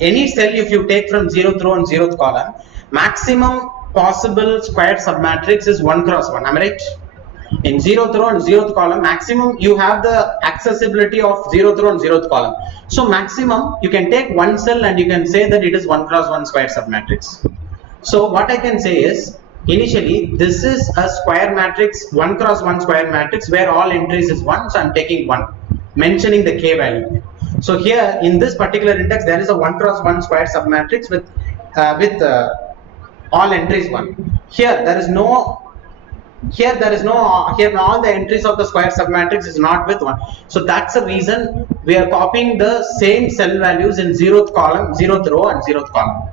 any cell if you take from 0th row and 0th column, maximum possible square submatrix is 1 cross 1. Am I right? In 0th row and 0th column, maximum you have the accessibility of 0th row and 0th column. So maximum you can take one cell and you can say that it is 1 cross 1 square submatrix. So what I can say is, initially this is a square matrix, 1 cross 1 square matrix where all entries is 1. So I'm taking 1, mentioning the k value. So here in this particular index there is a 1 cross 1 square submatrix with all entries 1. Here all the entries of the square submatrix is not with 1. So that's the reason we are copying the same cell values in 0th column, 0th row and 0th column.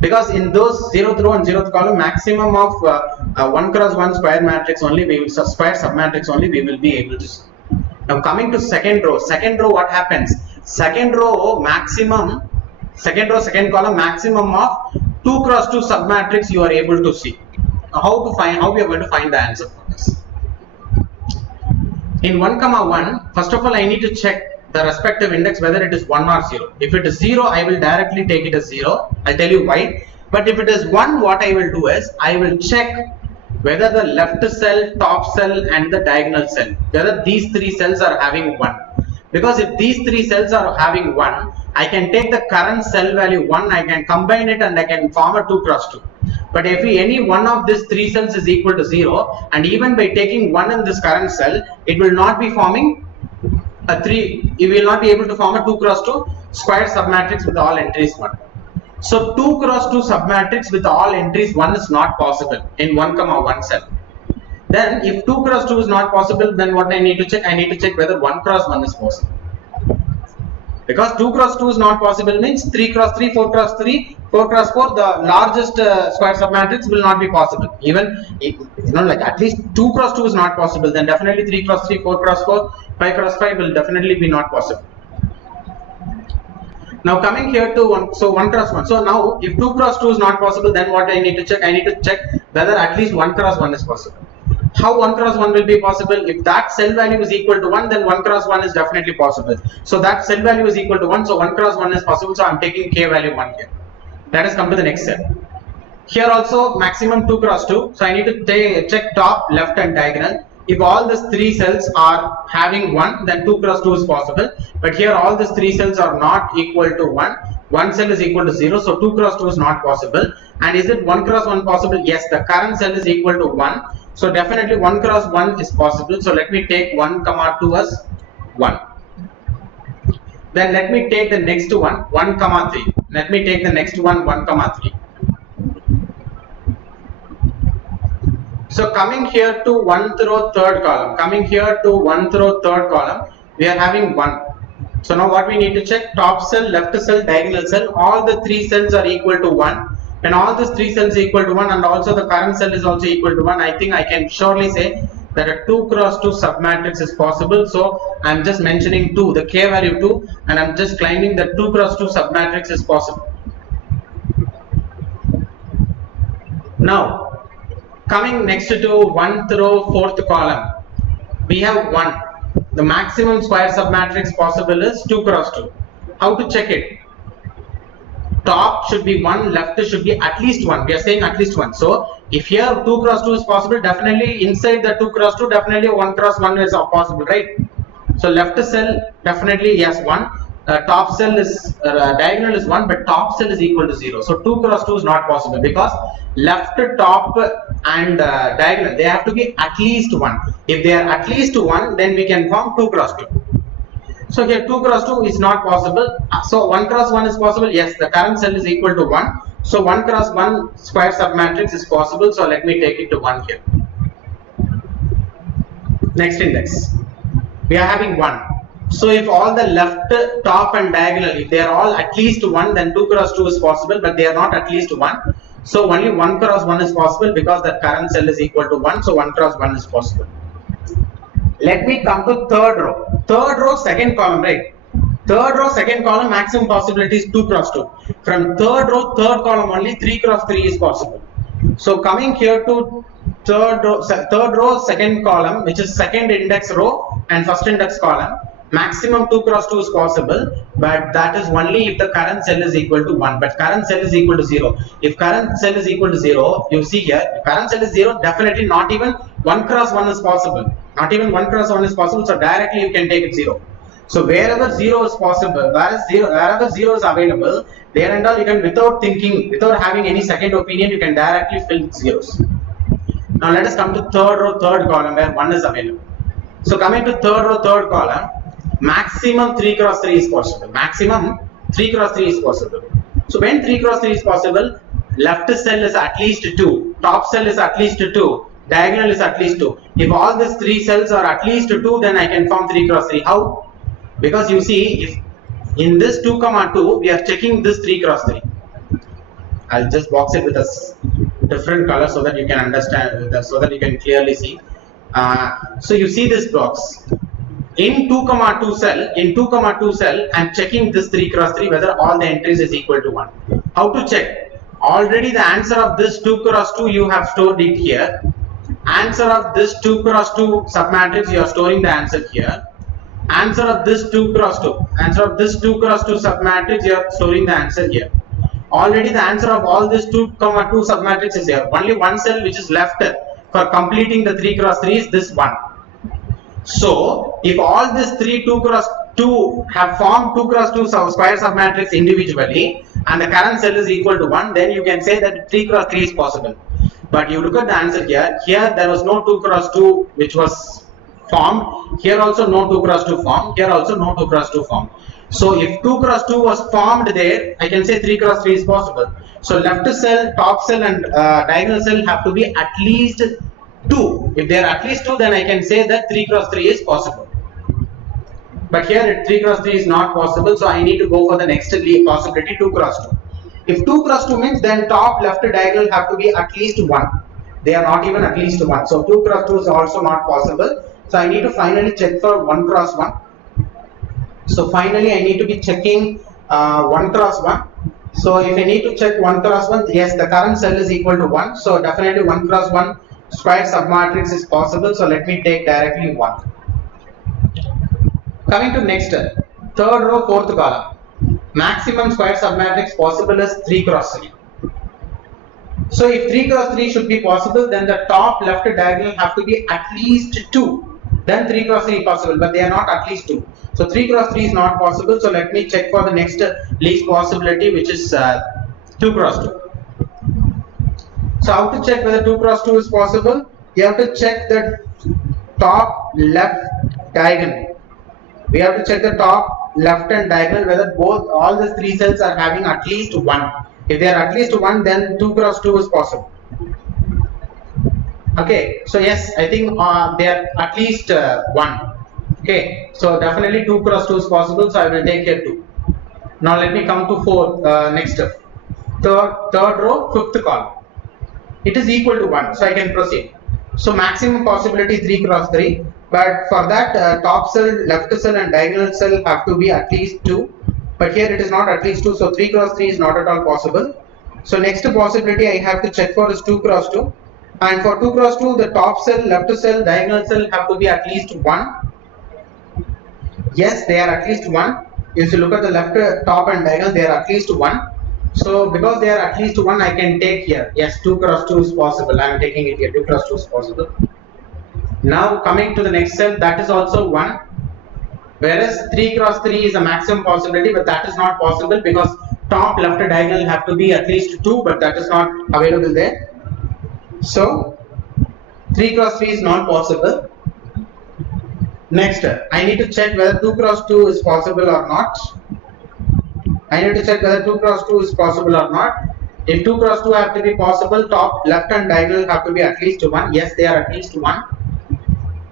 Because in those 0th row and 0th column, maximum of 1 cross 1 square matrix only, square submatrix only we will be able to see. Now coming to second row, what happens? Second row, second column, maximum of 2 cross 2 submatrix you are able to see. How we are going to find the answer for this? In 1 comma 1, first of all I need to check the respective index whether it is 1 or 0. If it is 0, I will directly take it as 0. I'll tell you why. But if it is 1, what I will do is I will check whether the left cell, top cell and the diagonal cell, whether these 3 cells are having 1. Because if these 3 cells are having 1, I can take the current cell value 1, I can combine it and I can form a 2 cross 2. But if any one of these 3 cells is equal to 0, and even by taking 1 in this current cell, it will not be forming a 3, you will not be able to form a 2 cross 2 square submatrix with all entries 1. So 2 cross 2 submatrix with all entries 1 is not possible in 1 comma 1 cell. Then if 2 cross 2 is not possible, then what I need to check? I need to check whether 1 cross 1 is possible. Because 2 cross 2 is not possible means 3 cross 3, 4 cross 3, 4 cross 4, the largest square submatrix will not be possible. Even like at least 2 cross 2 is not possible, then definitely 3 cross 3, 4 cross 4, 5 cross 5 will definitely be not possible. Now coming here to 1, so 1 cross 1. So now if 2 cross 2 is not possible, then what I need to check? I need to check whether at least 1 cross 1 is possible. How 1 cross 1 will be possible? If that cell value is equal to 1, then 1 cross 1 is definitely possible. So that cell value is equal to 1, so 1 cross 1 is possible. So I'm taking k value 1 here. Let us come to the next cell. Here also maximum 2 cross 2. So I need to check top, left and diagonal. If all these 3 cells are having 1, then 2 cross 2 is possible. But here all these 3 cells are not equal to 1. One cell is equal to 0, so 2 cross 2 is not possible. And is it 1 cross 1 possible? Yes, the current cell is equal to 1. So definitely 1 cross 1 is possible. So let me take 1 comma 2 as 1. Then let me take the next one, 1 comma 3. Let me take the next one, 1 comma 3. So coming here to 1th row 3rd column, we are having 1. So now what we need to check? Top cell, left cell, diagonal cell, all the 3 cells are equal to 1. And all these 3 cells equal to 1, and also the current cell is also equal to 1. I think I can surely say that a 2 cross 2 submatrix is possible. So I'm just mentioning 2, the k value 2, and I'm just claiming that 2 cross 2 submatrix is possible. Now coming next to 1th row 4th column, we have 1. The maximum square submatrix possible is 2 cross 2. How to check it? Top should be 1, left should be at least 1. We are saying at least 1. So if here 2 cross 2 is possible, definitely inside the 2 cross 2, definitely 1 cross 1 is possible, right? So left cell definitely yes 1. Top cell is diagonal is 1, but top cell is equal to 0. So 2 cross 2 is not possible because left, top and diagonal, they have to be at least 1. If they are at least 1, then we can form 2 cross 2. So here 2 cross 2 is not possible. So 1 cross 1 is possible. Yes, the current cell is equal to 1. So 1 cross 1 square submatrix is possible. So let me take it to 1 here. Next index, we are having 1. So if all the left, top and diagonal, if they are all at least 1, then 2 cross 2 is possible, but they are not at least 1. So only 1 cross 1 is possible because the current cell is equal to 1. So 1 cross 1 is possible. Let me come to third row. Third row, second column, right? Third row, second column, maximum possibility is 2 cross 2. From third row, third column only 3 cross 3 is possible. So coming here to third row, second column, which is second index row and first index column, maximum 2 cross 2 is possible, but that is only if the current cell is equal to 1. But current cell is equal to 0. If current cell is equal to 0, you see here, if current cell is 0, definitely not even 1 cross 1 is possible. Not even 1 cross 1 is possible, so directly you can take it 0. So wherever 0 is possible, wherever 0 is available, there and all you can, without thinking, without having any second opinion, you can directly fill zeros. Now let us come to third row, third column where 1 is available. So coming to third row, third column, maximum 3 cross 3 is possible. Maximum 3 cross 3 is possible. So when 3 cross 3 is possible, left cell is at least 2, top cell is at least 2, diagonal is at least 2. If all these 3 cells are at least 2, then I can form 3 cross 3. How? Because you see, if in this 2 comma 2, we are checking this 3 cross 3. I'll just box it with a different color so that you can understand, so that you can clearly see. So you see this box. In 2 comma 2 cell, I'm checking this 3 cross 3 whether all the entries is equal to 1. How to check? Already the answer of this 2 cross 2 you have stored it here. Answer of this 2 cross 2 submatrix, you are storing the answer here. Answer of this 2 cross 2. Answer of this 2 cross 2 submatrix, you are storing the answer here. Already the answer of all this 2 comma 2 submatrix is here. Only one cell which is left for completing the 3 cross 3 is this one. So if all this 2 cross 2 have formed 2 cross 2 square submatrix individually and the current cell is equal to 1, then you can say that 3 cross 3 is possible. But you look at the answer here. Here there was no 2 cross 2 which was formed. Here also no 2 cross 2 formed. Here also no 2 cross 2 formed. So if 2 cross 2 was formed there, I can say 3 cross 3 is possible. So left cell, top cell and diagonal cell have to be at least 2. If they are at least 2, then I can say that 3 cross 3 is possible. But here 3 cross 3 is not possible, so I need to go for the next possibility, 2 cross 2. If 2 cross 2 means, then top, left, diagonal have to be at least 1. They are not even at least 1. So 2 cross 2 is also not possible. So I need to finally check for 1 cross 1. So finally I need to be checking 1 cross 1. So if I need to check 1 cross 1, yes, the current cell is equal to 1. So definitely 1 cross 1 square submatrix is possible. So let me take directly 1. Coming to next, third row, fourth column. Maximum square submatrix possible is 3 cross 3. So if 3 cross 3 should be possible, then the top left diagonal have to be at least 2. Then 3 cross 3 is possible, but they are not at least 2. So 3 cross 3 is not possible. So let me check for the next least possibility, which is 2 cross 2. So how to check whether 2 cross 2 is possible? You have to check the top left diagonal. We have to check the top left and diagonal whether all the 3 cells are having at least 1. If they are at least 1, then 2 cross 2 is possible. Okay, so yes, I think they are at least 1. Okay, so definitely 2 cross 2 is possible, so I will take here 2. Now let me come to next step. Third row, fifth column. It is equal to 1, so I can proceed. So maximum possibility is 3 cross 3, but for that top cell, left cell and diagonal cell have to be at least 2. But here it is not at least 2, so 3 cross 3 is not at all possible. So next possibility I have to check for is 2 cross 2. And for 2 cross 2, the top cell, left cell, diagonal cell have to be at least 1. Yes, they are at least 1. If you look at the left top and diagonal, they are at least 1. So because they are at least 1, I can take here. Yes, 2 cross 2 is possible. I am taking it here. 2 cross 2 is possible. Now coming to the next cell, that is also 1. Whereas 3 cross 3 is a maximum possibility, but that is not possible because top left diagonal have to be at least 2, but that is not available there. So 3 cross 3 is not possible. Next, I need to check whether 2 cross 2 is possible or not. I need to check whether 2 cross 2 is possible or not. If 2 cross 2 have to be possible, top left and diagonal have to be at least 1. Yes, they are at least 1.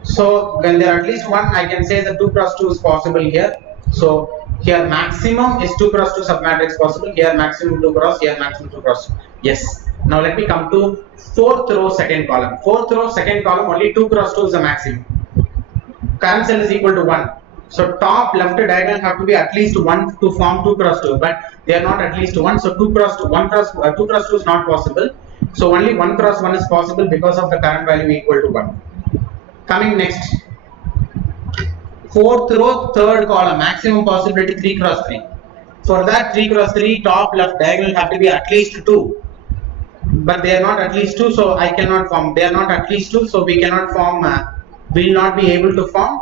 So when they are at least 1, I can say that 2 cross 2 is possible here. So here maximum is 2 cross 2 submatrix possible. Here maximum 2 cross, here maximum 2 cross. Yes. Now let me come to fourth row, second column. Fourth row, second column, only 2 cross 2 is the maximum. Current cell is equal to 1. So top left diagonal have to be at least 1 to form 2 cross 2, but they are not at least 1. So 2 cross 2, 2 cross 2 is not possible. So only 1 cross 1 is possible because of the current value equal to 1. Coming next. Fourth row, third column, maximum possibility 3 cross 3. For that 3 cross 3, top left diagonal have to be at least 2. But they are not at least 2, so I cannot form. They are not at least 2, so we cannot form, will not be able to form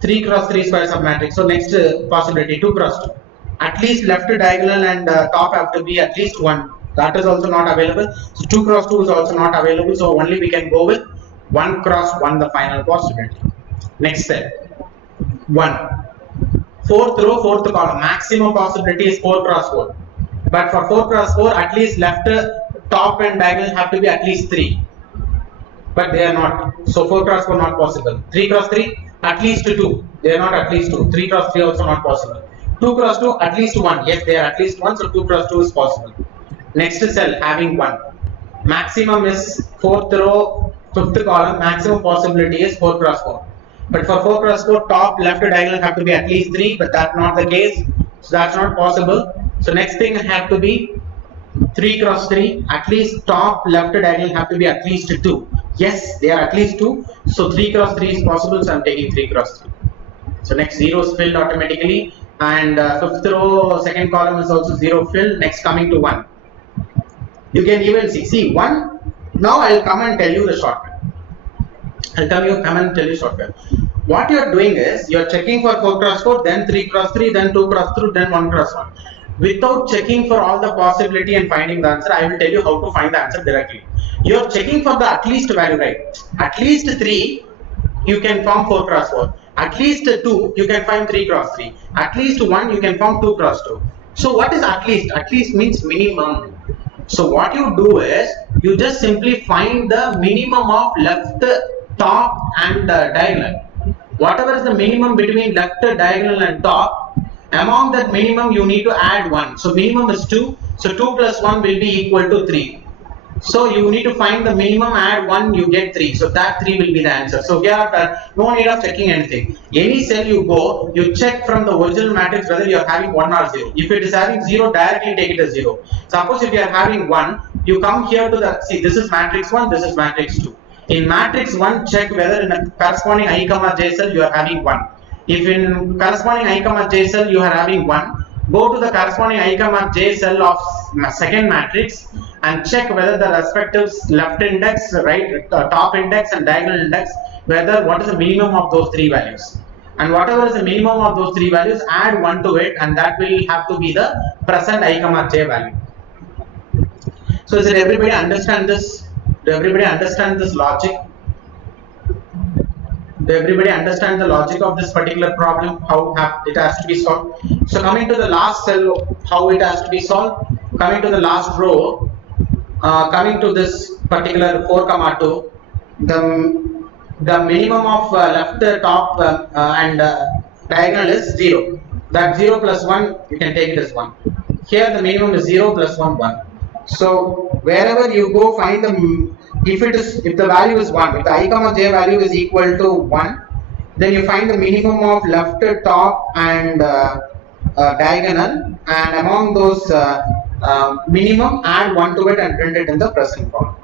3 cross 3 square submatrix. So next possibility 2 cross 2. At least left diagonal and top have to be at least 1. That is also not available. So 2 cross 2 is also not available. So only we can go with 1 cross 1, the final possibility. Next cell. 1. Fourth row, fourth column. Maximum possibility is 4 cross 4. But for 4 cross 4, at least left top and diagonal have to be at least 3. But they are not. So 4 cross 4 not possible. 3 cross 3, at least 2. They are not at least 2. 3 cross 3 also not possible. 2 cross 2, at least 1. Yes, they are at least 1. So 2 cross 2 is possible. Next cell having 1. Maximum is fourth row, fifth column. Maximum possibility is 4 cross 4. But for 4 cross 4, top left diagonal have to be at least 3. But that's not the case. So that's not possible. So next thing have to be 3 cross 3. At least top left diagonal have to be at least 2. Yes, they are at least 2. So 3 cross 3 is possible. So I'm taking 3 cross 3. So next 0 is filled automatically. And fifth row, second column is also 0 filled. Next coming to 1. You can even see 1. Now I'll come and tell you the shortcut. What you are doing is you are checking for 4 cross 4, then 3 cross 3, then 2 cross 3, then 1 cross 1. Without checking for all the possibility and finding the answer, I will tell you how to find the answer directly. You are checking for the at least value, right? At least 3, you can form 4 cross 4. At least 2, you can find 3 cross 3. At least 1, you can form 2 cross 2. So what is at least? At least means minimum. So what you do is, you just simply find the minimum of left, top and diagonal. Whatever is the minimum between left, diagonal and top, among that minimum you need to add 1. So minimum is 2. So 2 plus 1 will be equal to 3. So you need to find the minimum, add 1, you get 3. So that 3 will be the answer. So here no need of checking anything. Any cell you go, you check from the original matrix whether you are having 1 or 0. If it is having 0, directly take it as 0. Suppose if you are having 1, you come here to the, see this is matrix 1, this is matrix 2. In matrix 1, check whether in a corresponding I, j cell you are having 1. If in corresponding I, j cell you are having 1, go to the corresponding I, j cell of second matrix and check whether the respective left index, right, top index and diagonal index, whether what is the minimum of those 3 values. And whatever is the minimum of those 3 values, add 1 to it, and that will have to be the present I, j value. So does everybody understand this? Do everybody understand this logic? Do everybody understand the logic of this particular problem? How it has to be solved? So coming to the last cell, how it has to be solved? Coming to the last row, coming to this particular 4, 2, the minimum of left, top and diagonal is 0. That 0 plus 1, you can take it as 1. Here the minimum is 0 plus 1, 1. So wherever you go, find the, if the value is 1, if the I, j value is equal to 1, then you find the minimum of left, top and diagonal, and among those minimum, add 1 to it and print it in the present form.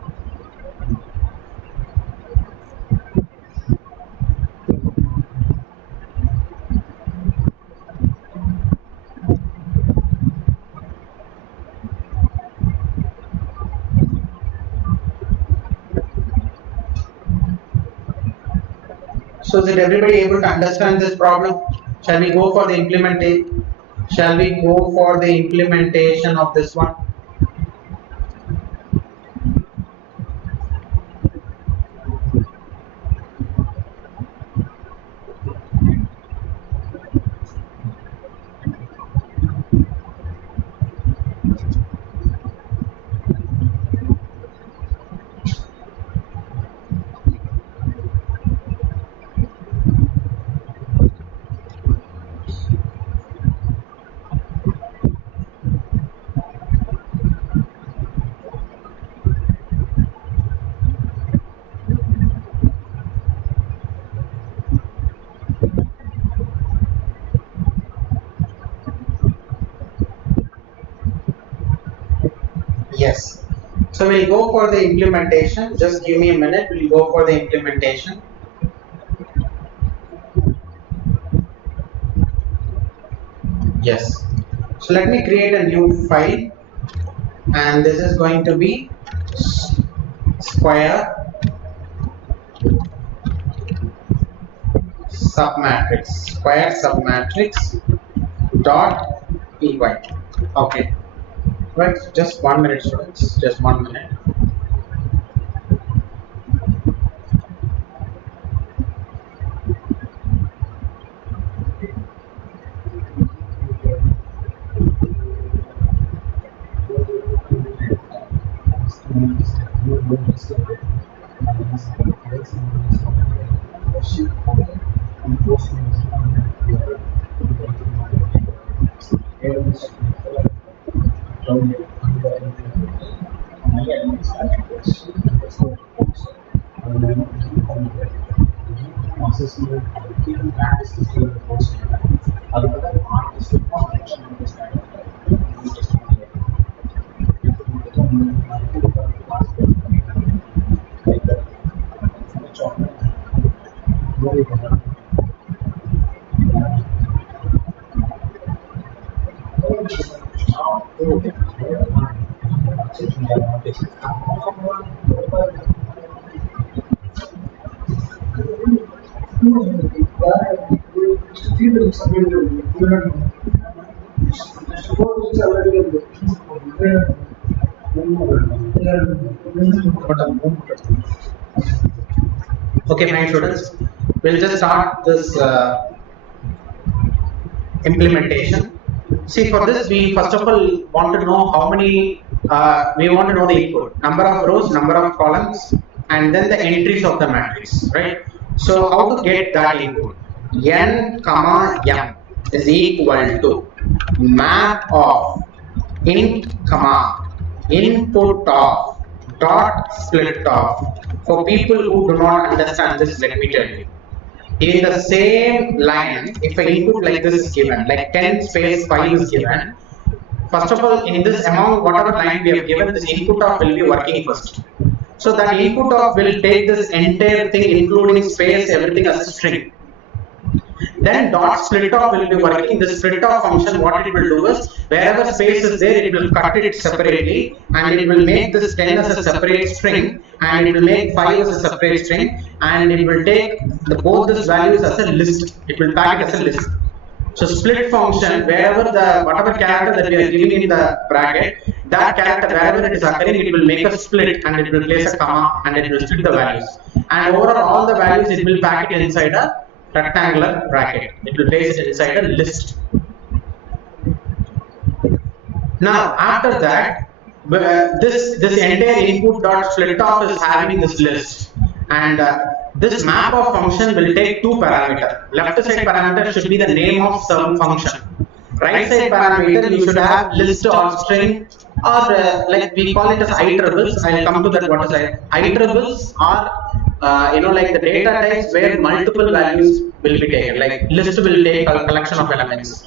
So is everybody able to understand this problem? Shall we go for the implementation? Shall we go for the implementation of this one? Yes. So we'll go for the implementation. Just give me a minute. We'll go for the implementation. Yes. So let me create a new file, and this is going to be square submatrix dot py. Okay. Right. Just 1 minute, students. Just 1 minute. Okay, fine, students. We'll just start this implementation. See, for this, we first of all want to know how many. We want to know the input, number of rows, number of columns, and then the entries of the matrix, right? So, how to get that input? N comma M is equal to map of int comma input of dot split of. For people who do not understand this, let me tell you. In the same line, if an input like this is given, like 10 space 5 is given, first of all, in this among whatever line we have given, this input of will be working first. So that input of will take this entire thing, including space, everything as a string. Then dot split off will be working. The split off function, what it will do is, wherever space is there, it will cut it separately, and it will make this 10 as a separate string, and it will make 5 as a separate string, and it will take both these values as a list. It will pack it as a list. So split function, wherever whatever character that we are giving in the bracket, that character wherever it is occurring, it will make a split, and it will place a comma, and it will split the values. And overall, all the values it will pack it inside a rectangular bracket. It will place it inside a list. Now after that, this entire input dot split off is having this list, and this map of function will take two parameters. Left side parameter should be the name of some function. Right side parameter you should have list or string, or like we call it as iterables. I will come to that. What is iterables? Or like the data types where multiple values will be taken. Like list will take a collection of elements,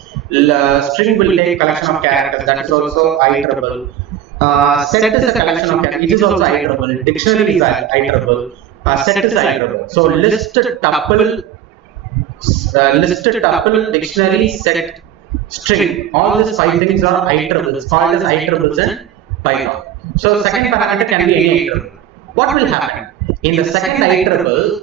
string will take collection of characters. That is also iterable. Set is a collection of characters. It is also iterable. Dictionary is iterable. Set is iterable. So list tuple, dictionary, set, string. All these 5 things are iterables. Called as iterables in Python. So second parameter can be any iterable. What will happen? In the second iterable,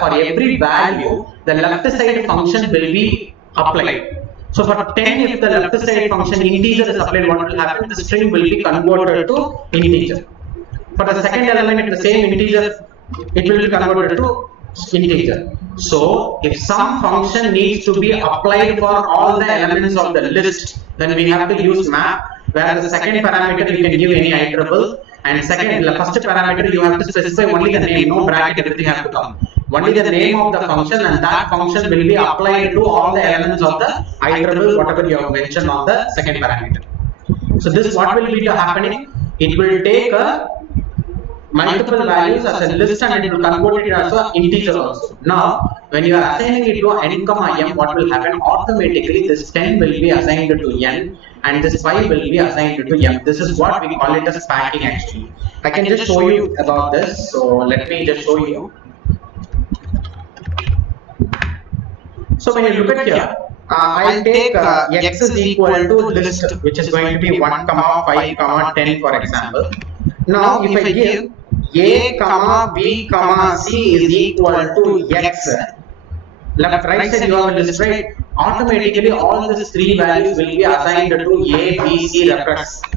for every value, the left side function will be applied. So for 10, if the left side function integer is applied, what will happen? The string will be converted to integer. For the second element, the same integer, it will be converted to integer. So if some function needs to be applied for all the elements of the list, then we have to use map, where the second parameter you can give any iterable. And second, the first parameter you have to specify only the name, no bracket, everything has to come. Only the name of the function, and that function will be applied to all the elements of the iterable, whatever you have mentioned on the second parameter. So this what will be happening? It will take a multiple values as a list, and it will convert it as an integer also. Now, when you are assigning it to n comma m, what will happen? Automatically, this 10 will be assigned to n, and this 5 will be assigned to m. This is what we call it as packing actually. I can just show you about this. So let me just show you. So when you look at here, I'll take x is equal to list, which is going to be 1, 5, 10 for example. Now if I give a, b, c is equal to x, left right side you have a list, right? Automatically all these 3 values will be assigned to a, b, c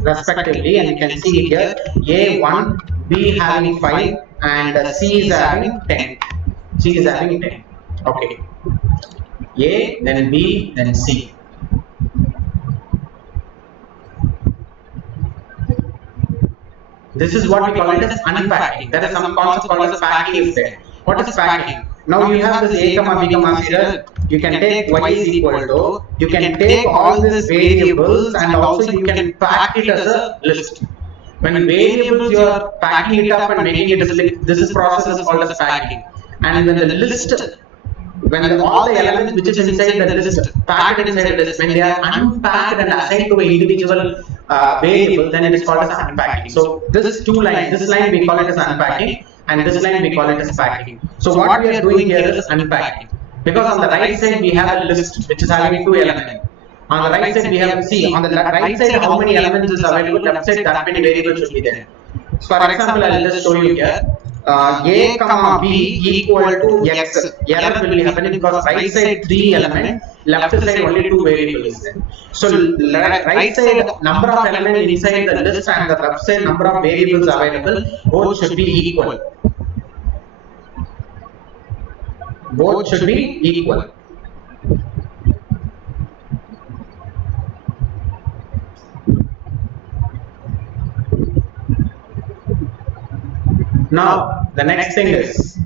respectively, and you can see here a1, b having 5 and c is having 10. C is having 10. Okay. A, then B, then C. This is what we call it as unpacking. There is some concept called as packing is there. What is packing? Now you have this a, b, c here. You can take y is equal to, you can take all these variables and also you can pack it as a list. When variables you are packing it up and making it as a list, this process is called as packing. And when the list, all the elements which is inside the list, packed inside the list, when they are unpacked and assigned to an individual variable, then it is called as unpacking. So this 2 lines, this line we call it as unpacking, and this line we call it as packing. So what we are doing here is unpacking. Because on the right side we have a list which is having 2 elements. On the right side we have, see, on the right side how many elements is available, left side that many variables should be there. So for example, I will just show you here. A, b equal to x. Error will be happening because right side 3 elements, left side only 2 variables. So right side number of elements inside the list and the left side number of variables available, both should be equal. Both should be equal. Now, the next thing is,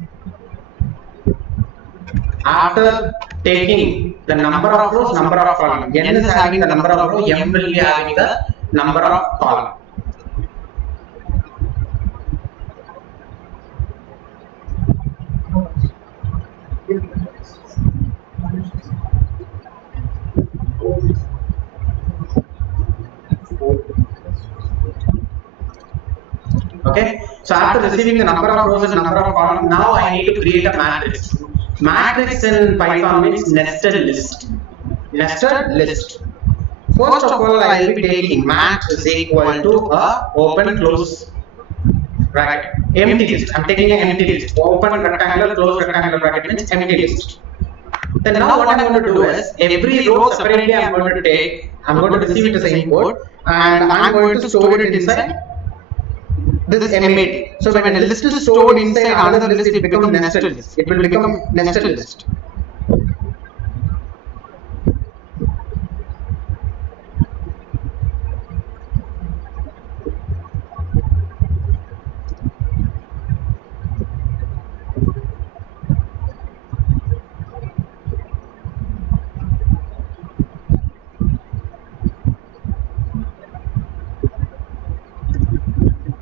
after taking the number of rows, number of columns, n is having the number of rows, m will be having the number of columns. Okay, so after receiving the number of rows and number of columns, now I need to create a matrix. Matrix in Python means nested list. Nested list. First of all, I will be taking mat is equal to a open close bracket. Empty list. I'm taking an empty list. Open rectangular, close rectangular bracket means empty list. Then now what I'm going to do is every row separately I'm going to take. I'm going to receive it as an input and I'm going to store it inside this MAT. So when a list is stored inside another list, it becomes nested list. It will become nested list.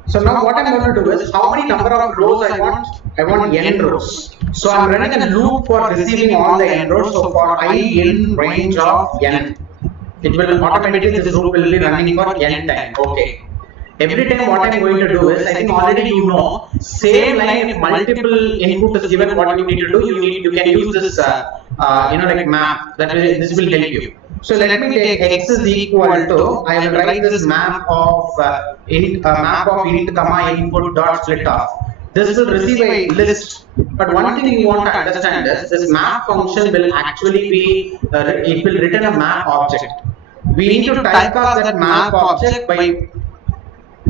So now what I'm going to do is, how many number of rows I want? I want n rows. So I'm running a loop for receiving all the n rows. So for I in range of n, it will automatically, this loop will be running for n time. Okay. Every time what I'm going to do is, I think already you know, same line if multiple input is given, what you need to do, you can use this like map. This will help you. So let me take x is equal to, I will write this map of int comma input dot split off. This will receive a list. But one thing you want to understand is this map function will actually be it will return a map object. We need to typecast that map object by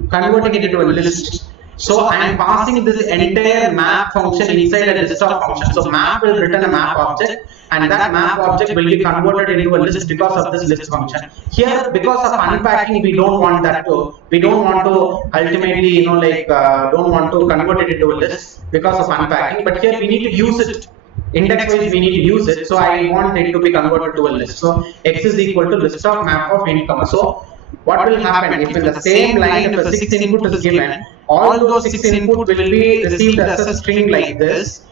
converting it into a list. So I am passing this entire map function inside a list of functions. So map will return a map object, and that map object will be converted into a list because of this list function. Here, because of unpacking, we don't want that to. We don't want to ultimately, don't want to convert it into a list because of unpacking. But here we need to use it. Index wise we need to use it. So I want it to be converted to a list. So x is equal to list of map of int comma. So what will happen if in the same line if a 6 input is given, all those 6 input will be received as a string like this,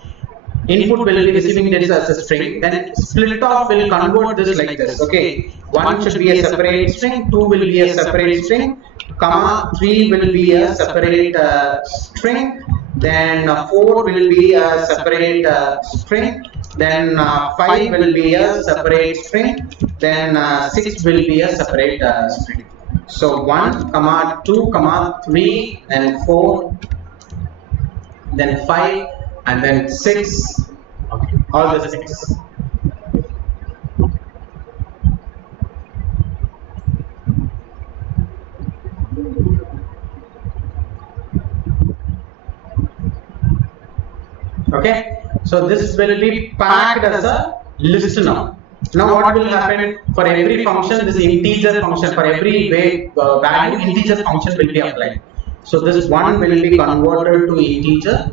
input will be receiving this as a string, then split off will convert this like this. Okay, 1 should be a separate string, 2 will be a separate string, comma 3 will be a separate string, then 4 will be a separate string, then 5 will be a separate string, then 6 will be a separate string. So 1, comma 2, comma 3, then 4, then 5, and then 6, all the 6. Okay, so this will be packed as a list now. Now what will happen for every function, this integer function, for every value integer function will be applied. So this 1 will be converted to integer,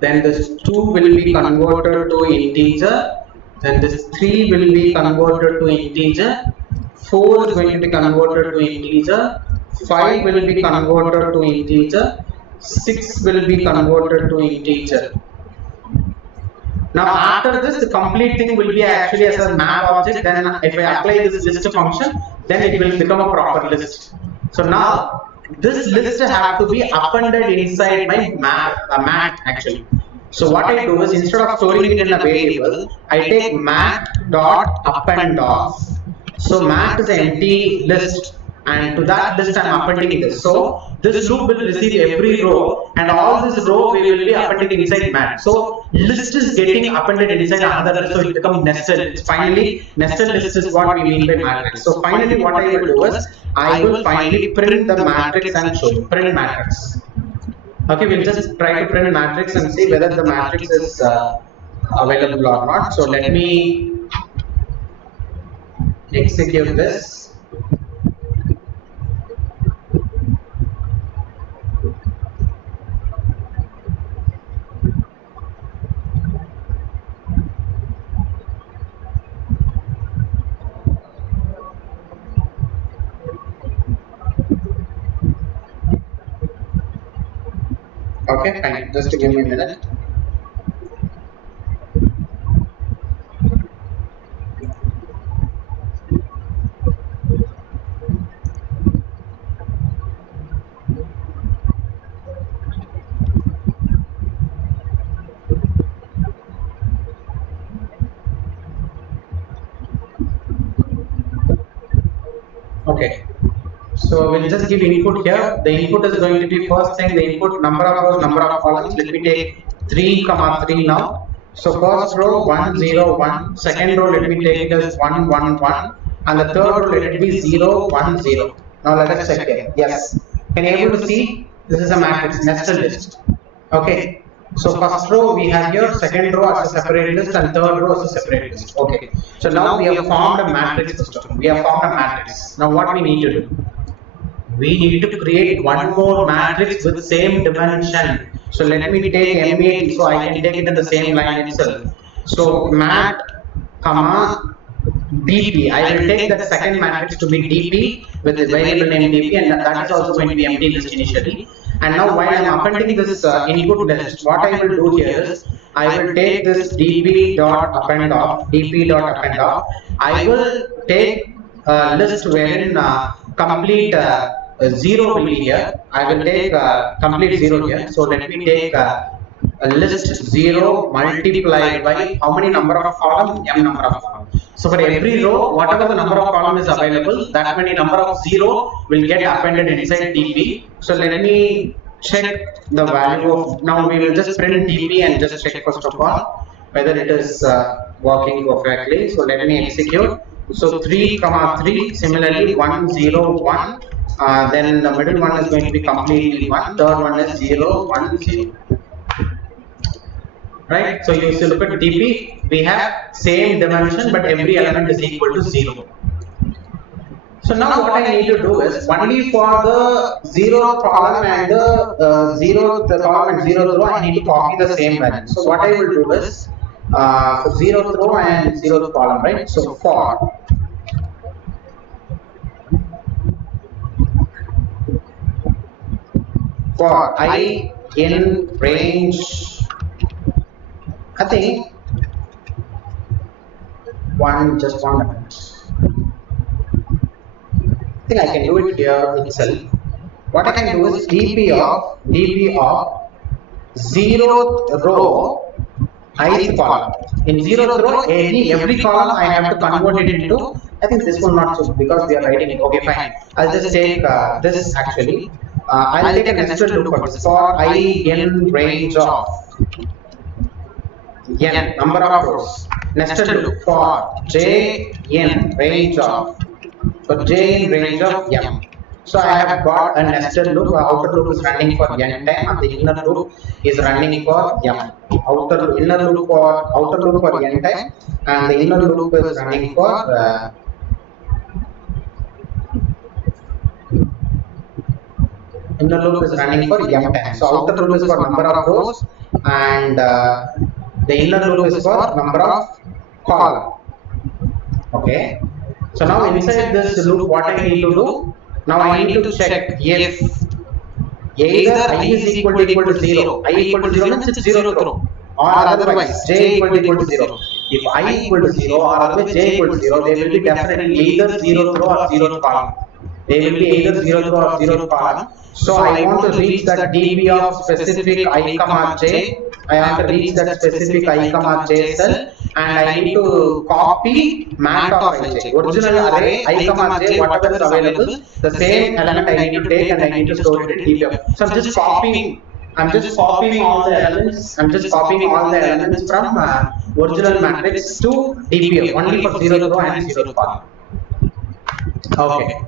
then this 2 will be converted to integer, then this 3 will be converted to integer, 4 is going to be converted to integer, 5 will be converted to integer, 6 will be converted to integer. Now after this, the complete thing will be actually as a map object. Then if I apply this list function, then it will become a proper list. So now this list have to be appended inside my mat actually. So what I do is, instead of storing it in a variable, I take mat dot append off. So mat is an empty list, and to that list I am appending this. So this loop will receive every row, and all this row we will be appending inside mat. So list is getting appended inside another list, so it becomes nested. Finally, nested list is what we mean by matrix. So finally, what I will do is, I will finally print the matrix and show you. Print matrix. Okay, we'll just try to print matrix and see whether the matrix is available or not. So let me execute this. Okay, fine. Just give me a minute. Okay. So we'll just give input here. The input is going to be, first thing, the input number of rows, number of columns. Let me take 3, 3 now. So first row 1, 0, 1. Second row let me take it as 1, 1, 1. And the third row let it be 0, 1, 0. Now let us check here. Yes. Can you able to see? This is a matrix, nested list. Okay. So first row we have here, second row as a separate list, and third row as a separate list. Okay. So now we have formed a matrix system. We have formed a matrix. Now what we need to do? We need to create one more matrix with same dimension. So let me take M8, so I can take it in the same line itself. So mat, comma, DP. I will take that second matrix to be DP with the variable name DP, and that is also going to be empty list initially. And now while I am appending this input list, what I will do here is, I will take this DP dot append off, DP dot append off. I will take a list wherein complete 0 will be here. I will take complete 0 here. So let me take a list 0 multiplied by how many number of columns? M number of columns. So for every row, whatever the number of column is available, that many number of 0 will get appended inside DP. So let me check the value of, now we will just print DP and just check first of all whether it is working perfectly. So let me execute. So 3, 3, similarly 1, 0, 1. Then the middle one is going to be completely 1, third one is 0, 1, 0. Right? So you look at DP, we have same dimension, but every element is equal to 0. So now what I need to do is, only for the 0th column and the 0th column and 0th row, I need to copy the same value. So what I will do is, for 0th row and 0th column, right? So for I in range, I think just 1 minute. I think I can do it here itself. What I can do is dp of 0th row ith column. In 0th row, every column I have to convert it into. I think this one not so because we are writing it. Okay, fine. I'll just take this actually. I'll take a nested loop for this. For I n range of n number of rows. Nested loop for j n range of m. So I have got a nested loop. Outer loop is running for n time, and the inner loop is running for m. Inner loop for n time, and the inner loop is running for m time. So outer loop is for number of rows, and the inner loop is for number of column. Okay. So now inside this loop, what I need to do? Now I need to check if either I is equal to 0. I equal to 0 means it's 0th row, or otherwise j equal to 0. If I equal to 0 or otherwise j equal to 0, they will be definitely either 0th row or 0th column. They will be either 0th row or 0th column. So I want to reach that db of specific I comma j. I have to reach that specific I comma j cell, and I need to copy mat of ij. Original array I comma j, whatever is available, the same element I need to take and I need to store it in db. So I'm just copying all the elements. I'm just copying all the elements from original matrix to db only for 0th row and 0th column. Okay.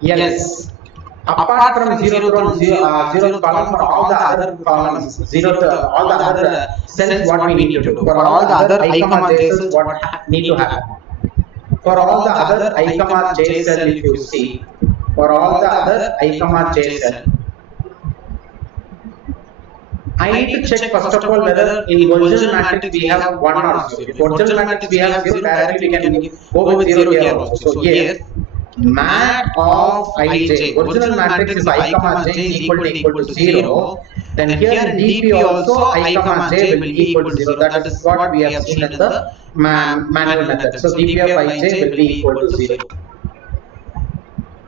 Yes. Apart from 0th row and 0th column, for all the other columns, all the other cells, what we need to do? For all the other I comma j cells, what need to happen? For all the other I comma j cell, if you see, for all the other I comma j cell, I need to check first of all whether in original matrix we have 1 or 0. If original matrix we have 0, directly we can go with 0 here also. So here, mat of ij, original matrix is I comma j is equal to 0, then here in dp also I comma j will be equal to 0. That is what we have seen in the manual method. So dp of ij will be equal to 0.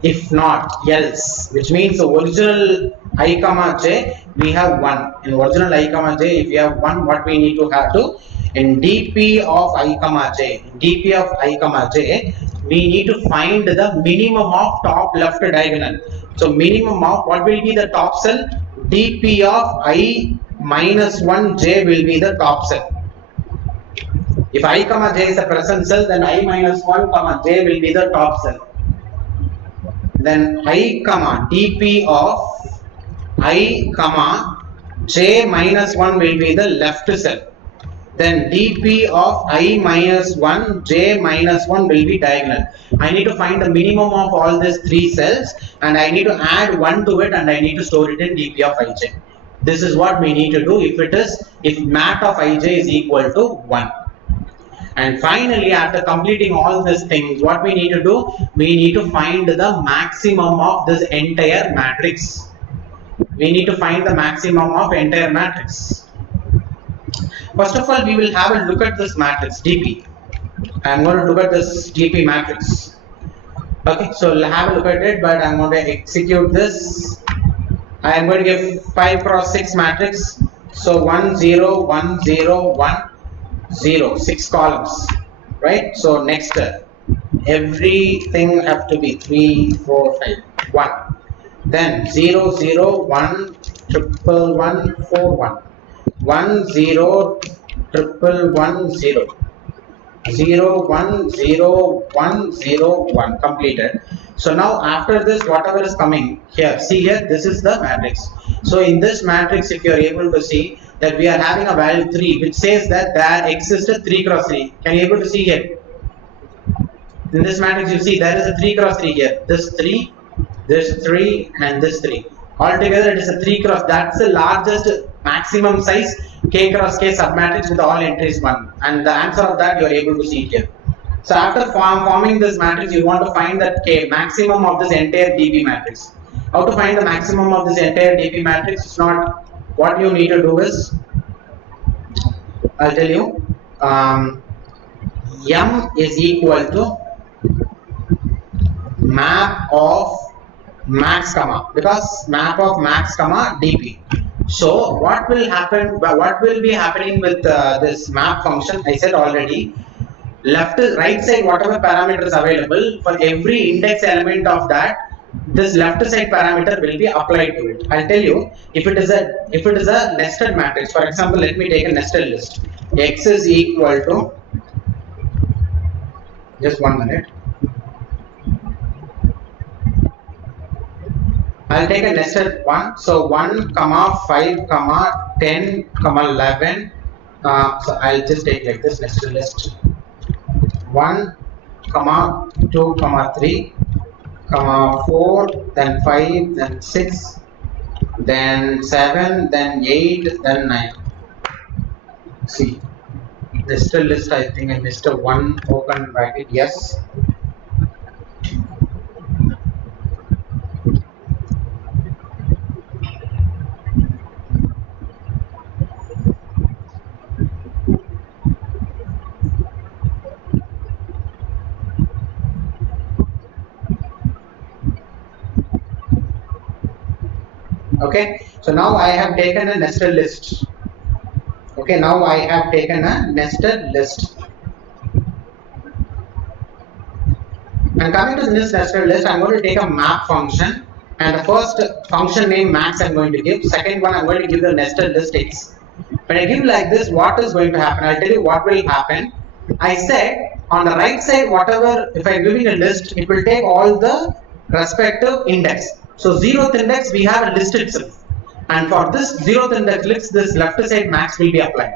If not, else, which means the original I comma j we have 1. In original I comma j, if we have 1, what we need to have to, in dp of I comma j, we need to find the minimum of top left diagonal. So minimum of what will be the top cell? dp of I minus 1 j will be the top cell. If I comma j is the present cell, then I minus 1 comma j will be the top cell. Then I comma dp of I comma j minus 1 will be the left cell. Then dp of I minus 1 j minus 1 will be diagonal. I need to find the minimum of all these 3 cells, and I need to add 1 to it, and I need to store it in dp of ij. This is what we need to do if mat of ij is equal to 1. And finally, after completing all these things, what we need to do? We need to find the maximum of this entire matrix. We need to find the maximum of entire matrix. First of all, we will have a look at this matrix dp. I am going to look at this dp matrix. Okay, so we'll have a look at it, but I am going to execute this. I am going to give 5 cross 6 matrix. So 1 0 1 0 1 0, 6 columns, right? So next, everything have to be 3 4 5 1. Then 0 0 1 triple 1 4 1. 1 0 triple 1 0 0 1 0 1 0 1 completed. So now after this, whatever is coming here, see here, this is the matrix. So in this matrix, if you are able to see that we are having a value 3, which says that there exists a 3 cross 3. Can you able to see here? In this matrix, you see there is a 3 cross 3 here. This 3, this 3, and this 3. Altogether, it is a 3 cross. That's the largest maximum size k cross k submatrix with all entries 1. And the answer of that you are able to see here. So after forming this matrix, you want to find that k maximum of this entire dp matrix. How to find the maximum of this entire dp matrix? It's not. What you need to do is, I'll tell you. M is equal to map of max comma, because map of max comma dp. So what will happen, what will be happening with this map function? I said already, left to right side whatever parameter is available, for every index element of that, this left side parameter will be applied to it. I'll tell you, if it is a nested matrix, for example, let me take a nested list. X is equal to, just 1 minute, I'll take a nested one. So 1, 5, 10, 11. So I'll just take like this nested list. 1, 2, 3, 4, then 5, then 6, then 7, then 8, then 9. See, nested list, I think I missed a 1 open bracket. Yes. Okay, so now I have taken a nested list. Okay, now I have taken a nested list. And coming to this nested list, I'm going to take a map function, and the first function name max I'm going to give. Second one, I'm going to give the nested list x. When I give like this, what is going to happen? I'll tell you what will happen. I said on the right side, whatever, if I'm giving a list, it will take all the respective index. So 0th index, we have a list itself, and for this 0th index, this left side max will be applied.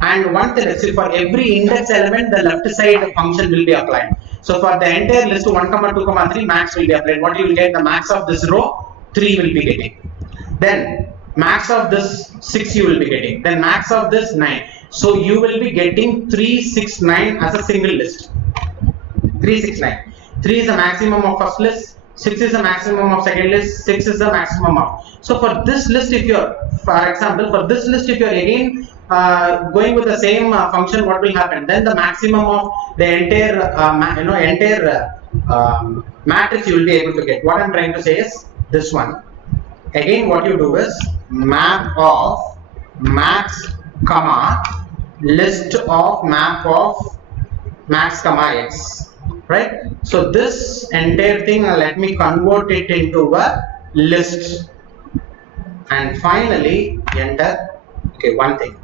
And one thing, actually, for every index element, the left side function will be applied. So for the entire list 1, 2, 3, max will be applied. What you will get? The max of this row 3 will be getting. Then max of this 6 you will be getting. Then max of this 9. So you will be getting 3, 6, 9 as a single list. 3, 6, 9. 3 is the maximum of first list. 6 is the maximum of second list, 6 is the maximum of. So for this list, if you're, for example, for this list, if you're again going with the same function, what will happen? Then the maximum of the entire matrix you will be able to get. What I'm trying to say is this one. Again, what you do is map of max comma list of map of max comma x. Right? So this entire thing, let me convert it into a list, and finally enter. Okay, one thing.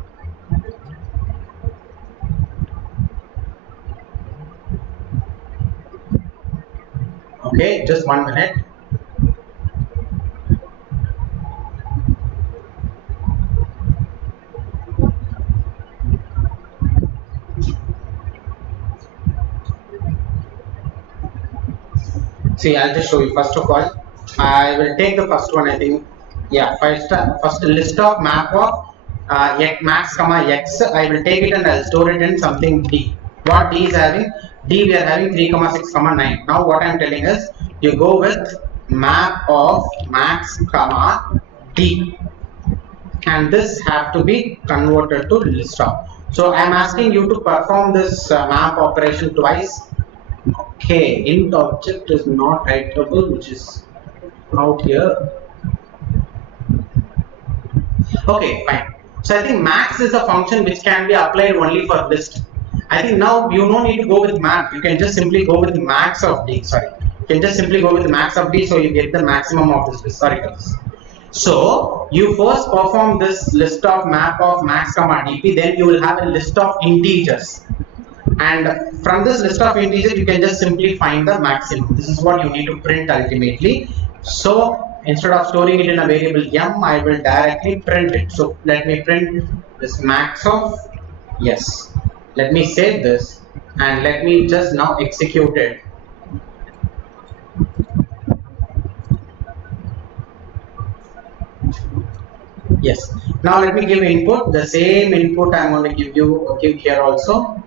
Okay, just 1 minute. See, I'll just show you. First of all, I will take the first one. I think, yeah, first list of map of max comma x. I will take it and I'll store it in something D. What D is having? D we are having 3, 6, 9. Now what I'm telling is, you go with map of max comma D, and this have to be converted to list of. So I'm asking you to perform this map operation twice. Okay, int object is not iterable, which is out here. Okay, fine. So I think max is a function which can be applied only for list. I think now you don't need to go with map. You can just simply go with the max of D. Sorry, you can just simply go with the max of D, so you get the maximum of this list. Sorry, guys. So you first perform this list of map of max comma dp, then you will have a list of integers. And from this list of integers, you can just simply find the maximum. This is what you need to print ultimately. So instead of storing it in a variable m, I will directly print it. So let me print this max of, yes. Let me save this and let me just now execute it. Yes. Now let me give input. The same input I'm going to give here also.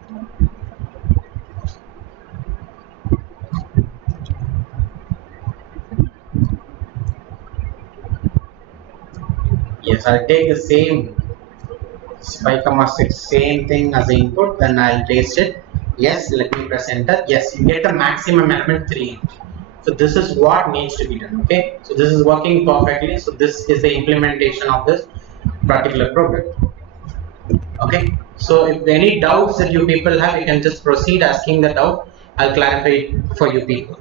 Yes, I'll take the same 5, 6, same thing as the input, then I'll paste it. Yes, let me press enter. Yes, you get the maximum element 3. So this is what needs to be done. Okay, so this is working perfectly. So this is the implementation of this particular program. Okay, so if any doubts that you people have, you can just proceed asking the doubt. I'll clarify it for you people.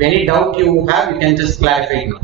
Any doubt you have, you can just clarify it now.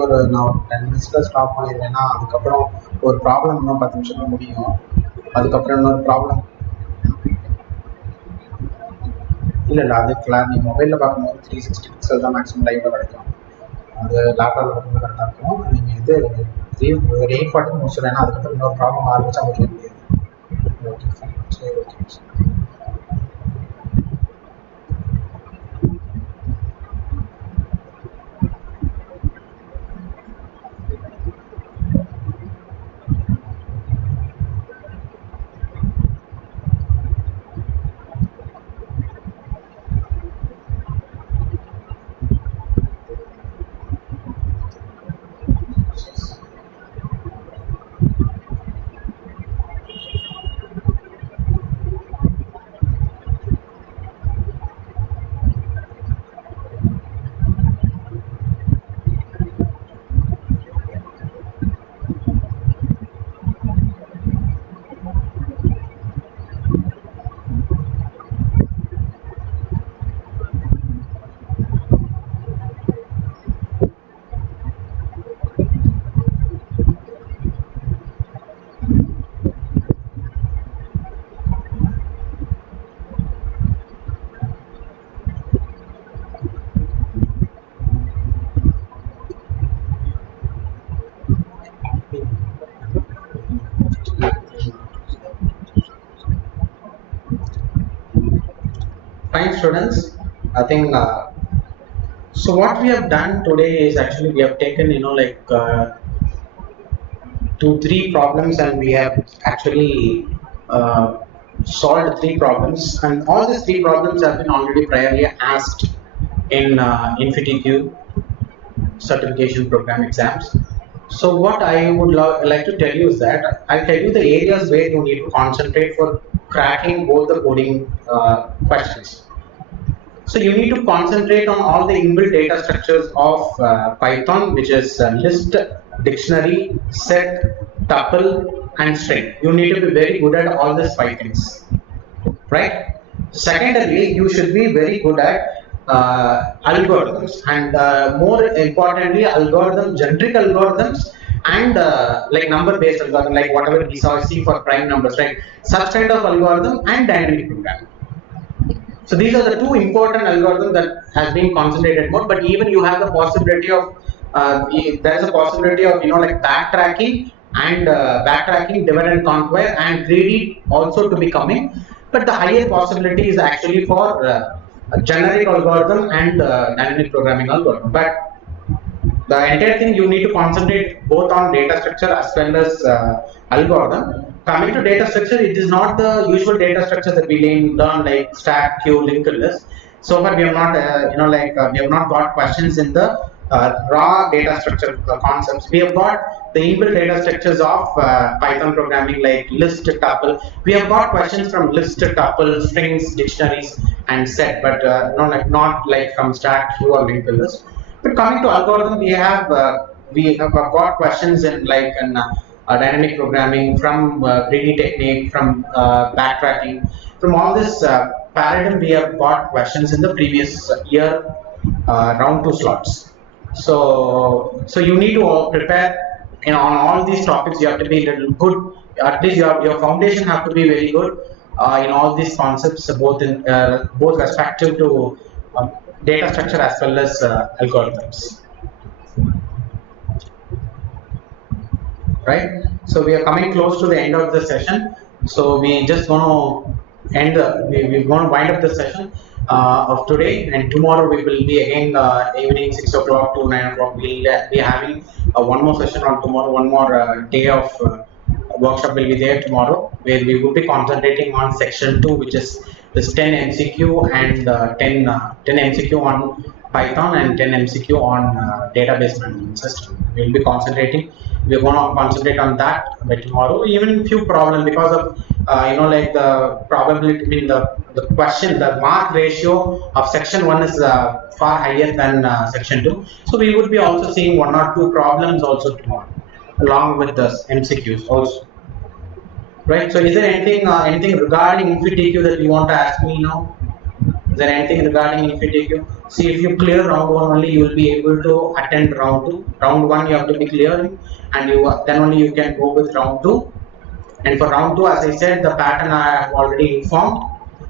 ஒரு நான் 10 மினிட்ஸில் stop பண்ணிடுவேன்னா அதுக்கப்புறம் ஒரு problem இன்னும் 10 நிமிஷத்தில் முடியும். அதுக்கப்புறம் இன்னொரு ப்ராப்ளம் இல்லை அது கிளாஸ் நீ மொபைலில் பார்க்கும்போது 360 பிக்சல் தான் மேக்ஸிமம் லைவில் கிடைக்கும். அது லேப்டாப்பில் பார்க்கும்போது கரெக்டாக இருக்கும். நீங்கள் இது ஒரு 8:40 முடிச்சிடலாம். அதுக்கப்புறம் இன்னொரு ப்ராப்ளம் ஆரம்பிச்சா முடிய முடியாது. ஓகே சரி okay. Fine students, I think so what we have done today is actually we have taken like 2-3 problems and we have actually solved 3 problems, and all these 3 problems have been already priorly asked in InfyTQ certification program exams. So what I would like to tell you is that I'll tell you the areas where you need to concentrate for cracking both the coding questions. So you need to concentrate on all the inbuilt data structures of Python, which is list, dictionary, set, tuple, and string. You need to be very good at all these 5 things, right? Secondarily, you should be very good at algorithms, and more importantly, generic algorithms, and like number-based algorithm, like whatever we see for prime numbers, right? Such kind of algorithm and dynamic programming. So these are the 2 important algorithms that has been concentrated more. But even you have the possibility of there is a possibility of like backtracking and divide and conquer, and 3D also to be coming. But the higher possibility is actually for generic algorithm and dynamic programming algorithm. But The entire thing you need to concentrate both on data structure as well as algorithm. Coming to data structure, it is not the usual data structure that we learn like stack, queue, linked list. So far, we have not, we have not got questions in the raw data structure concepts. We have got the inbuilt data structures of Python programming like list, tuple. We have got questions from list, tuple, strings, dictionaries, and set, but not like from stack, queue, or linked list. But coming to algorithm, we have got questions in like an dynamic programming from greedy technique, from backtracking, from all this paradigm. We have got questions in the previous year round two slots. So you need to prepare. On all these topics, you have to be a little good. At least your foundation have to be very good in all these concepts, both respective to data structure as well as algorithms. Right? So we are coming close to the end of the session. So we just going to we're going to wind up the session of today, and tomorrow we will be again evening 6 o'clock to 9 o'clock. We'll be having one more session on tomorrow, one more day of workshop will be there tomorrow, where we will be concentrating on section 2, which is this 10 MCQ and 10 MCQ on Python and 10 MCQ on database management system. We will be concentrating. We are going to concentrate on that by tomorrow. Even few problems because of the probability. I mean the question, the mark ratio of section 1 is far higher than section 2. So we would be also seeing 1 or 2 problems also tomorrow, along with the MCQs also. Right. So is there anything regarding InfyTQ that you want to ask me now? Is there anything regarding InfyTQ? See, if you clear round 1 only, you will be able to attend round 2. Round 1 you have to be clearing, and then only you can go with round 2. And for round 2, as I said, the pattern I have already informed.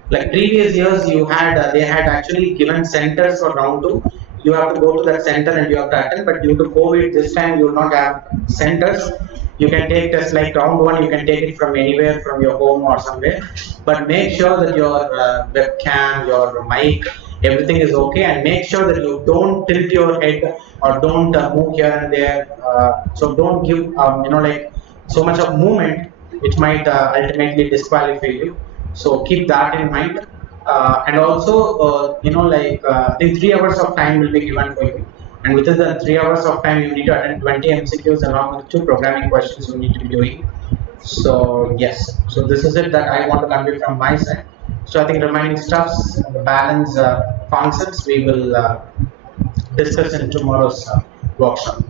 Like previous years, they had actually given centers for round 2. You have to go to that center and you have to attend. But due to COVID, this time you will not have centers. You can take tests like round 1. You can take it from anywhere, from your home or somewhere. But make sure that your webcam, your mic, everything is okay, and make sure that you don't tilt your head or don't move here and there. So don't give so much of movement, which might ultimately disqualify you. So keep that in mind. And also, I think 3 hours of time will be given for you. And within the 3 hours of time, you need to attend 20 MCQs along with 2 programming questions you need to be doing. So yes, so this is it that I want to convey from my side. So I think remaining stuffs, the balance concepts, we will discuss in tomorrow's workshop.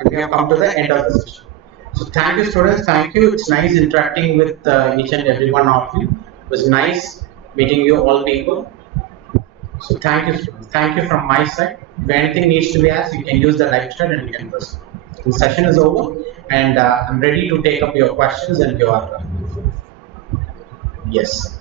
And we have come to the end of the session. So thank you, students. Thank you. It's nice interacting with each and every one of you. It was nice meeting you all people. So thank you, students. Thank you from my side. If anything needs to be asked, you can use the live chat and you can proceed. The session is over, and I'm ready to take up your questions and your yes.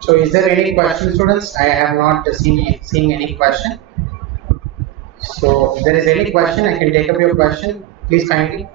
So is there any question, students? I have not seen any question. So if there is any question, I can take up your question. Please kindly.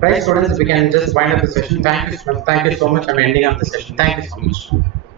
Right, students, we can just wind up the session. Thank you, students. Thank you so much. I'm ending up the session. Thank you so much.